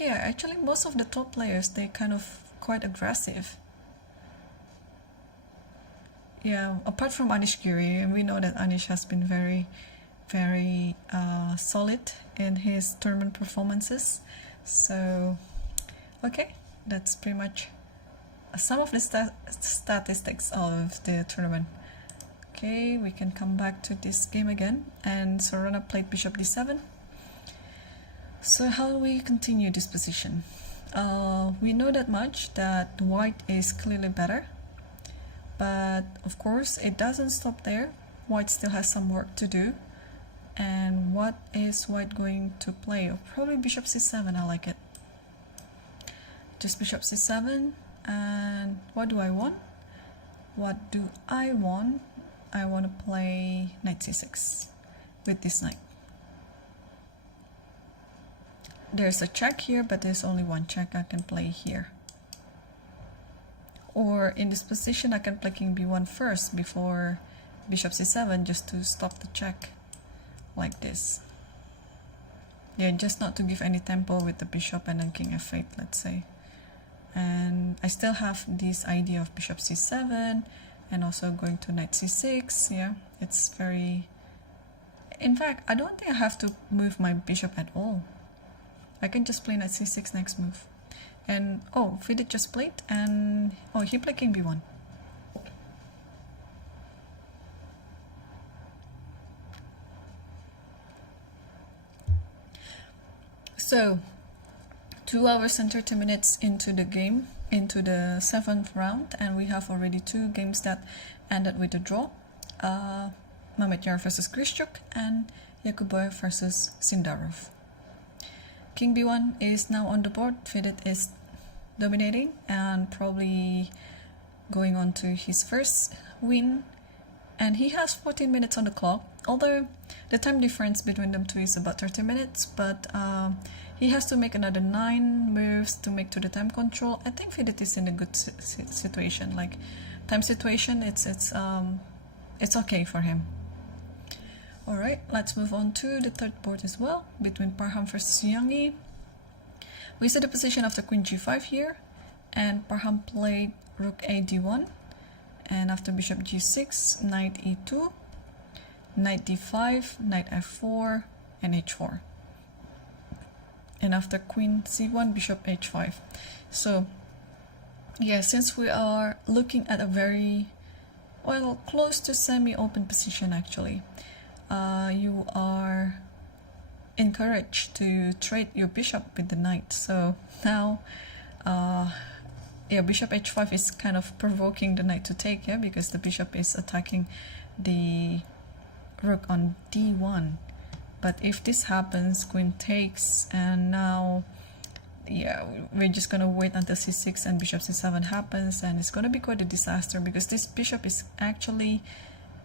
Yeah, actually most of the top players, they kind of quite aggressive. Yeah, apart from Anish Giri, and we know that Anish has been very solid in his tournament performances. So, okay, that's pretty much some of the statistics of the tournament. Okay, we can come back to this game again, and Sorana played bishop d7. So how do we continue this position? We know that much, that white is clearly better, but of course it doesn't stop there. White still has some work to do. And what is white going to play? Probably bishop c7, I like it. Just bishop c7, and what do I want? What do I want? I want to play knight c6 with this knight. There's a check here, but there's only one check I can play here. Or in this position, I can play king b1 first before bishop c7 just to stop the check, like this. Yeah, just not to give any tempo with the bishop and then king f8, let's say. And I still have this idea of bishop c7 and also going to knight c6. Yeah, it's very... In fact, I don't think I have to move my bishop at all. I can just play knight c6 next move. And oh, Fidit just played, and oh, he played king b1. So 2 hours and 30 minutes into the game, into the 7th round, and we have already 2 games that ended with a draw. Mamedyarov versus Grishchuk and Yakuboyev versus Sindarov. King b1 is now on the board. Fidit is dominating and probably going on to his first win. And he has 14 minutes on the clock, although the time difference between them two is about 30 minutes, but he has to make another 9 moves to make to the time control. I think Fidit is in a good situation, like time situation, it's okay for him. Alright, let's move on to the 3rd board as well, between Parham versus Yangi. We see the position after queen g5 here, and Parham played rook a d1, and after bishop g6, knight e2, knight d5, knight f4, and h4. And after queen c1, bishop h5. So, yeah, since we are looking at a very, well, close to semi-open position actually, you are encouraged to trade your bishop with the knight. So now, yeah, bishop h5 is kind of provoking the knight to take, yeah, because the bishop is attacking the rook on d1. But if this happens, queen takes, and now yeah, we're just gonna wait until c6 and bishop c7 happens, and it's gonna be quite a disaster because this bishop is actually,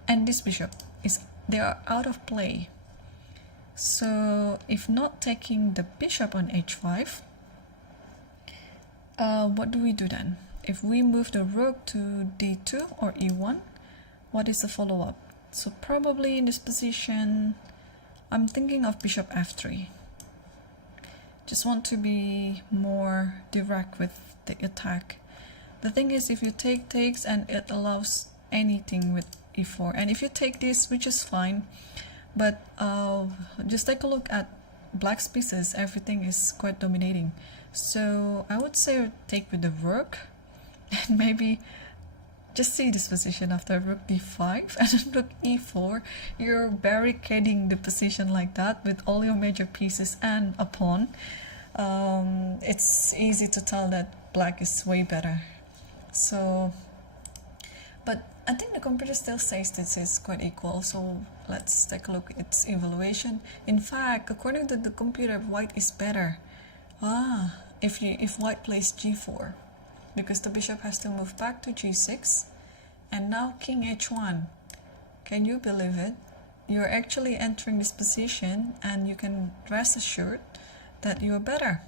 and this bishop is, they are out of play. So if not taking the bishop on h5, what do we do then? If we move the rook to d2 or e1, what is the follow-up? So probably in this position, I'm thinking of bishop f3. Just want to be more direct with the attack. The thing is, if you take takes, and it allows anything with e4, and if you take this, which is fine, but just take a look at black's pieces, everything is quite dominating. So I would say take with the rook, and maybe just see this position after rook d5 and then rook e4. You're barricading the position like that with all your major pieces and a pawn. It's easy to tell that black is way better. So, but I think the computer still says this is quite equal. So let's take a look at its evaluation. In fact, according to the computer, white is better. If white plays g4, because the bishop has to move back to g6, and now king h1. Can you believe it? You're actually entering this position, and you can rest assured that you're better.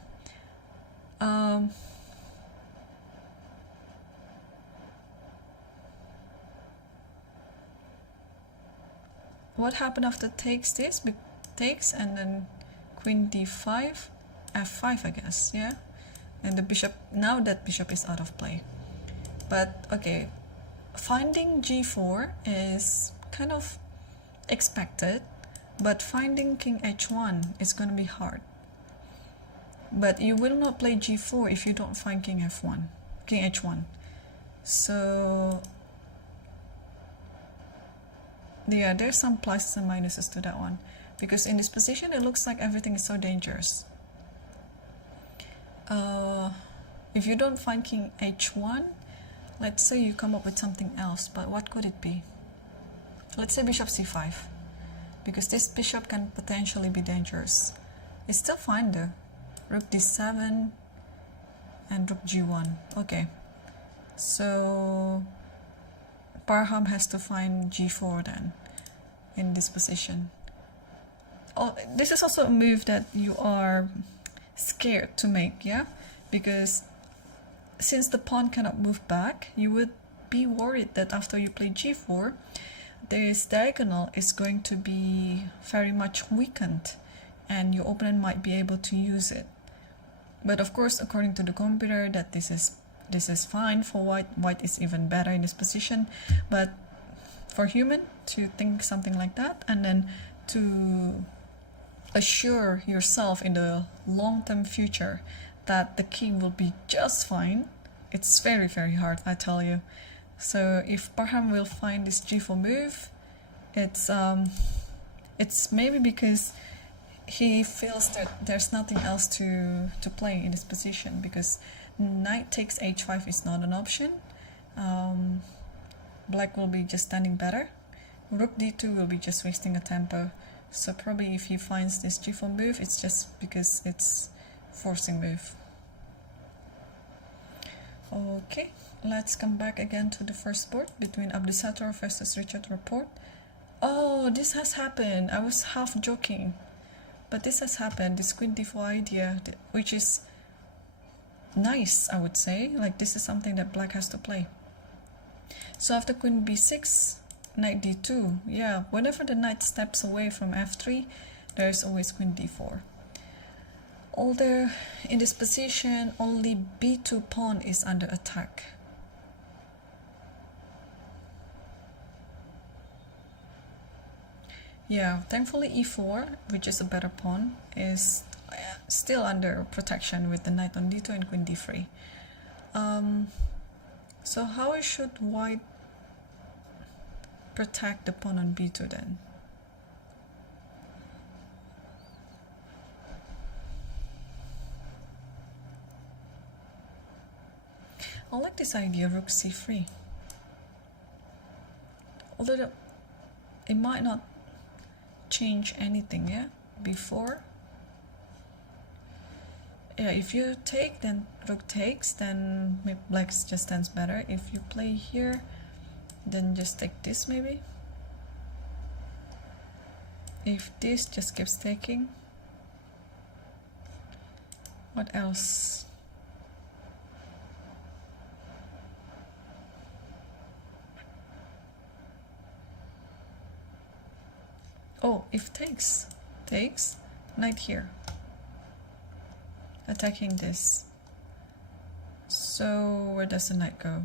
What happened after takes this? Takes, and then queen d5, f5, I guess, yeah? And the bishop, now that bishop is out of play. But okay, finding g4 is kind of expected, but finding king h1 is going to be hard. But you will not play g4 if you don't find king h1. So yeah, there's some pluses and minuses to that one, because in this position it looks like everything is so dangerous. If you don't find king h1, let's say you come up with something else, but what could it be? Let's say bishop c5, because this bishop can potentially be dangerous. It's still fine though. Rook d7 and rook g1. Okay, so Parham has to find g4 then in this position. Oh, this is also a move that you are scared to make, yeah? Because since the pawn cannot move back, you would be worried that after you play g4, this diagonal is going to be very much weakened, and your opponent might be able to use it. But of course, according to the computer, that this is fine for white. White is even better in this position. But for human to think something like that, and then to assure yourself in the long-term future that the king will be just fine, it's very, very hard, I tell you. So if Parham will find this g4 move, it's maybe because he feels that there's nothing else to play in this position, because knight takes h5 is not an option. Black will be just standing better. Rook d2 will be just wasting a tempo. So probably if he finds this g4 move, it's just because it's forcing move. Okay, let's come back again to the first board between Abdusator versus Richard Rapport. Oh, this has happened. I was half joking, but this has happened. This queen d4 idea, which is nice, I would say. Like, this is something that black has to play. So after queen b6, knight d2. Yeah, whenever the knight steps away from f3, there's always queen d4. Although in this position, only b2 pawn is under attack. Yeah, thankfully e4, which is a better pawn, is still under protection with the knight on d2 and queen d3. So how should white protect the pawn on b2 then? I like this idea, rook c3. Although it might not change anything, yeah? Before, yeah, if you take, then rook takes, then maybe black just stands better. If you play here, then just take this maybe. If this just keeps taking. What else? Oh, if takes, knight here, attacking this. So where does the knight go?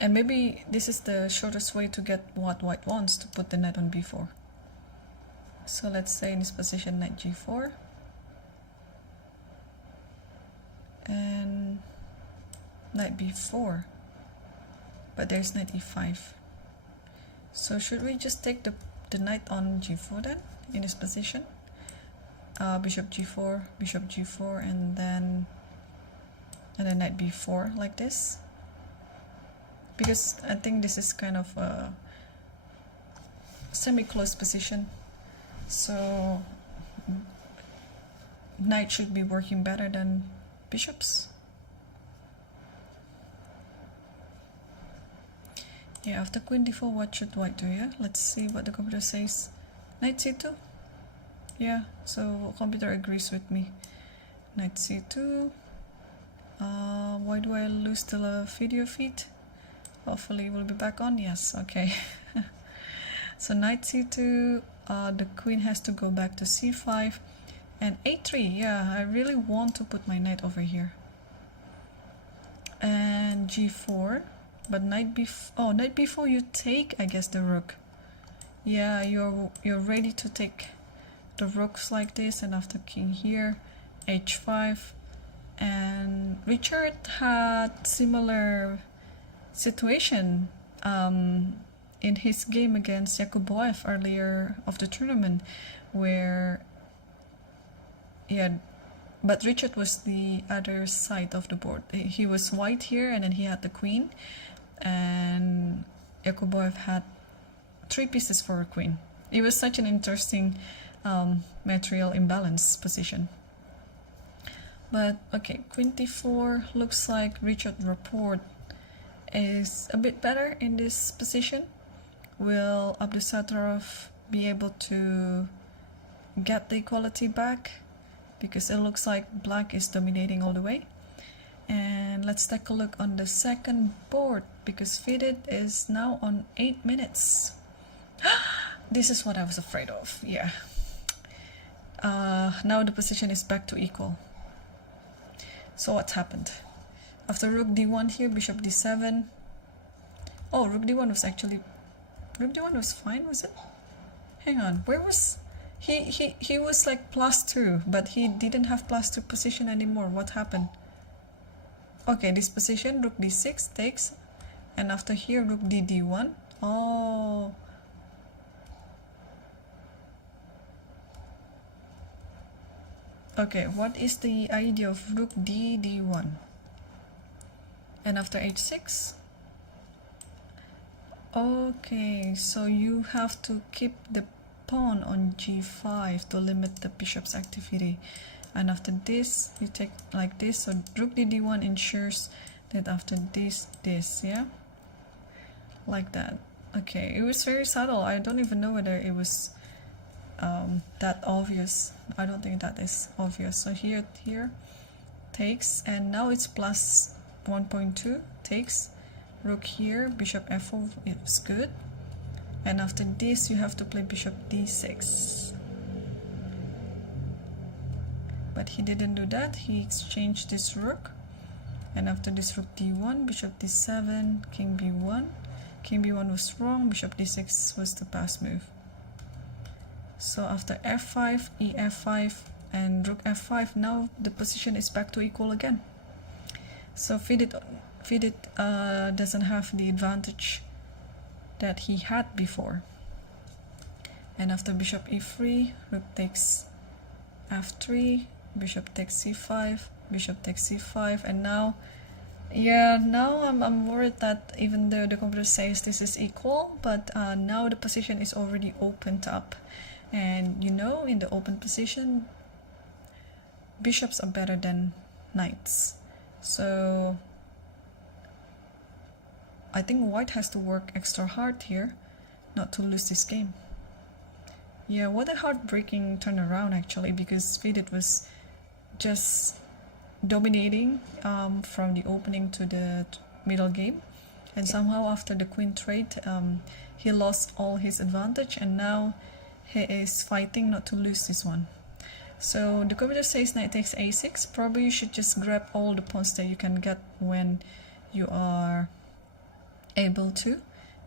And maybe this is the shortest way to get what white wants, to put the knight on b4. So let's say in this position, knight g4. And knight b4. But there's knight e5. So should we just take the knight on g4 then, in this position? Bishop g4, and then knight b4 like this. Because I think this is kind of a semi-closed position. So knight should be working better than bishops. Yeah, after queen d4, what should white do? Yeah, let's see what the computer says. Knight c2. Yeah, so computer agrees with me. Knight c2. Why do I lose the video feed? Hopefully we'll be back on. Yes, okay. So knight c2, the queen has to go back to c5, and a3. Yeah, I really want to put my knight over here. And g4, but knight b4 you take, I guess, the rook. Yeah, you're ready to take the rooks like this, and after king here, h5. And Richard had similar situation in his game against Yakuboev earlier of the tournament, where but Richard was the other side of the board. He was white here, and then he had the queen, and Yakuboev had 3 pieces for a queen. It was such an interesting material imbalance position. But okay, queen d4, looks like Richard Rapport is a bit better in this position. Will Abdusattorov be able to get the equality back? Because it looks like black is dominating all the way. And let's take a look on the second board, because FIDE is now on 8 minutes. This is what I was afraid of. Yeah. Now the position is back to equal. So what's happened? After rook d1 here, bishop d7. Oh, rook d1 was fine, was it? Hang on, where was he was like +2, but he didn't have +2 position anymore. What happened? Okay, this position, rook d6 takes, and after here, rook d1. Oh. Okay, what is the idea of rook d1? And after h6? Okay, so you have to keep the pawn on g5 to limit the bishop's activity. And after this, you take like this. So rook d1 ensures that after this, yeah? Like that. Okay, it was very subtle. I don't even know whether it was that obvious. I don't think that is obvious. So here takes, and now it's plus 1.2, takes, rook here, bishop f4 is good, and after this you have to play bishop d6, but he didn't do that. He exchanged this rook, and after this rook d1, bishop d7, king b1 was wrong, bishop d6 was the pass move. So after f5, ef5, and rook f5, now the position is back to equal again. So FIDE doesn't have the advantage that he had before. And after bishop e3, rook takes f3, bishop takes c5, bishop takes c5, and now, yeah, now I'm worried that even though the computer says this is equal, but now the position is already opened up. And you know, in the open position, bishops are better than knights. So I think white has to work extra hard here not to lose this game. Yeah, what a heartbreaking turnaround actually, because Fidit was just dominating from the opening to the middle game, and somehow after the queen trade he lost all his advantage, and now he is fighting not to lose this one. So the computer says knight takes a6. Probably you should just grab all the pawns that you can get when you are able to,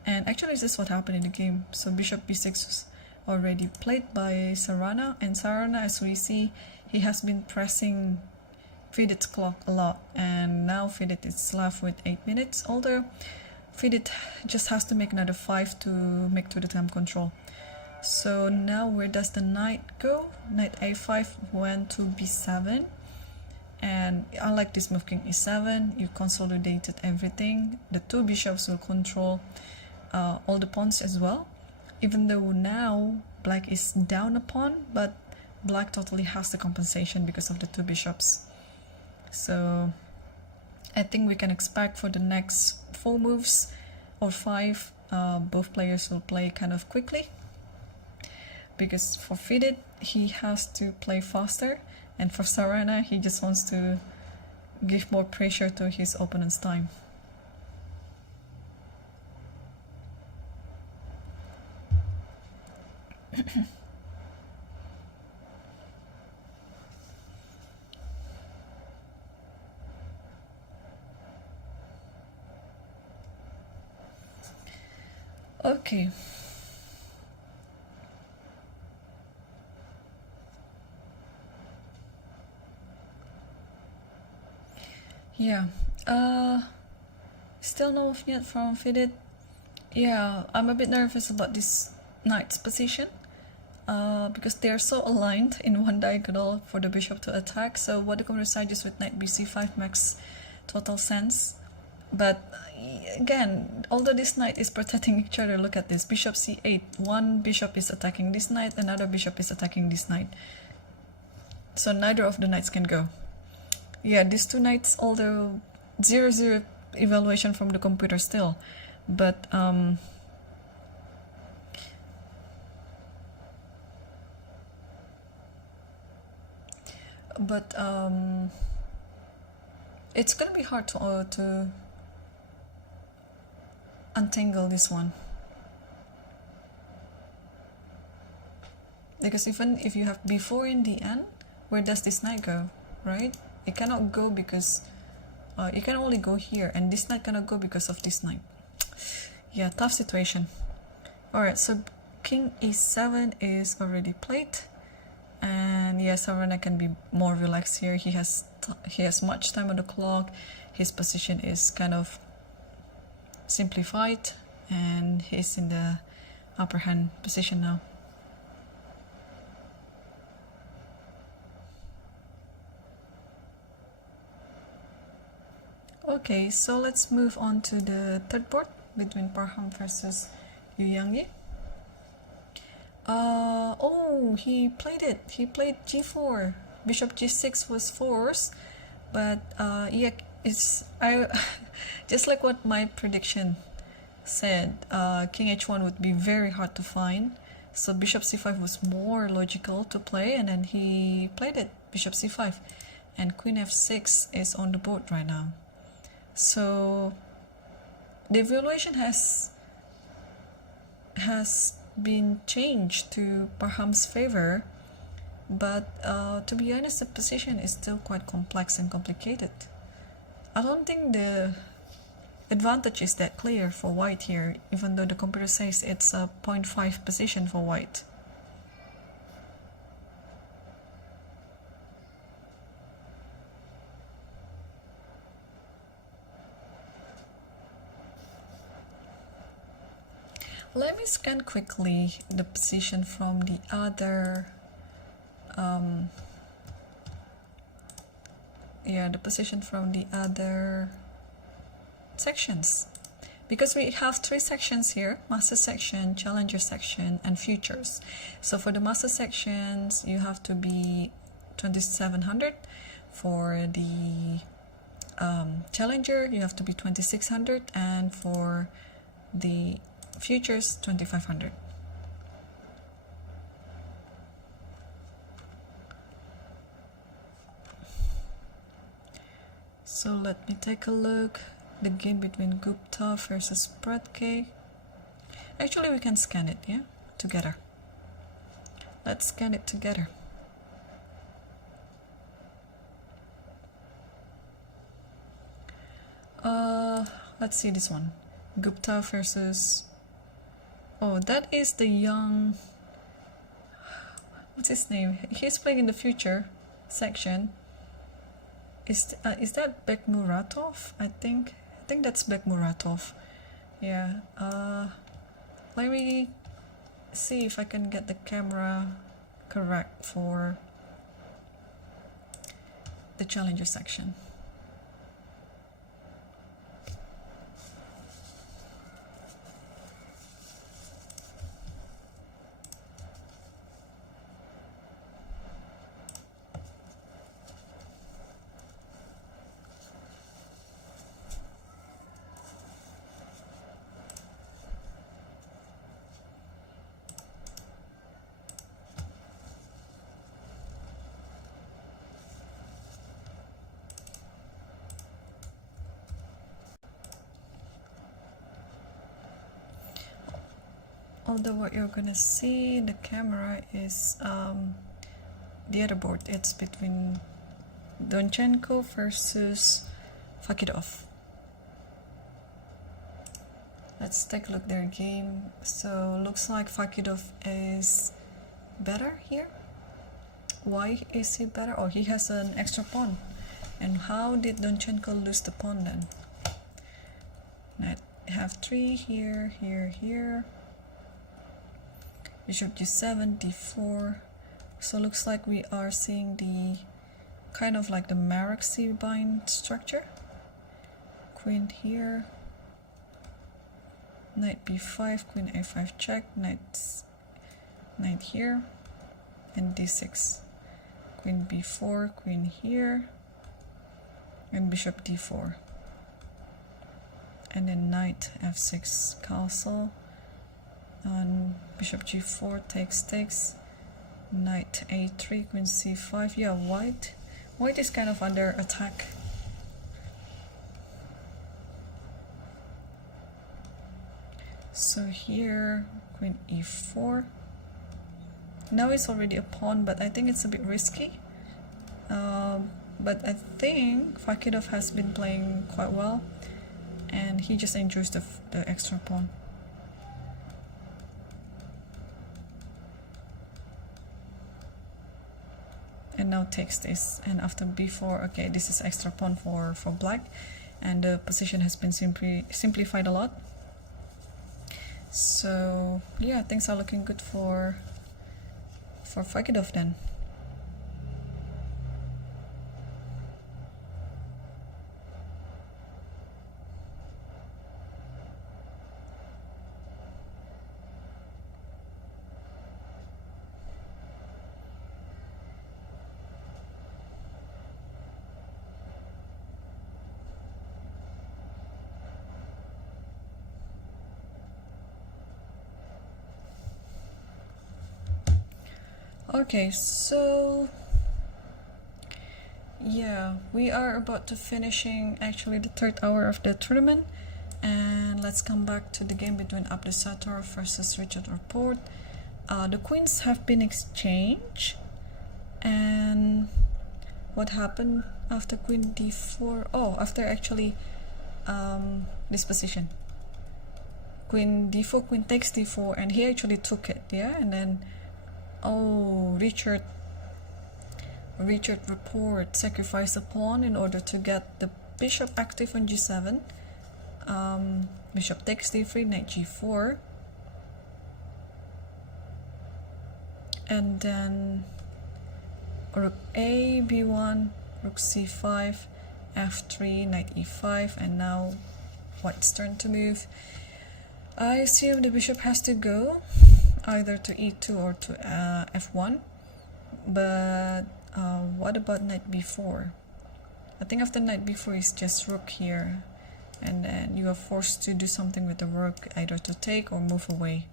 and actually this is what happened in the game. So bishop b6 was already played by Sarana, and Sarana, as we see, he has been pressing Fidit's clock a lot, and now Fidit is left with 8 minutes, although Fidit just has to make another 5 to make to the time control. So now where does the knight go? Knight a5 went to b7, and I like this move, king e7. You consolidated everything. The two bishops will control all the pawns as well, even though now black is down a pawn, but black totally has the compensation because of the two bishops. So I think we can expect for the next 4 moves or 5, both players will play kind of quickly, because for Fidit he has to play faster, and for Sarana he just wants to give more pressure to his opponent's time. Okay. Yeah. Still no move yet from Fidit. Yeah, I'm a bit nervous about this knight's position, because they are so aligned in one diagonal for the bishop to attack. So what the computer suggests with knight bc5 makes total sense. But again, although this knight is protecting each other, look at this, bishop c8. One bishop is attacking this knight, another bishop is attacking this knight. So neither of the knights can go. Yeah, these two knights, although 0-0 evaluation from the computer still, but it's gonna be hard to untangle this one, because even if you have b4 in the end, where does this knight go, right? It cannot go because it can only go here, and this knight cannot go because of this knight. Yeah, tough situation. Alright, so king e7 is already played, and yes, Sarana can be more relaxed here. He has much time on the clock. His position is kind of simplified, and he's in the upper hand position now. Okay, so let's move on to the third board between Parham versus Yu Yangye. Oh, he played it. He played g4. Bishop g6 was forced, but yeah, just like what my prediction said, king h1 would be very hard to find. So bishop c5 was more logical to play, and then he played it, bishop c5, and queen f6 is on the board right now. So the evaluation has been changed to Parham's favor, but to be honest, the position is still quite complex and complicated. I don't think the advantage is that clear for white here, even though the computer says it's a 0.5 position for white. Let me scan quickly the position from the other the position from the other sections, because we have 3 sections here: master section, challenger section, and futures. So for the master sections, you have to be 2700. For the challenger, you have to be 2600, and for the futures, 2500. So let me take a look. The game between Gupta versus Pratke. Actually, we can scan it, yeah, together. Let's scan it together. Let's see this one. Gupta versus... Oh, that is the young... What's his name? He's playing in the future section. Is that Bekmuratov? I think that's Bekmuratov. Yeah. Let me see if I can get the camera correct for the challenger section. Although what you're gonna see in the camera is the other board. It's between Donchenko versus Fakidov. Let's take a look at their game. So looks like Fakidov is better here. Why is he better? Oh, he has an extra pawn. And how did Donchenko lose the pawn then? Knight f3 here, here. Bishop g7, d4. So looks like we are seeing the kind of like the Marek-C bind structure. Queen here. Knight b5, queen a5 check, knight here, and d6. Queen b4, queen here, and bishop d4. And then knight f6 castle. And bishop g4 takes, knight a3, queen c5. Yeah, white is kind of under attack. So here, queen e4. Now it's already a pawn, but I think it's a bit risky. But I think Fakidov has been playing quite well, and he just enjoys the extra pawn. And now takes this, and after b4, okay, this is extra pawn for black, and the position has been simplified a lot. So yeah, things are looking good for Fakidov then. Okay, so yeah, we are about to finishing actually the third hour of the tournament, and let's come back to the game between Abdusattor versus Richard Rapport. The queens have been exchanged, and what happened after queen d4? Oh, after actually this position, queen d4, queen takes d4, and he actually took it, yeah, and then oh, Richard Rapport sacrificed a pawn in order to get the bishop active on g7. Bishop takes d3, knight g4, and then rook a, b1, rook c5, f3, knight e5, and now white's turn to move. I assume the bishop has to go either to e2 or to f1, but What about knight b4? I think after knight b4 is just rook here, and then you are forced to do something with the rook, either to take or move away.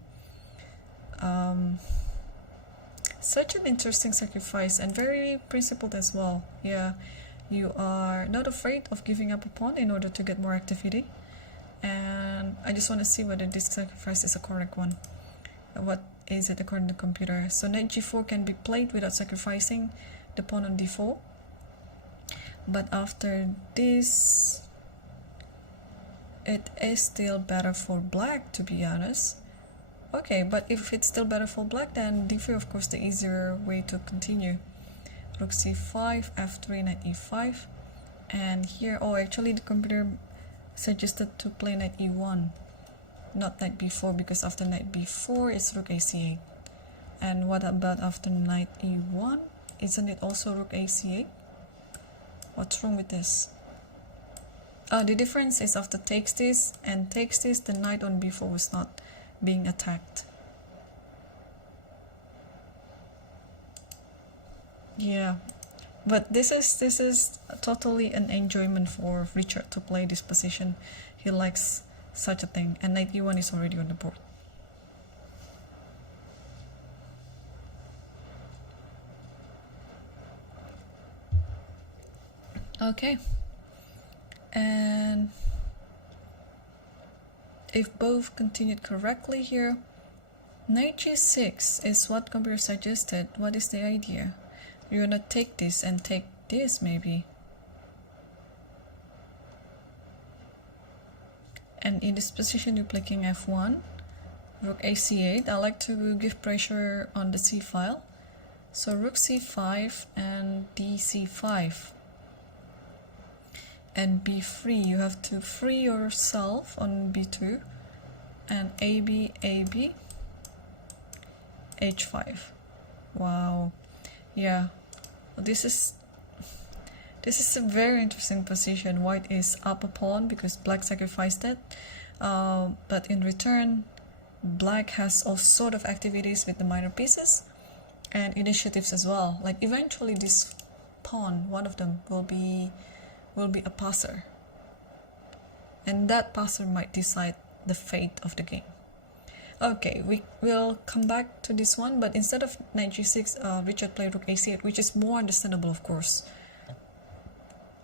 Such an interesting sacrifice, and very principled as well. Yeah, you are not afraid of giving up a pawn in order to get more activity, and I just want to see whether this sacrifice is a correct one. What is it according to the computer? So knight g4 can be played without sacrificing the pawn on d4, but after this it is still better for black, to be honest. Okay, but if it's still better for black, then d3 of course the easier way to continue. Rook c5, f3, knight e5, and here, oh, actually the computer suggested to play knight e1, not knight b4, because after knight b4 it's rook ac8. And what about after knight e1? Isn't it also rook ac8? What's wrong with this? The difference is after takes this and takes this, the knight on b4 was not being attacked. Yeah, but this is totally an enjoyment for Richard to play this position. He likes such a thing, and knight e1 is already on the board. Okay, and if both continued correctly here, knight g6 is what computer suggested. What is the idea? You're gonna take this and take this maybe. And in this position you play king f1, rook ac8. I like to give pressure on the c file. So rook c5 and dc5. And b3, you have to free yourself on b2, and ab, h5. Wow, yeah, this is a very interesting position. White is up a pawn because black sacrificed it, but in return black has all sort of activities with the minor pieces and initiatives as well. Like eventually this pawn, one of them will be a passer, and that passer might decide the fate of the game. Okay, we will come back to this one, but instead of knight g6, Richard played rook ac8, which is more understandable, of course.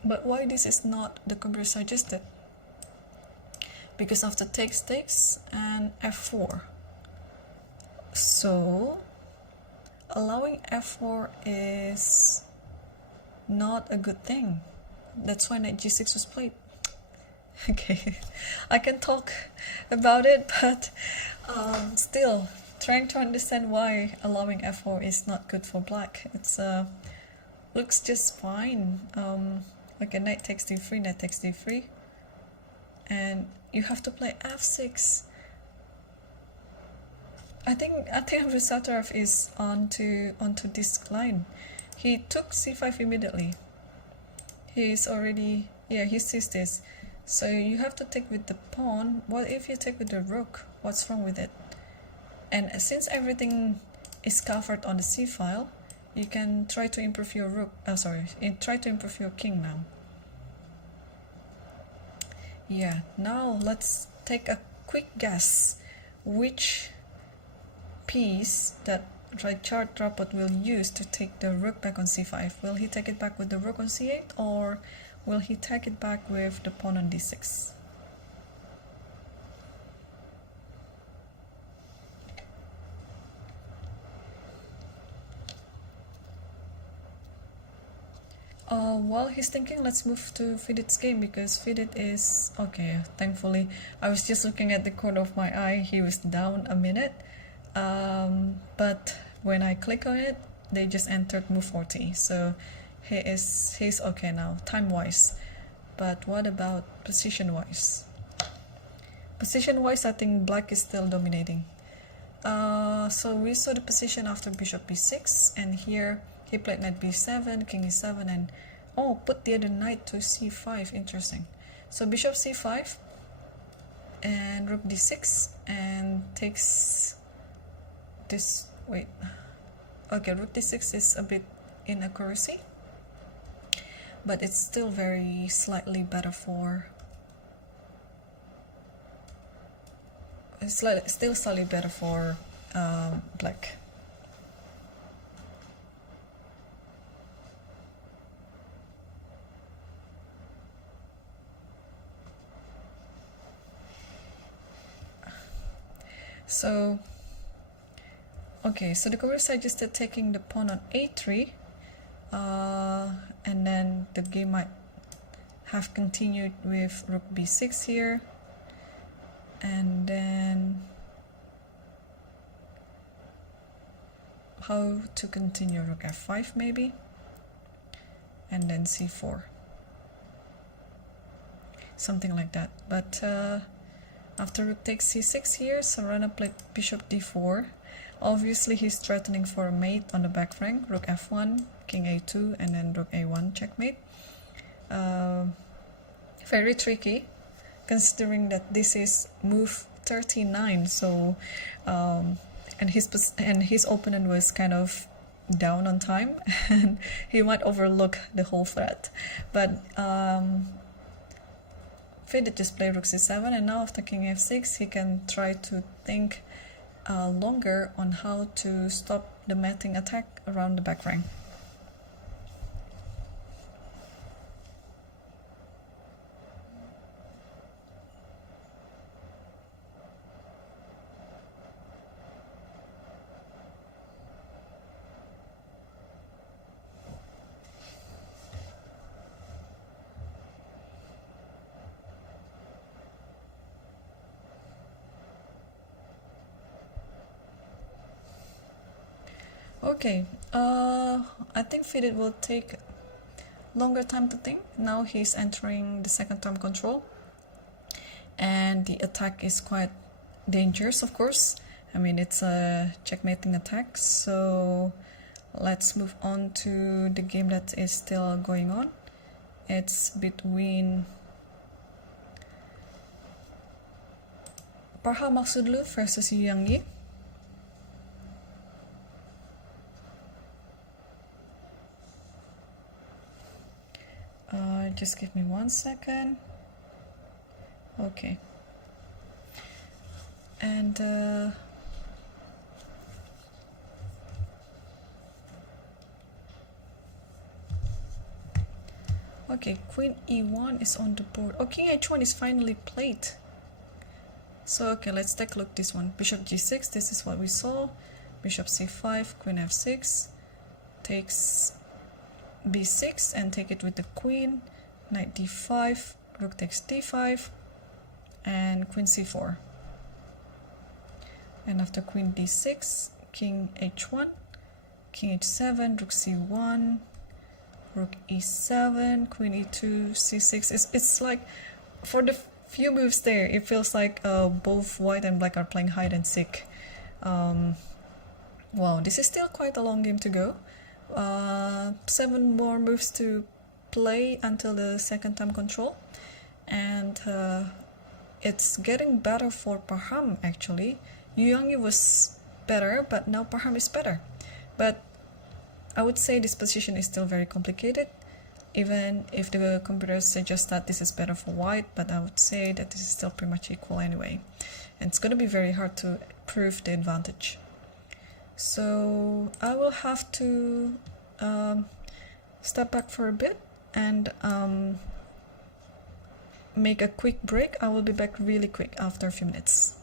But why this is not the computer suggested? Because after takes and f4, so allowing f4 is not a good thing. That's why knight g6 was played. Okay, I can talk about it, but still trying to understand why allowing f4 is not good for black. It's looks just fine. Okay, knight takes d3, knight takes d3, and you have to play f6. I think Rusatov is onto this line. He took c5 immediately. He's already, yeah, he sees this. So you have to take with the pawn. What if you take with the rook? What's wrong with it? And since everything is covered on the c file, you can try to improve your rook. Try to improve your king now. Yeah, now let's take a quick guess which piece that Richard Rapport will use to take the rook back on c5. Will he take it back with the rook on c8, or will he take it back with the pawn on d6? While he's thinking, let's move to Fidit's game, because Fidit is okay. Thankfully, I was just looking at the corner of my eye. He was down a minute, but when I click on it, they just entered move 40. So he's okay now, time-wise. But what about position-wise? Position-wise, I think black is still dominating. So we saw the position after bishop b6, and here he played knight b7, king e7, and oh, put the other knight to c5. Interesting. So bishop c5 and rook d6, and takes this. Wait. Okay, rook d6 is a bit in accuracy, but it's still very slightly better for still slightly better for black. So okay, so the Korea suggested taking the pawn on a3, and then the game might have continued with rook b6 here, and then how to continue, rook f5 maybe, and then c4, something like that. But after rook takes c6 here, Sarana played bishop d4. Obviously he's threatening for a mate on the back rank, rook f1, king a2, and then rook a1 checkmate. Very tricky, considering that this is move 39, so and his opponent was kind of down on time and he might overlook the whole threat. But Fidget just played rook c7, and now after king f6 he can try to think longer on how to stop the mating attack around the back rank. Okay, I think Fidget will take longer time to think. Now he's entering the second term control, and the attack is quite dangerous, of course. I mean, it's a checkmating attack, so let's move on to the game that is still going on. It's between Parha Maksudlu versus Yu Yangyi. Just give me 1 second. Okay. And okay, queen e1 is on the board. Oh, king h1 is finally played. So okay, let's take a look at this one. Bishop g6, this is what we saw. Bishop c5, queen f6, takes b6 and take it with the queen. Knight d5, rook takes d5, and queen c4. And after queen d6, king h1, king h7, rook c1, rook e7, queen e2, c6. It's like, for the few moves there, it feels like both white and black are playing hide and seek. Wow, this is still quite a long game to go. 7 more moves to play until the second time control, and it's getting better for Parham actually. Yu Yangyi was better, but now Parham is better. But I would say this position is still very complicated, even if the computers suggest that this is better for white, but I would say that this is still pretty much equal anyway. And it's going to be very hard to prove the advantage. So I will have to step back for a bit and make a quick break. I will be back really quick after a few minutes.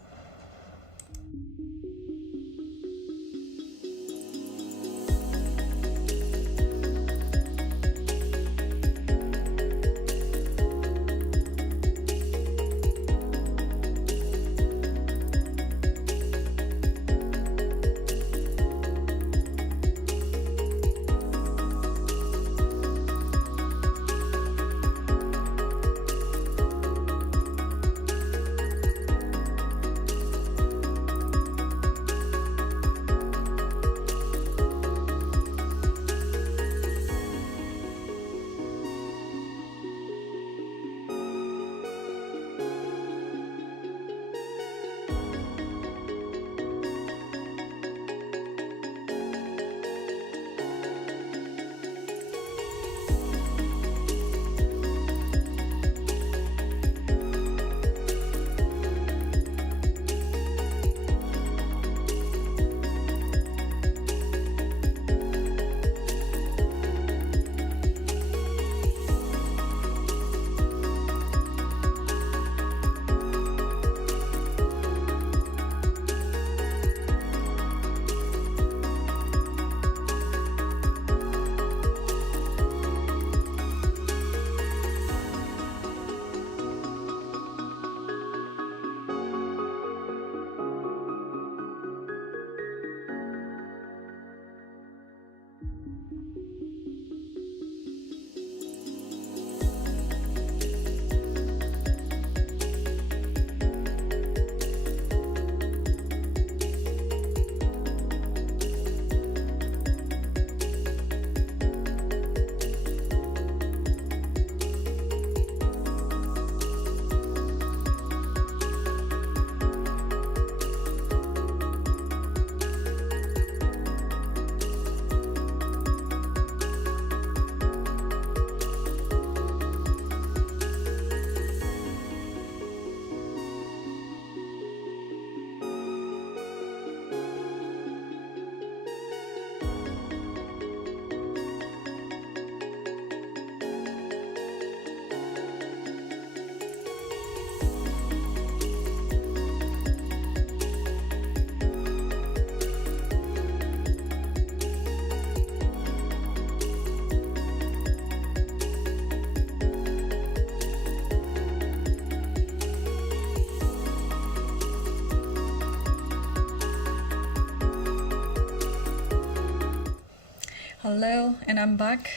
Hello, and I'm back.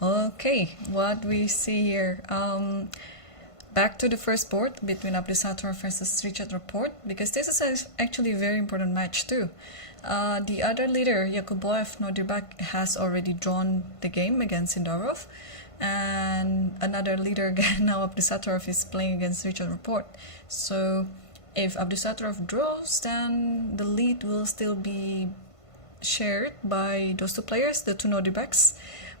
Okay, what we see here. Back to the first board between Abdusattor versus Richard Rapport, because this is actually a very important match too. The other leader, Yakuboev Nodirbak, has already drawn the game against Sindarov, and another leader again, now Abdusattorov, is playing against Richard Rapport. So if Abdusattorov draws, then the lead will still be shared by those two players, the two Nodirbaks.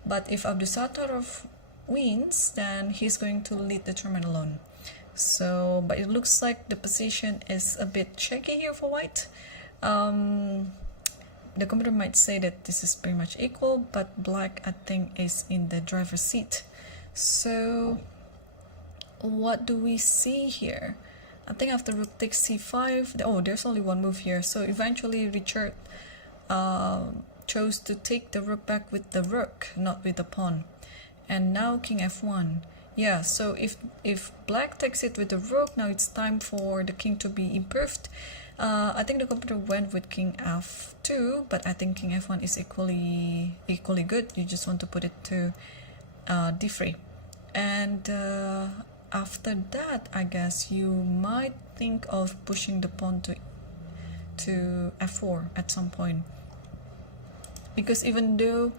But if Abdusattorov wins, then he's going to lead the tournament alone. So, but it looks like the position is a bit shaky here for white. The computer might say that this is pretty much equal, but black, I think, is in the driver's seat. So what do we see here? I think after rook takes c5, oh, there's only one move here. So eventually Richard chose to take the rook back with the rook, not with the pawn. And now king f1. Yeah, so if black takes it with the rook, now it's time for the king to be improved. I think the computer went with king f2, but I think king f1 is equally good. You just want to put it to d3. And after that, I guess you might think of pushing the pawn to f4 at some point. Because even though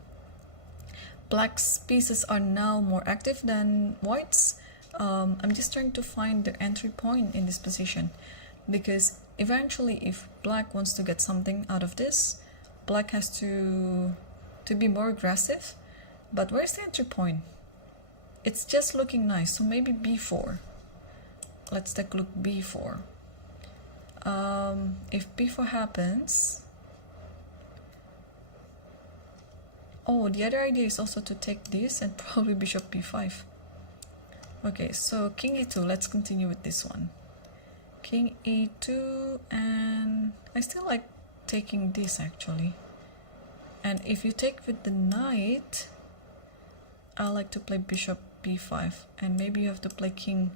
black's pieces are now more active than white's, I'm just trying to find the entry point in this position, because eventually if black wants to get something out of this, black has to be more aggressive. But where's the entry point? It's just looking nice, so maybe b4. Let's take a look. b4. If b4 happens, oh, the other idea is also to take this and probably bishop b5. Okay, so king e2. Let's continue with this one. King e2, and I still like taking this actually. And if you take with the knight, I like to play bishop b5, and maybe you have to play king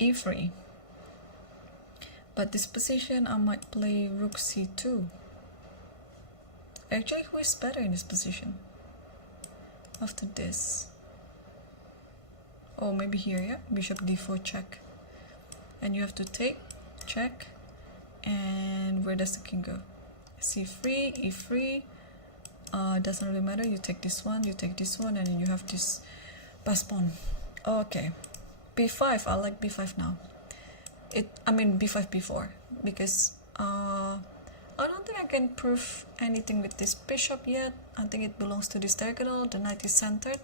e3. But this position, I might play rook c2. Actually, who is better in this position after this? Oh, maybe here, yeah? Bishop d4 check. And you have to take, check, and where does the king go? c3, e3, doesn't really matter. You take this one, you take this one, and then you have this pass pawn. Okay, b5, I like b5 now. I mean b5, b4, because I don't think I can prove anything with this bishop yet. I think it belongs to this diagonal. The knight is centered.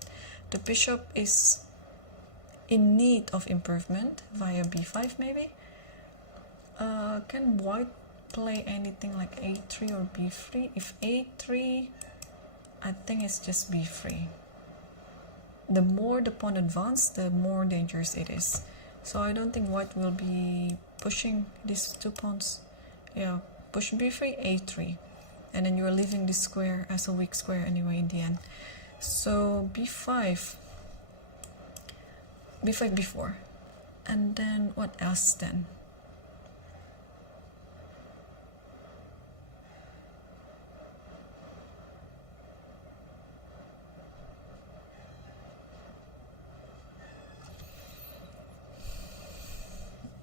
The bishop is in need of improvement via b5 maybe. Can white play anything like a3 or b3? If a3, I think it's just b3. The more the pawn advances, the more dangerous it is. So I don't think white will be pushing these two pawns. Yeah, push b3, a3, and then you are leaving this square as a weak square anyway in the end. So b5, b4, and then what else then?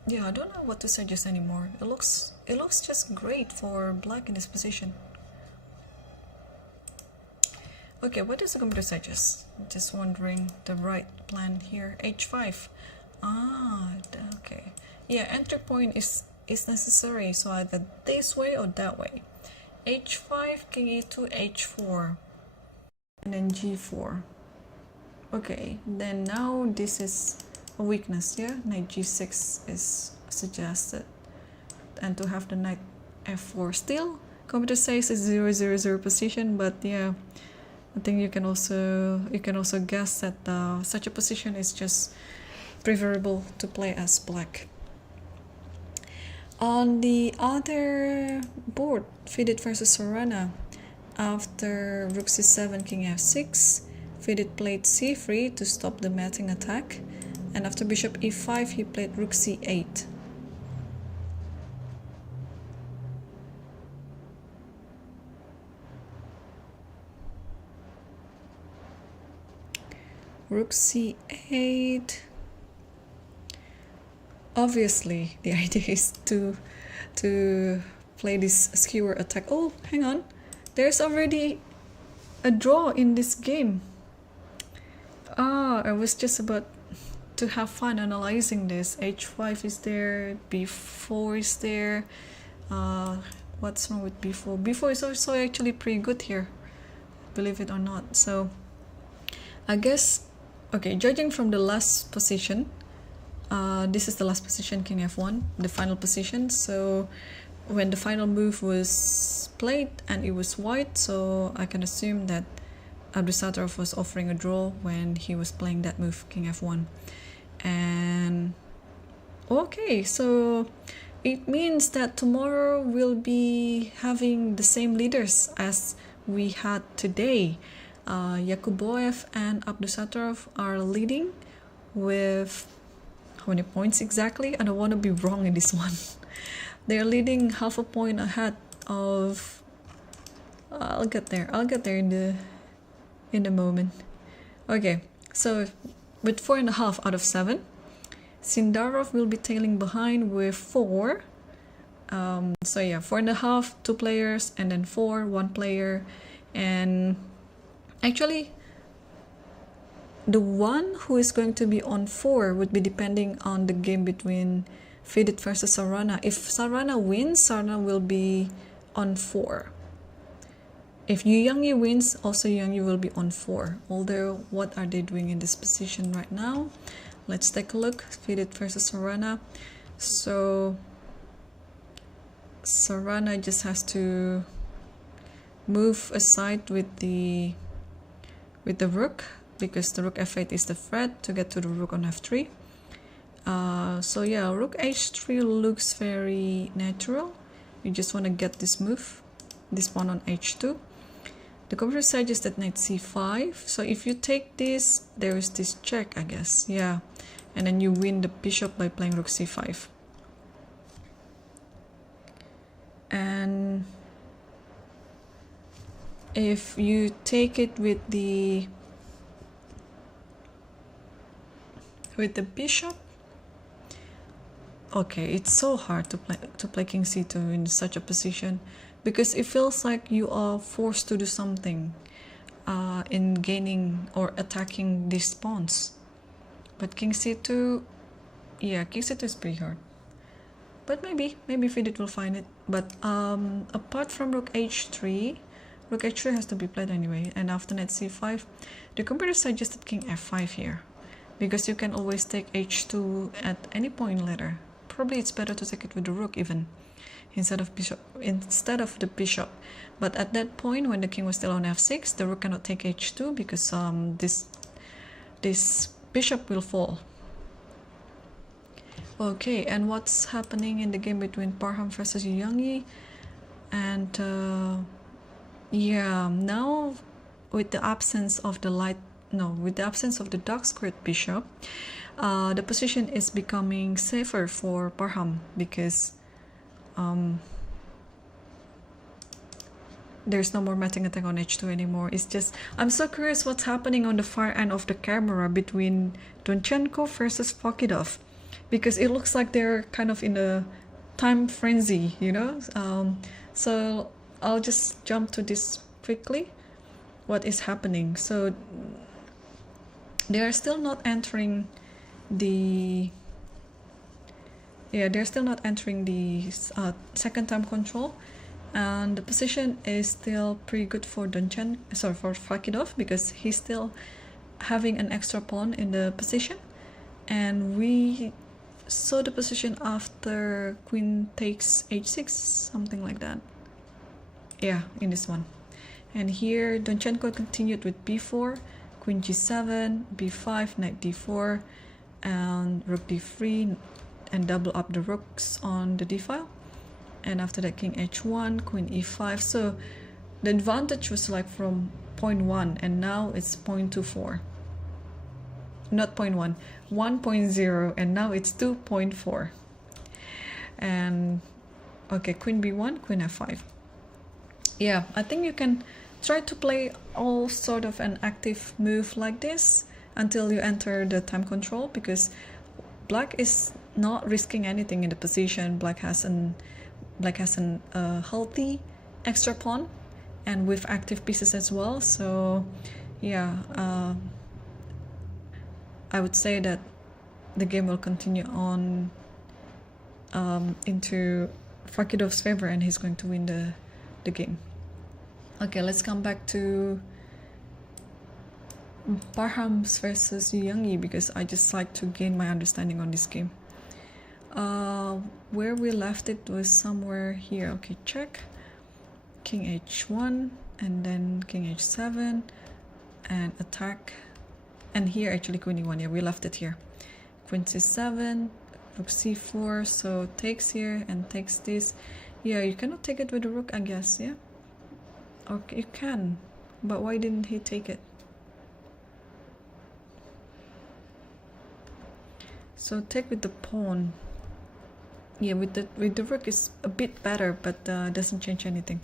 Yeah, I don't know what to suggest anymore. It looks just great for black in this position. Okay, what does the computer suggest? Just wondering the right plan here. h5. Okay. Yeah, entry point is necessary, so either this way or that way. h5, king e2, h4, and then g4. Okay, then now this is a weakness, yeah? Knight g6 is suggested, and to have the knight f4. Still, computer says it's 0-0-0 position, but yeah, I think you can also guess that such a position is just preferable to play as black. On the other board, Fidit versus Sorana, after rook c7, king f6, Fidit played c3 to stop the matting attack, and after bishop e5, he played rook c8. Rook c8. Obviously, the idea is to play this skewer attack. Oh, hang on. There's already a draw in this game. I was just about to have fun analyzing this. h5 is there, b4 is there. What's wrong with b4? b4 is also actually pretty good here, believe it or not. So I guess, okay, judging from the last position, this is the last position, king f1, the final position. So when the final move was played and it was white, so I can assume that Abdusattorov was offering a draw when he was playing that move, king f1. And okay, so it means that tomorrow we'll be having the same leaders as we had today. Yakuboev and Abdusattorov are leading with how many points exactly? I don't want to be wrong in this one. They're leading half a point ahead of I'll get there in the moment. Okay, so with 4.5 out of 7, Sindarov will be tailing behind with 4. So yeah, 4.5, 2 players, and then 4, 1 player. And actually, the one who is going to be on 4 would be depending on the game between Fidit versus Sarana. If Sarana wins, Sarana will be on 4. If Yu Yangyi wins, also Yu Yangyi will be on 4. Although, what are they doing in this position right now? Let's take a look. Fidit versus Sarana. So Sarana just has to move aside with the rook, because the rook f8 is the threat to get to the rook on f3. So yeah, rook h3 looks very natural. You just want to get this move, this pawn on h2. The computer suggests knight c5. So if you take this, there is this check, I guess. Yeah, and then you win the bishop by playing rook c5. And if you take it with the bishop, okay, it's so hard to play king c2 in such a position, because it feels like you are forced to do something in gaining or attacking these pawns. But king c2, yeah, king c2 is pretty hard. But maybe Fidit will find it. But apart from rook h3 has to be played anyway. And after knight c5, the computer suggested king f5 here, because you can always take h2 at any point later. Probably it's better to take it with the rook even, instead of the bishop. But at that point, when the king was still on f6, the rook cannot take h2 because this bishop will fall. Okay, and what's happening in the game between Parham versus Yu Yangyi? And yeah, now with the absence of the dark squared bishop, the position is becoming safer for Parham, because there's no more matching attack on h2 anymore. It's just, I'm so curious what's happening on the far end of the camera between Donchenko versus Fakidov, because it looks like they're kind of in a time frenzy, you know. So I'll just jump to this quickly. What is happening? So they are still not entering the second time control, and the position is still pretty good for for Fakidov, because he's still having an extra pawn in the position. And we saw the position after queen takes h6, something like that. Yeah, in this one. And here Donchenko continued with b4, queen g7, b5, knight d4, and rook d3, and double up the rooks on the d file. And after that, king h1, queen e5. So the advantage was like from 0.1, and now it's 0.24. Not 0.1, 1.0, and now it's 2.4. And okay, queen b1, queen f5. Yeah, I think you can try to play all sort of an active move like this, until you enter the time control, because black is not risking anything in the position. Black has an healthy extra pawn and with active pieces as well. So yeah, I would say that the game will continue on into Fakidov's favor, and he's going to win the game. Okay, let's come back to Parhams versus Yang Yi, because I just like to gain my understanding on this game. Where we left it was somewhere here. Okay, check. King h1, and then king h7, and attack. And here actually queen e1. Yeah, we left it here. Queen c7, rook c4. So takes here and takes this. Yeah, you cannot take it with the rook, I guess. Yeah. Okay, you can, but why didn't he take it? So take with the pawn. Yeah, with the rook is a bit better, but doesn't change anything.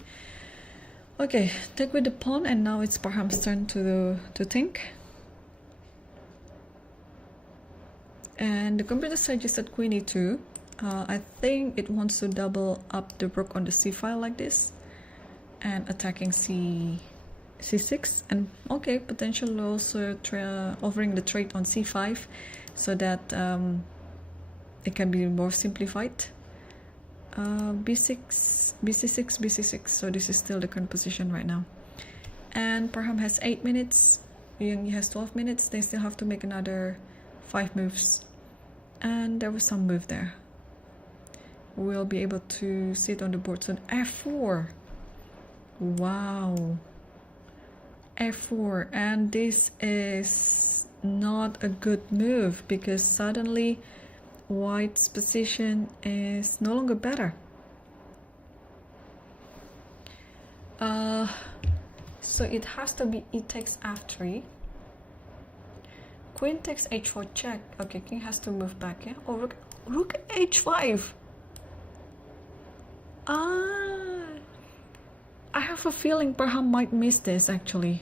Okay, take with the pawn, and now it's Parham's turn to think. And the computer suggested queen e2. I think it wants to double up the rook on the c file like this, and attacking c6, and okay, potentially also offering the trade on c5, so that it can be more simplified. b6, bc6, bc6. So this is still the current position right now. And Parham has 8 minutes. Yang Yi has 12 minutes. They still have to make another 5 moves. And there was some move there. We'll be able to see it on the board. So f4. Wow. f4. And this is not a good move, because suddenly White's position is no longer better. So it has to be e takes f3. Queen takes h4 check. Okay, king has to move back, yeah? Oh, rook h5. I have a feeling Parham might miss this actually.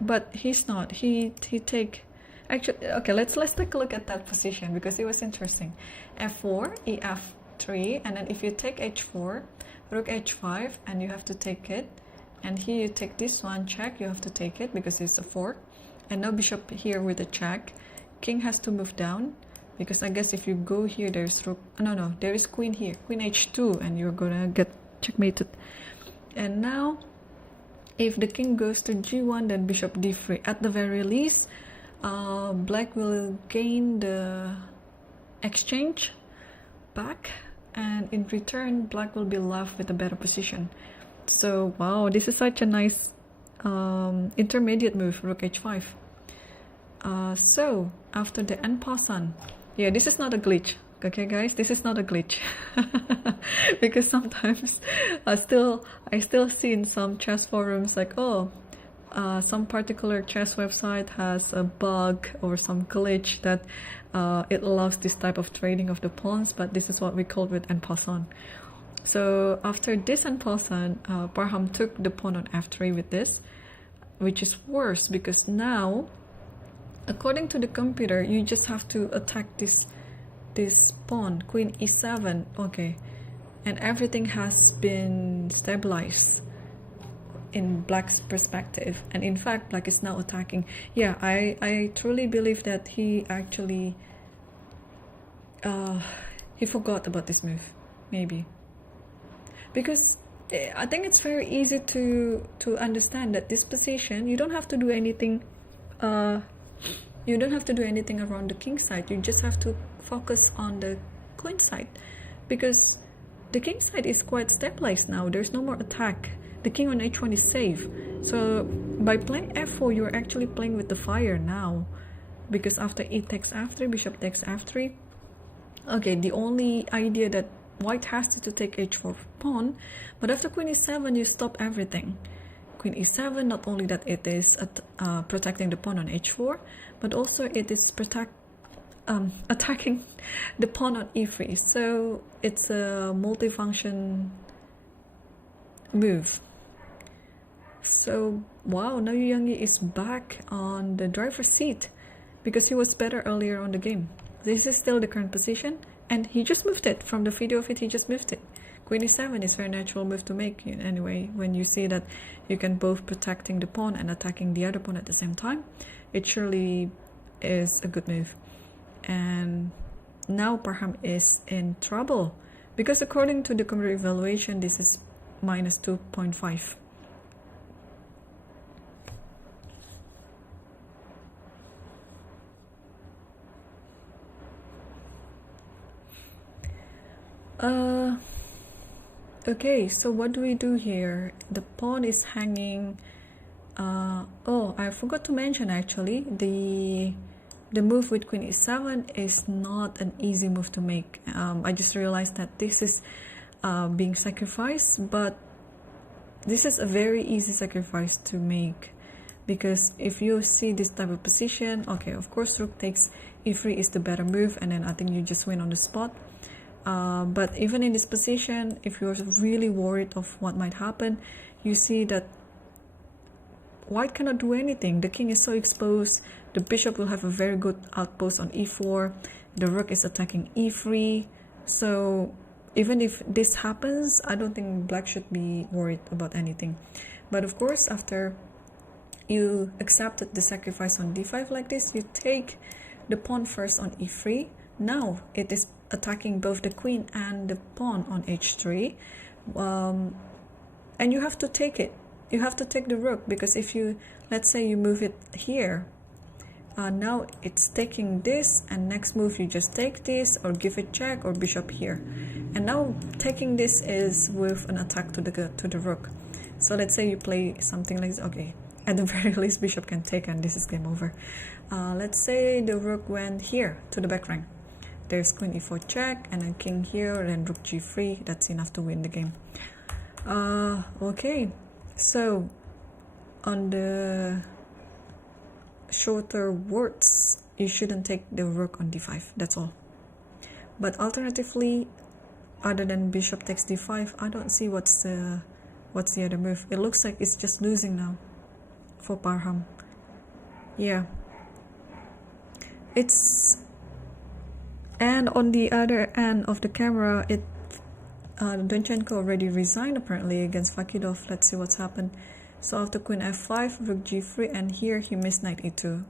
But he's not. He take. Actually, okay, let's take a look at that position, because it was interesting. f4, ef3, and then if you take h4, rook h5, and you have to take it. And here you take this one, check, you have to take it because it's a fork. And no bishop here with a check. King has to move down, because I guess if you go here, there's rook. No, there is queen here, queen h2, and you're gonna get checkmated. And now, if the king goes to g1, then bishop d3. At the very least, black will gain the exchange back, and in return black will be left with a better position. So wow, this is such a nice intermediate move, rook h5. So after the en passant, yeah, this is not a glitch. Okay guys, this is not a glitch. Because sometimes I still see in some chess forums like, oh, some particular chess website has a bug or some glitch that it allows this type of trading of the pawns, but this is what we call with en passant. So after this en passant, Parham took the pawn on f3 with this, which is worse, because now, according to the computer, you just have to attack this pawn, queen e7. Okay, and everything has been stabilized in black's perspective, and in fact black is now attacking. Yeah, I truly believe that he actually he forgot about this move, maybe, because I think it's very easy to understand that this position, you don't have to do anything around the king side. You just have to focus on the queen side, because the king side is quite stabilized now. There's no more attack. The king on h1 is safe. So by playing f4, you're actually playing with the fire now, because after e takes f3, bishop takes f3. Okay, the only idea that white has to take h4 pawn, but after queen e7, you stop everything. Queen e7, not only that it is protecting the pawn on h4, but also it is attacking the pawn on e3. So it's a multifunction move. So wow, now Yu Yangyi is back on the driver's seat because he was better earlier on the game. This is still the current position, and he just moved it. From the video of it, he just moved it. Queen e7 is a very natural move to make anyway. When you see that you can both protecting the pawn and attacking the other pawn at the same time, it surely is a good move. And now Parham is in trouble because according to the computer evaluation, this is minus 2.5. Okay, so what do we do here? The pawn is hanging. Oh, I forgot to mention actually, the move with Queen e7 is not an easy move to make. I just realized that this is being sacrificed, but this is a very easy sacrifice to make, because if you see this type of position, okay, of course rook takes e3 is the better move, and then I think you just win on the spot. But even in this position, if you're really worried of what might happen, you see that white cannot do anything. The king is so exposed. The bishop will have a very good outpost on e4. The rook is attacking e3. So even if this happens, I don't think black should be worried about anything. But of course, after you accepted the sacrifice on d5 like this, you take the pawn first on e3. Now it is attacking both the queen and the pawn on h3, and you have to take it. You have to take the rook, because if you, let's say you move it here, now it's taking this, and next move you just take this or give it check or bishop here, and now taking this is with an attack to the rook. So let's say you play something like this. Okay, at the very least bishop can take, and this is game over. Let's say the rook went here to the back rank. There's queen e4 check, and then king here, and then rook g3. That's enough to win the game. Okay, so on the shorter words, you shouldn't take the rook on d5. That's all. But alternatively, other than bishop takes d5, I don't see what's the other move. It looks like it's just losing now for Parham. Yeah, it's. And on the other end of the camera, Donchenko already resigned apparently against Fakidov. Let's see what's happened. So after queen f5, rook g3, and here he missed knight e2.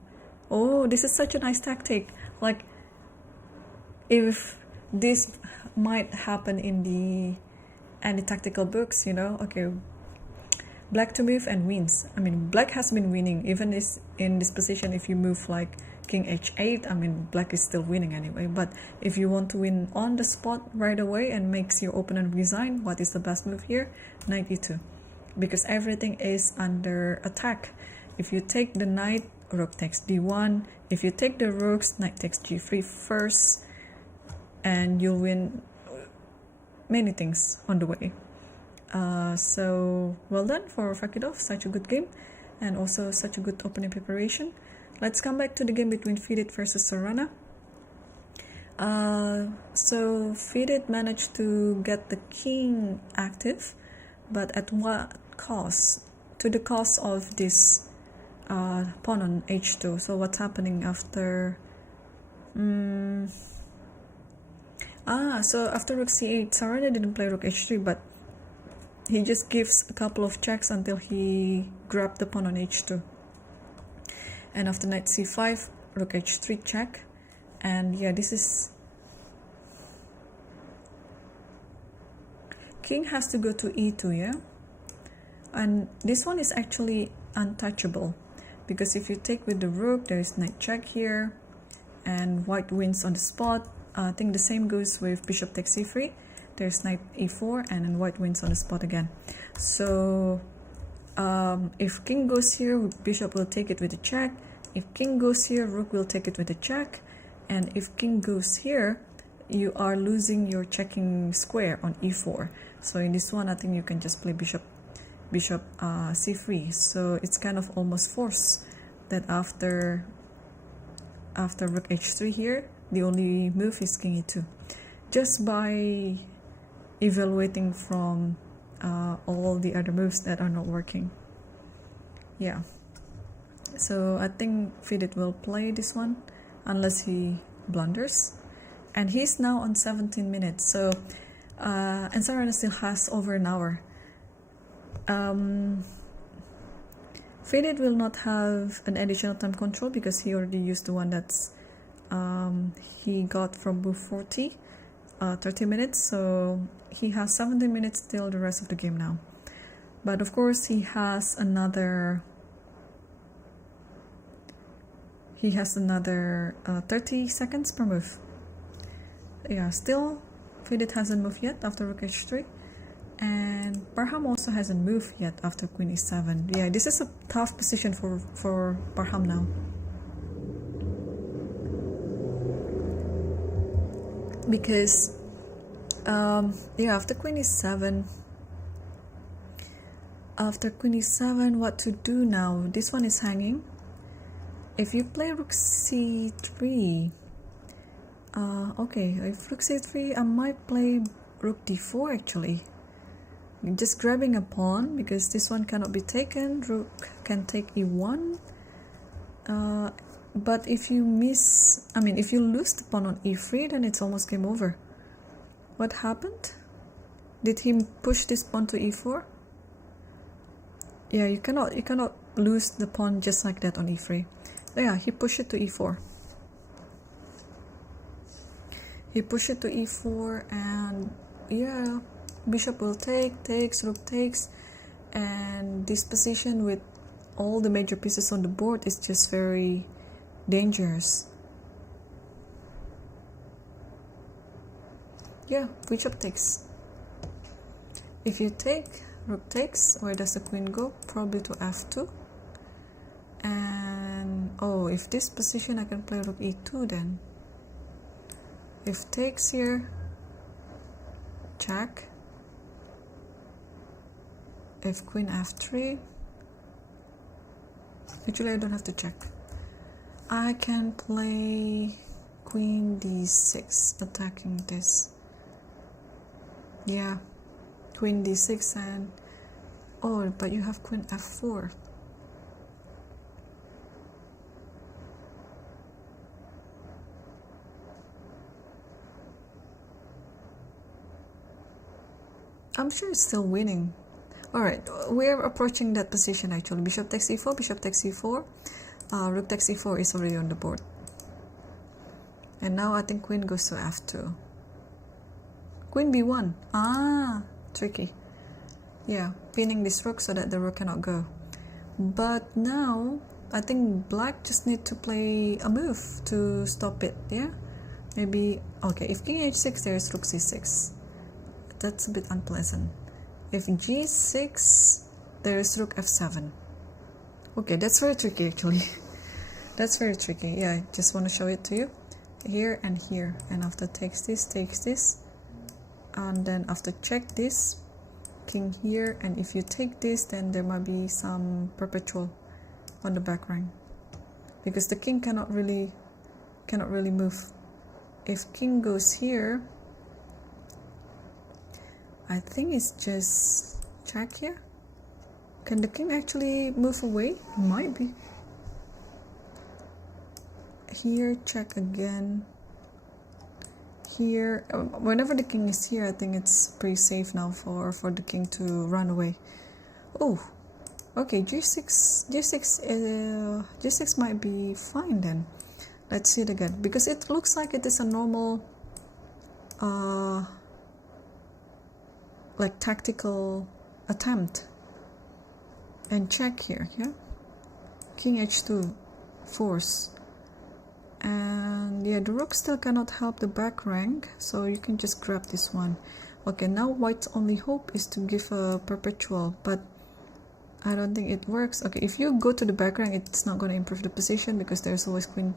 Oh, this is such a nice tactic. Like, if this might happen in the tactical books, you know, okay, black to move and wins. I mean, black has been winning even in this position. If you move like king h8, I mean, black is still winning anyway. But if you want to win on the spot right away and makes your opponent resign, what is the best move here? Knight e2, because everything is under attack. If you take the knight, rook takes d1. If you take the rooks, knight takes g3 first, and you'll win many things on the way. So well done for Fakidov, such a good game, and also such a good opening preparation. Let's come back to the game between Fidit versus Sorana. So Fidit managed to get the king active, but at what cost? To the cost of this pawn on h2. So what's happening after? So after rook c8, Sorana didn't play rook h3, but he just gives a couple of checks until he grabbed the pawn on h2. And after knight c5, rook h3 check. And yeah, this is... king has to go to e2, yeah? And this one is actually untouchable, because if you take with the rook, there is knight check here, and white wins on the spot. I think the same goes with bishop takes c3. There's knight e4, and then white wins on the spot again. So if king goes here, bishop will take it with a check. If king goes here, rook will take it with a check. And if king goes here, you are losing your checking square on e4. So in this one, I think you can just play bishop c3. So it's kind of almost forced that after rook h3 here, the only move is king e2. Just by evaluating from all the other moves that are not working. Yeah, so I think Fidit will play this one unless he blunders, and he's now on 17 minutes, so and Sarana still has over an hour. Fidit will not have an additional time control because he already used the one that's he got from move 40, 30 minutes, so he has 17 minutes till the rest of the game now. But of course he has another 30 seconds per move. Yeah, still Fidit hasn't moved yet after rook h3, and Parham also hasn't moved yet after queen e7. Yeah, this is a tough position for Parham now, because yeah, after queen e7, what to do now? This one is hanging. If you play rook c3, okay, if rook c3, I might play rook d4 actually. Just grabbing a pawn because this one cannot be taken. Rook can take e1. But if you if you lose the pawn on e3, then it's almost game over. What happened? Did he push this pawn to e4? Yeah, you cannot lose the pawn just like that on e3. Yeah, he pushed it to e4. He pushed it to e4, and yeah, bishop will takes, rook takes, and this position with all the major pieces on the board is just very dangerous. Yeah, bishop takes. If you take, rook takes, where does the queen go? Probably to f2. And oh, if this position, I can play rook e2 then. If takes here, check. If queen f3, actually I don't have to check. I can play queen d6 attacking this. Yeah, queen d6, and oh, but you have queen f4. I'm sure it's still winning. Alright, we're approaching that position actually. Bishop takes e4, bishop takes e4, rook takes e4 is already on the board. And now I think queen goes to f2. Queen b1. Ah, tricky. Yeah, pinning this rook so that the rook cannot go. But now I think black just need to play a move to stop it. Yeah, maybe. Okay, if king h6, there's rook c6. That's a bit unpleasant. If g6, there's rook f7. Okay, that's very tricky actually. That's very tricky. Yeah, I just want to show it to you. Here and here. And after takes this. And then after check this, king here. And if you take this, then there might be some perpetual on the back rank. Because the king cannot really move. If king goes here, I think it's just check here. Can the king actually move away? Might be. Here, check again. Here, whenever the king is here, I think it's pretty safe now for the king to run away. Oh, okay, g6 might be fine then. Let's see it again, because it looks like it is a normal like tactical attempt. And check here, yeah, king h2, force, and yeah, the rook still cannot help the back rank, so you can just grab this one. Okay, now white's only hope is to give a perpetual, but I don't think it works. Okay, if you go to the back rank, it's not going to improve the position because there's always queen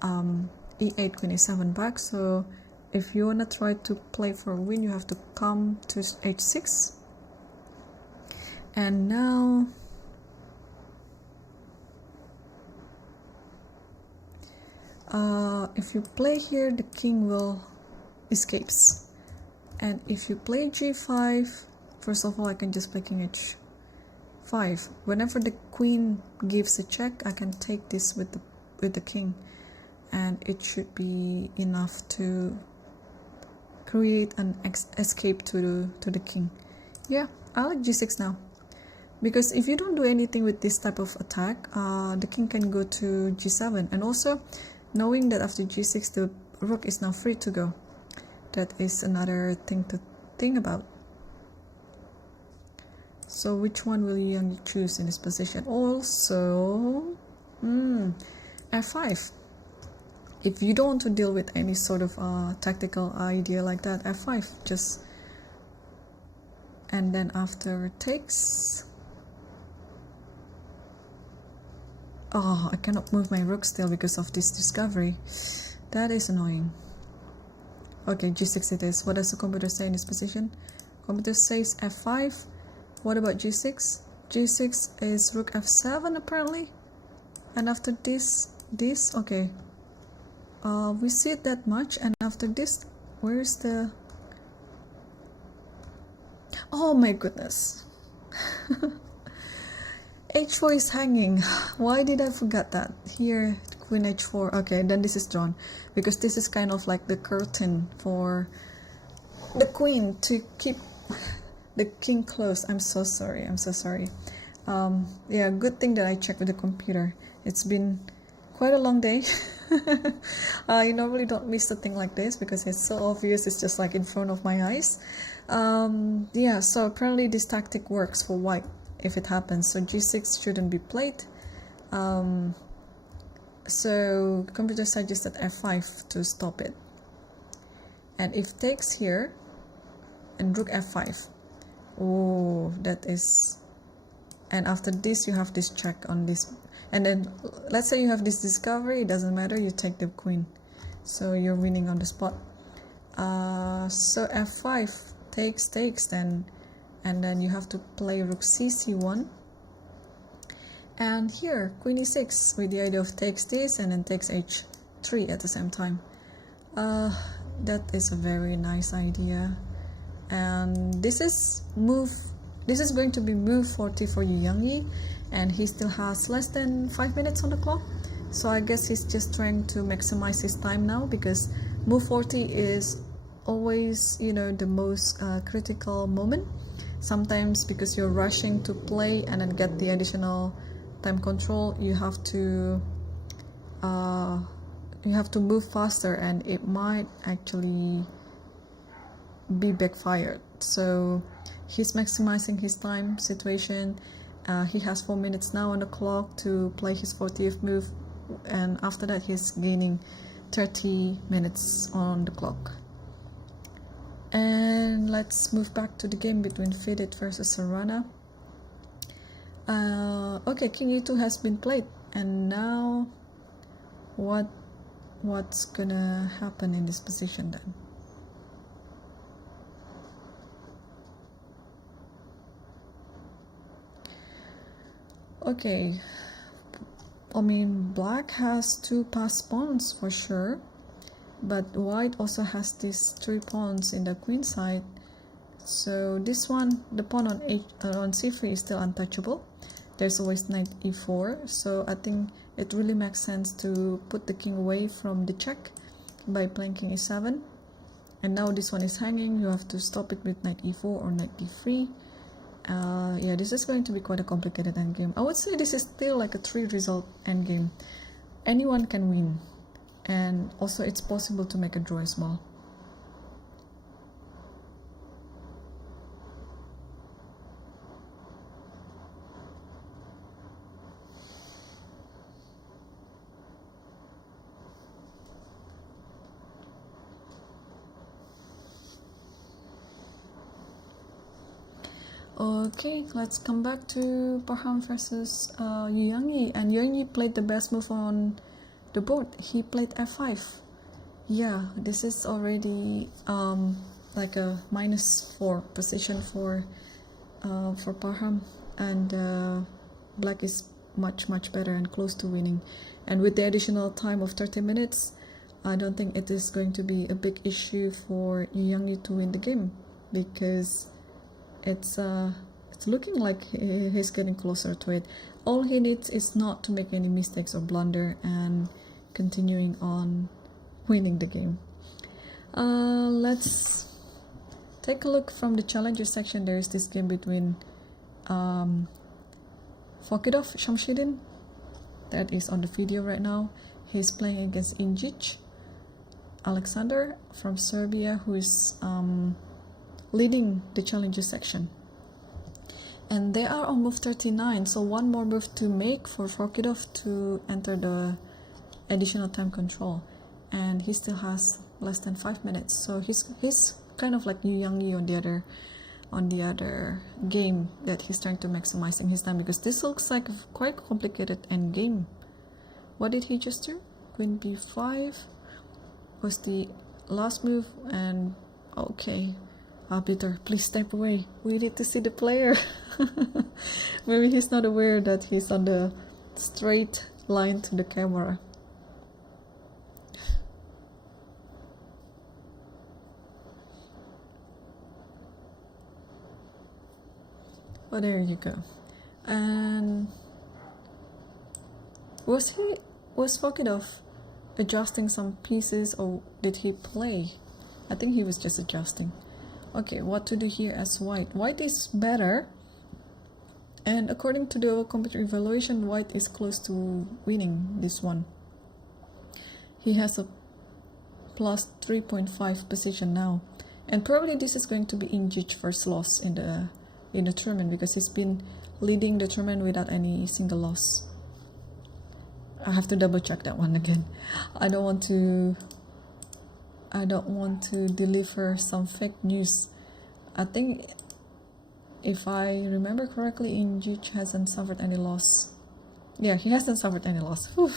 e8, queen e7 back. So if you want to try to play for a win, you have to come to h6. And now if you play here, the king will escapes. And if you play g5, first of all, I can just play king 5. Whenever the queen gives a check, I can take this with the king, and it should be enough to create an escape to the king. Yeah, I like g6 now, because if you don't do anything with this type of attack, the king can go to g7, and also knowing that after g6 the rook is now free to go. That is another thing to think about. So which one will you choose in this position? Also, f5. If you don't want to deal with any sort of tactical idea like that, f5 just, and then after takes. Oh, I cannot move my rook still because of this discovery. That is annoying. Okay, g6 it is. What does the computer say in this position? Computer says f5. What about g6? g6 is rook f7 apparently. And after this, okay. We see it that much, and after this, where's the... Oh my goodness. h4 is hanging. Why did I forget that? Here, queen h4. Okay, then this is drawn, because this is kind of like the curtain for the queen to keep the king close. I'm so sorry. Yeah, good thing that I checked with the computer. It's been quite a long day. I normally don't miss a thing like this because it's so obvious. It's just like in front of my eyes. Yeah, so apparently this tactic works for white if it happens. So g6 shouldn't be played. So computer suggested f5 to stop it. And if takes here and rook f5. Oh, that is... And after this you have this check on this, and then let's say you have this discovery, it doesn't matter, you take the queen, so you're winning on the spot. So f5 takes then, and then you have to play rook c1, and here queen e6 with the idea of takes this and then takes h3 at the same time. That is a very nice idea. And this is going to be move 40 for Yu Yangyi, and he still has less than 5 minutes on the clock, so I guess he's just trying to maximize his time now, because move 40 is always, you know, the most critical moment. Sometimes because you're rushing to play and then get the additional time control, you have to move faster, and it might actually be backfired. So he's maximizing his time situation. He has 4 minutes now on the clock to play his 40th move, and after that he's gaining 30 minutes on the clock. And let's move back to the game between Fidit versus Sarana. Okay, king e2 has been played, and now what's gonna happen in this position then? Okay, I mean, black has 2 passed pawns for sure, but white also has these 3 pawns in the queen side. So this one, the pawn on c3 is still untouchable. There's always knight e4, so I think it really makes sense to put the king away from the check by playing king e7. And now this one is hanging, you have to stop it with knight e4 or knight d3. Yeah, this is going to be quite a complicated endgame. I would say this is still like a 3 result endgame. Anyone can win, and also it's possible to make a draw as well. Okay, let's come back to Pairings versus Yu Yangyi, and Yu Yangyi played the best move on the board. He played f5. Yeah, this is already like a -4 position for Pairings, and black is much better and close to winning. And with the additional time of 30 minutes, I don't think it is going to be a big issue for Yu Yangyi to win the game, because it's It's looking like he's getting closer to it. All he needs is not to make any mistakes or blunder and continuing on winning the game. Let's take a look from the challenger section. There is this game between Fokidov Shamshidin that is on the video right now. He's playing against Injic Alexander from Serbia, who is leading the challenger section. And they are on move 39, so one more move to make for Fokidov to enter the additional time control. And he still has less than 5 minutes, so he's kind of like Yu Yang Yi on the other game that he's trying to maximizing his time, because this looks like a quite complicated end game. What did he just do? Queen b5 was the last move, and okay, arbiter, please step away. We need to see the player. Maybe he's not aware that he's on the straight line to the camera. Well, there you go. And was Fokidov adjusting some pieces, or did he play? I think he was just adjusting. Okay, what to do here as white? White is better, and according to the computer evaluation, white is close to winning this one. He has a plus 3.5 position now, and probably this is going to be Injic first loss in the tournament, because he's been leading the tournament without any single loss. I have to double check that one again. I don't want to deliver some fake news. I think, if I remember correctly, Injic hasn't suffered any loss. Yeah, he hasn't suffered any loss. Whew.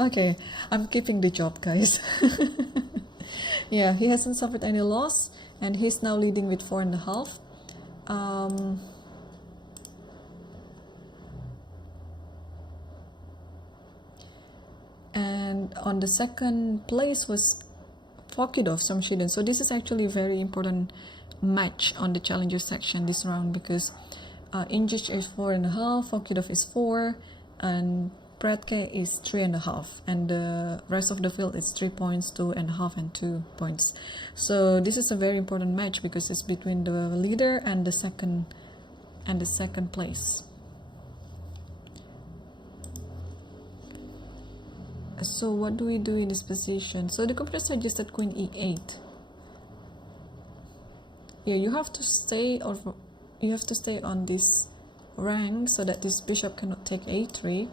Okay, I'm keeping the job, guys. Yeah, he hasn't suffered any loss, and he's now leading with 4.5. And on the second place was Fokidov Shamshidin. So this is actually a very important match on the challenger section this round, because Injic is 4.5, Fokidov is 4, and Bratke is 3.5, and the rest of the field is 3 points, 2.5, and 2 points. So this is a very important match, because it's between the leader and the second place. So what do we do in this position? So the computer suggested Queen e8. Yeah, you have to stay on this rank so that this bishop cannot take a3.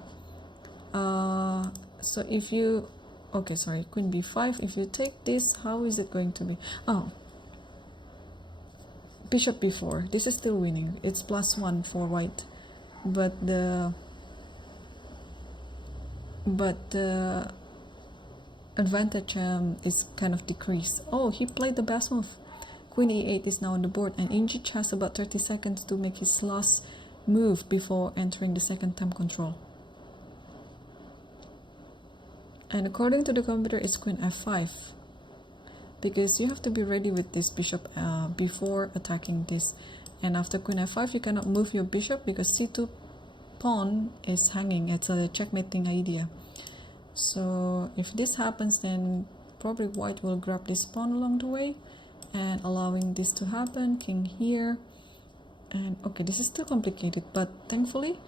So if you, okay, sorry, Queen b5. If you take this, how is it going to be? Oh, Bishop b4. This is still winning. It's +1 for white, but the advantage is kind of decreased. Oh, he played the best move. Queen e8 is now on the board, and Injic has about 30 seconds to make his last move before entering the second time control. And according to the computer, it's Queen f5, because you have to be ready with this bishop before attacking this. And after Queen f5, you cannot move your bishop because c2 pawn is hanging. It's a checkmating idea. So if this happens, then probably white will grab this pawn along the way and allowing this to happen. King here, and okay, this is still complicated, but thankfully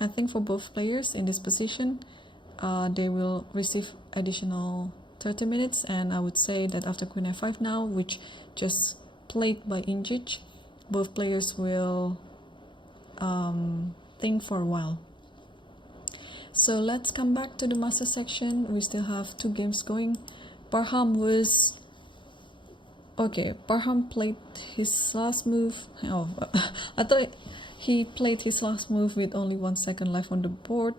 I think for both players in this position, they will receive additional 30 minutes. And I would say that after Queen f5 now, which just played by Injic, both players will think for a while. So let's come back to the master section. We still have 2 games going. Parham played his last move. Oh, I thought he played his last move with only 1 second left on the board.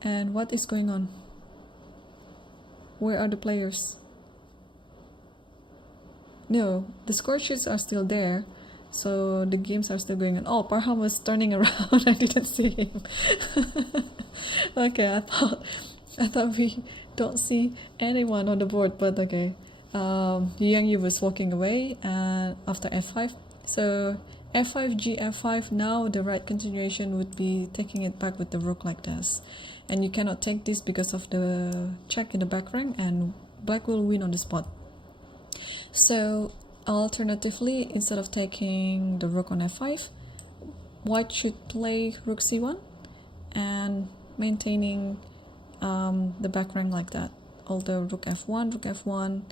And what is going on? Where are the players? No, the score sheets are still there, so the games are still going on. Oh, Parham was turning around. I didn't see him. Okay, I thought we don't see anyone on the board, but okay. Yang Yu was walking away, and after f5, so f5, g5. Now the right continuation would be taking it back with the rook like this, and you cannot take this because of the check in the back rank, and black will win on the spot. So alternatively, instead of taking the rook on f5, white should play rook c1 and maintaining the back rank like that. Although rook f1,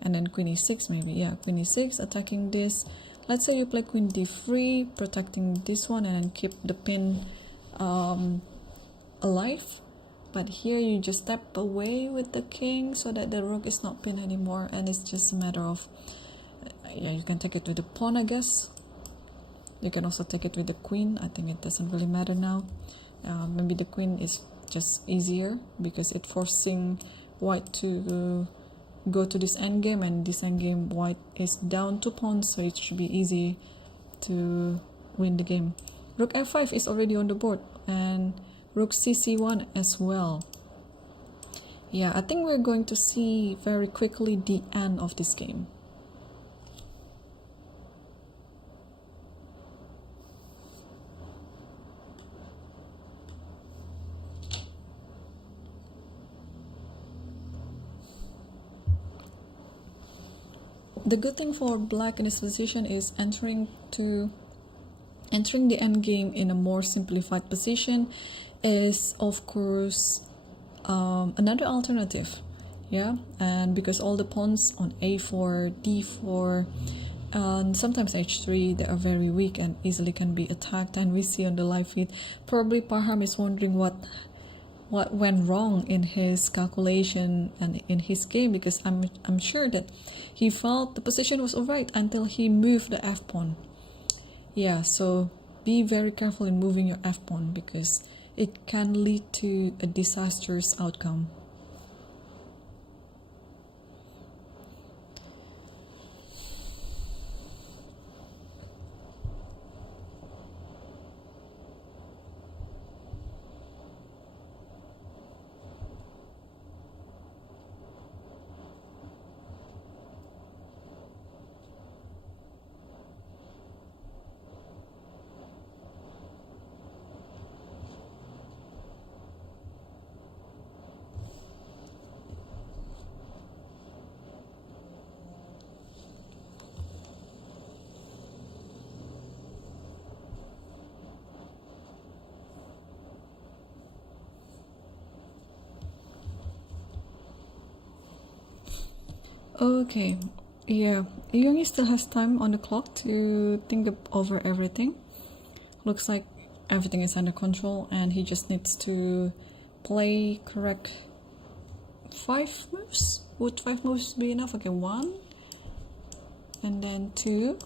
and then queen e6 maybe. Yeah, queen e6, attacking this. Let's say you play queen d3, protecting this one and then keep the pin alive. But here you just step away with the king so that the rook is not pinned anymore, and it's just a matter of, yeah, you can take it with the pawn, I guess. You can also take it with the queen. I think it doesn't really matter now. Maybe the queen is just easier because it's forcing white to go to this endgame, and this endgame white is down 2 pawns, so it should be easy to win the game. Rook f5 is already on the board, and rook cc1 as well. Yeah, I think we're going to see very quickly the end of this game. The good thing for black in this position is entering the endgame in a more simplified position is, of course, another alternative. Yeah, and because all the pawns on a4, d4, and sometimes h3, they are very weak and easily can be attacked, and we see on the live feed, probably Parham is wondering what went wrong in his calculation and in his game, because I'm sure that he felt the position was alright until he moved the f pawn. Yeah, so be very careful in moving your f pawn because it can lead to a disastrous outcome. Okay, yeah, Yungi still has time on the clock to think over everything. Looks like everything is under control and he just needs to play correct 5 moves. Would 5 moves be enough? Okay, 1 and then 2.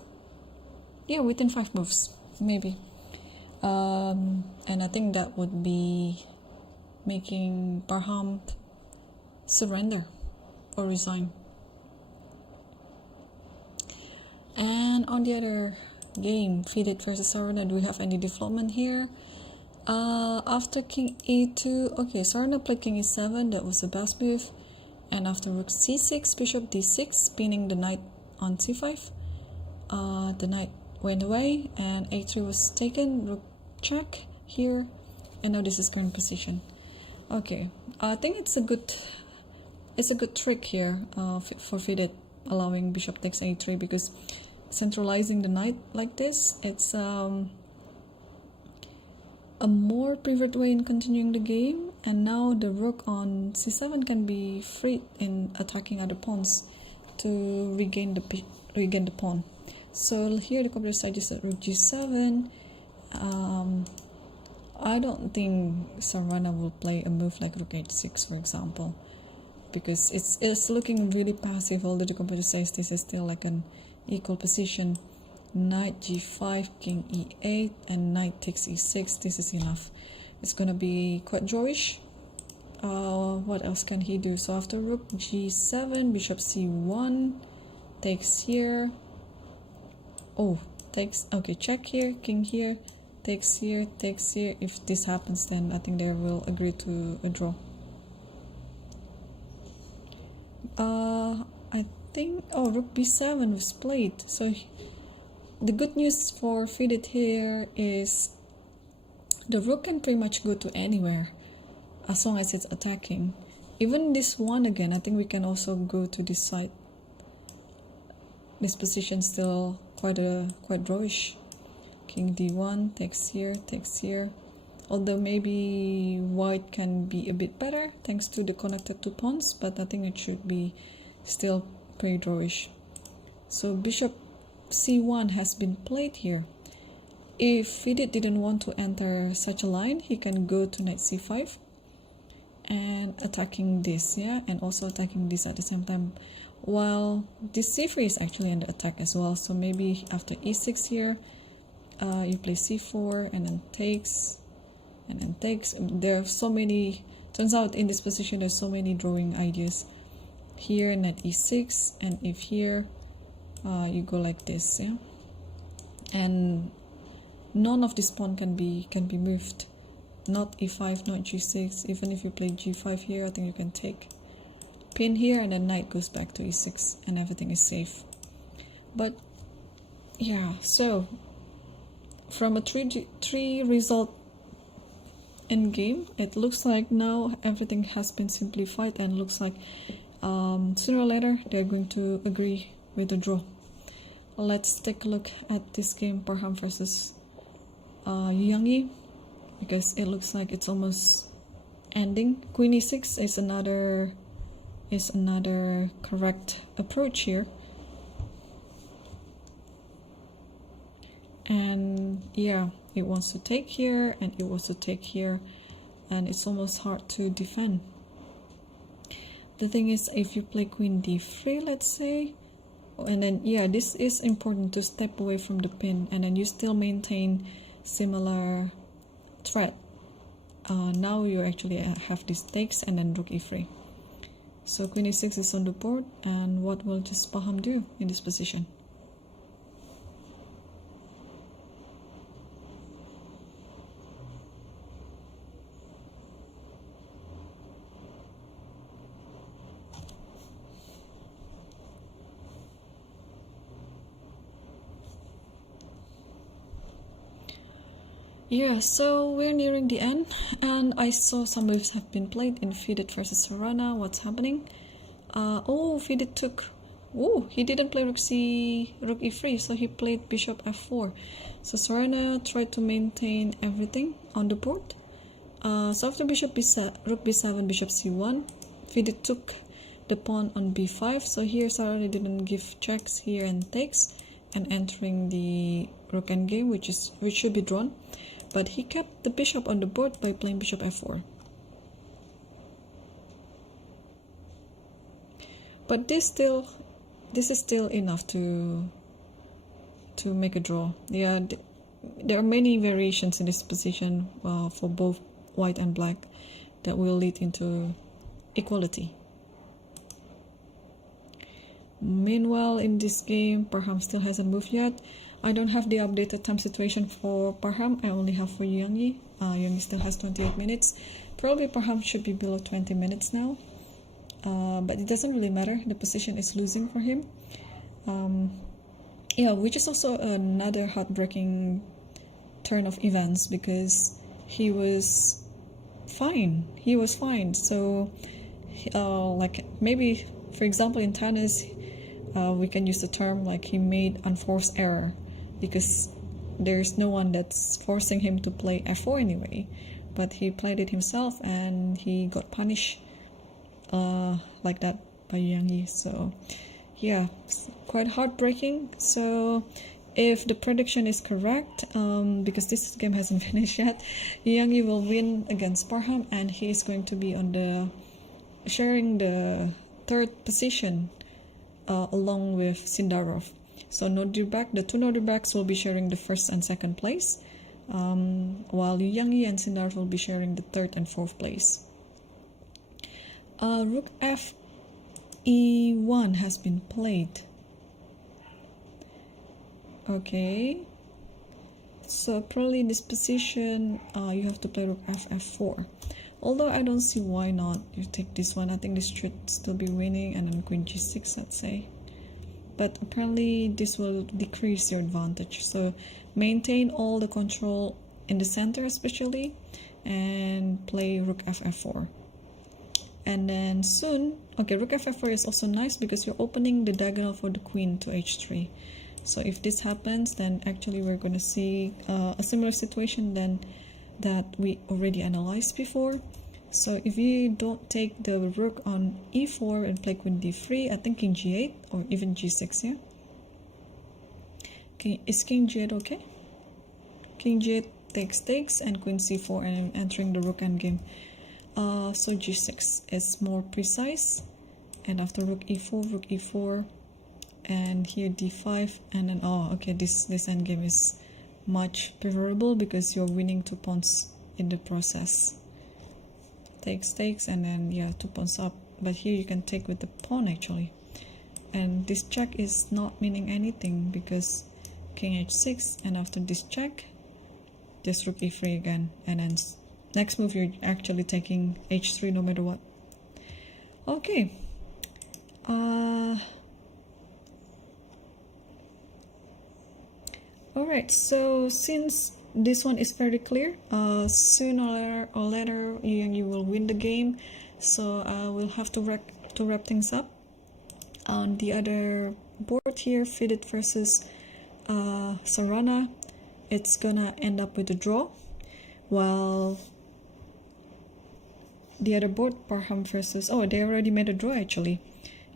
Yeah, within 5 moves, maybe. And I think that would be making Parham surrender or resign. And on the other game, Fidit versus Sarana, do we have any development here? After king e2, okay, Sarana played king e7, that was the best move. And after rook c6, bishop d6, pinning the knight on c5. The knight went away and a3 was taken, rook check here, and now this is current position. Okay, I think it's a good trick here for Fidit, allowing bishop takes a3, because centralizing the knight like this, it's a more preferred way in continuing the game, and now the rook on c7 can be freed in attacking other pawns to regain the pawn. So here the computer suggests rook g7. I don't think Sarana will play a move like rook h6, for example, because it's looking really passive, although the computer says this is still like an equal position. Knight g5, king e8, and knight takes e6. This is enough. It's gonna be quite drawish. What else can he do? So after rook g7, bishop c1, takes here. Oh, takes, okay, check here, king here, takes here, takes here. If this happens, then I think they will agree to a draw. I think, oh, rook b7 was played, so the good news for fidget here is the rook can pretty much go to anywhere as long as it's attacking. Even this one again, I think we can also go to this side. This position still quite drawish. King d1 takes here. Although maybe white can be a bit better thanks to the connected two pawns, but I think it should be still pretty drawish. So bishop c1 has been played here. If fidget didn't want to enter such a line, he can go to knight c5 and attacking this, yeah, and also attacking this at the same time, while this c3 is actually under attack as well. So maybe after e6 here, you play c4 and then takes, There are so many, turns out in this position there's so many drawing ideas. Here knight e6, and if here you go like this, yeah, and none of this pawn can be moved. Not e5, not g6. Even if you play g5 here, I think you can take pin here, and then knight goes back to e6, and everything is safe. But yeah, so from a 3 result in game, it looks like now everything has been simplified, and looks like sooner or later they're going to agree with the draw. Let's take a look at this game, Parham versus Yang, because it looks like it's almost ending. Queen e6 is another correct approach here. And yeah, it wants to take here, and it wants to take here, and it's almost hard to defend. The thing is, if you play queen d3, let's say, and then yeah, this is important to step away from the pin, and then you still maintain similar threat. Now you actually have this takes, and then rook e3. So queen e6 is on the board, and what will just Parham do in this position? Yeah, so we're nearing the end, and I saw some moves have been played in fidget versus Serrana. What's happening? Oh, fidget took. Oh, he didn't play rook e3, so he played bishop f4. So Serrana tried to maintain everything on the board. So after bishop rook b7, bishop c1, fidget took the pawn on b5. So here Serrana didn't give checks here and takes, and entering the rook endgame, which should be drawn. But he kept the bishop on the board by playing bishop f4. But this is still enough to make a draw. Yeah, there are many variations in this position for both white and black that will lead into equality. Meanwhile, in this game, Parham still hasn't moved yet. I don't have the updated time situation for Parham. I only have for Yang. Yang still has 28 minutes. Probably Parham should be below 20 minutes now. But it doesn't really matter. The position is losing for him. Yeah, which is also another heartbreaking turn of events, because he was fine. So, like maybe, for example, in tennis, we can use the term like he made unforced error, because there's no one that's forcing him to play f4 anyway, but he played it himself and he got punished like that by Yang. So yeah, quite heartbreaking. So if the prediction is correct, because this game hasn't finished yet, Yang will win against Parham, and he is going to be on sharing the 3rd position along with Sindarov. So the two Nordirbacks will be sharing the 1st and 2nd place, while Yang and Sindarov will be sharing the 3rd and 4th place. Rook f e1 has been played. Okay, so probably in this position you have to play rook f4. Although I don't see why not you take this one. I think this should still be winning, and then queen g6, let's say. but apparently this will decrease your advantage. So maintain all the control in the center especially, and play rook ff4. And then soon, okay, rook ff4 is also nice because you're opening the diagonal for the queen to h3. So if this happens, then actually we're going to see a similar situation than that we already analyzed before. So if you don't take the rook on e4 and play queen d3, I think king g8 or even g6 here. Okay, is king g8 okay? King g8 takes and queen c4, and I'm entering the rook endgame. So g6 is more precise, and after rook e4, and here d5, and then okay, this endgame is much preferable because you're winning 2 pawns in the process. Takes, and then yeah, 2 pawns up, but here you can take with the pawn actually, and this check is not meaning anything because king h6, and after this check, just rook e3 again, and then next move you're actually taking h3 no matter what. Okay, alright, so since this one is very clear, sooner or later you will win the game, so we'll have to wrap things up. On the other board here, Fidit versus Sarana, it's gonna end up with a draw, while the other board, Parham versus, they already made a draw actually.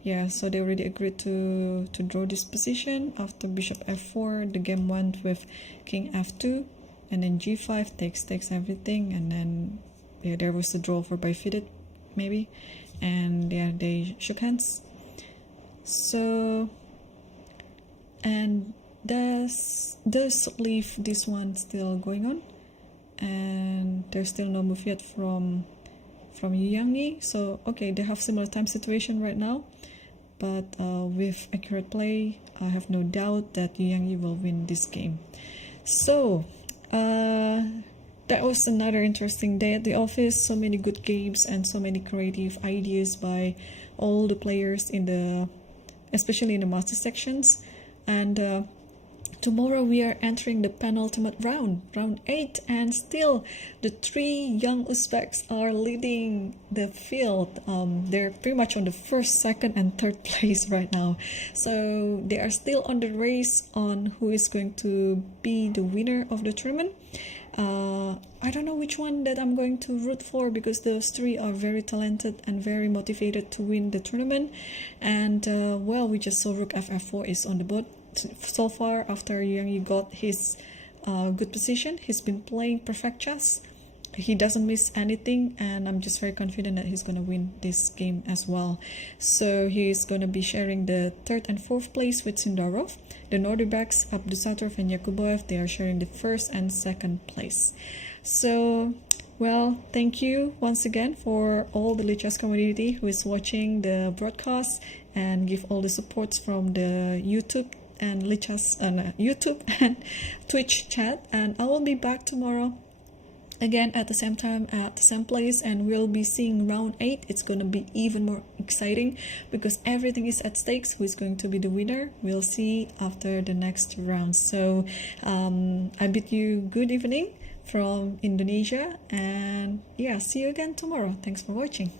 Yeah, so they already agreed to draw this position. After bishop f4, the game went with king f2, and then g5 takes everything, and then yeah, there was a draw for by Fidit maybe, and yeah, they shook hands. So, and does leave this one still going on, and there's still no move yet from Yu Yangyi. So okay, they have similar time situation right now, but with accurate play, I have no doubt that Yu Yangyi will win this game. So that was another interesting day at the office. So many good games and so many creative ideas by all the players especially in the master sections. And tomorrow we are entering the penultimate round, round 8, and still the 3 young Uzbeks are leading the field. They're pretty much on the 1st, 2nd, and 3rd place right now. So they are still on the race on who is going to be the winner of the tournament. I don't know which one that I'm going to root for because those 3 are very talented and very motivated to win the tournament. And well, we just saw rook ff4 is on the board. So far, after Yu Yangyi got his good position, he's been playing perfect chess. He doesn't miss anything, and I'm just very confident that he's going to win this game as well. So he's going to be sharing the 3rd and 4th place with Sindarov. The Nordirbeks, Abdusatov and Yakuboev, they are sharing the 1st and 2nd place. So, well, thank you once again for all the Lichess community who is watching the broadcast, and give all the supports from the YouTube and Lichess YouTube and Twitch chat. And I will be back tomorrow again at the same time at the same place, and we'll be seeing round 8. It's going to be even more exciting because everything is at stakes. Who is going to be the winner, we'll see after the next round. So I bid you good evening from Indonesia, and yeah, see you again tomorrow. Thanks for watching.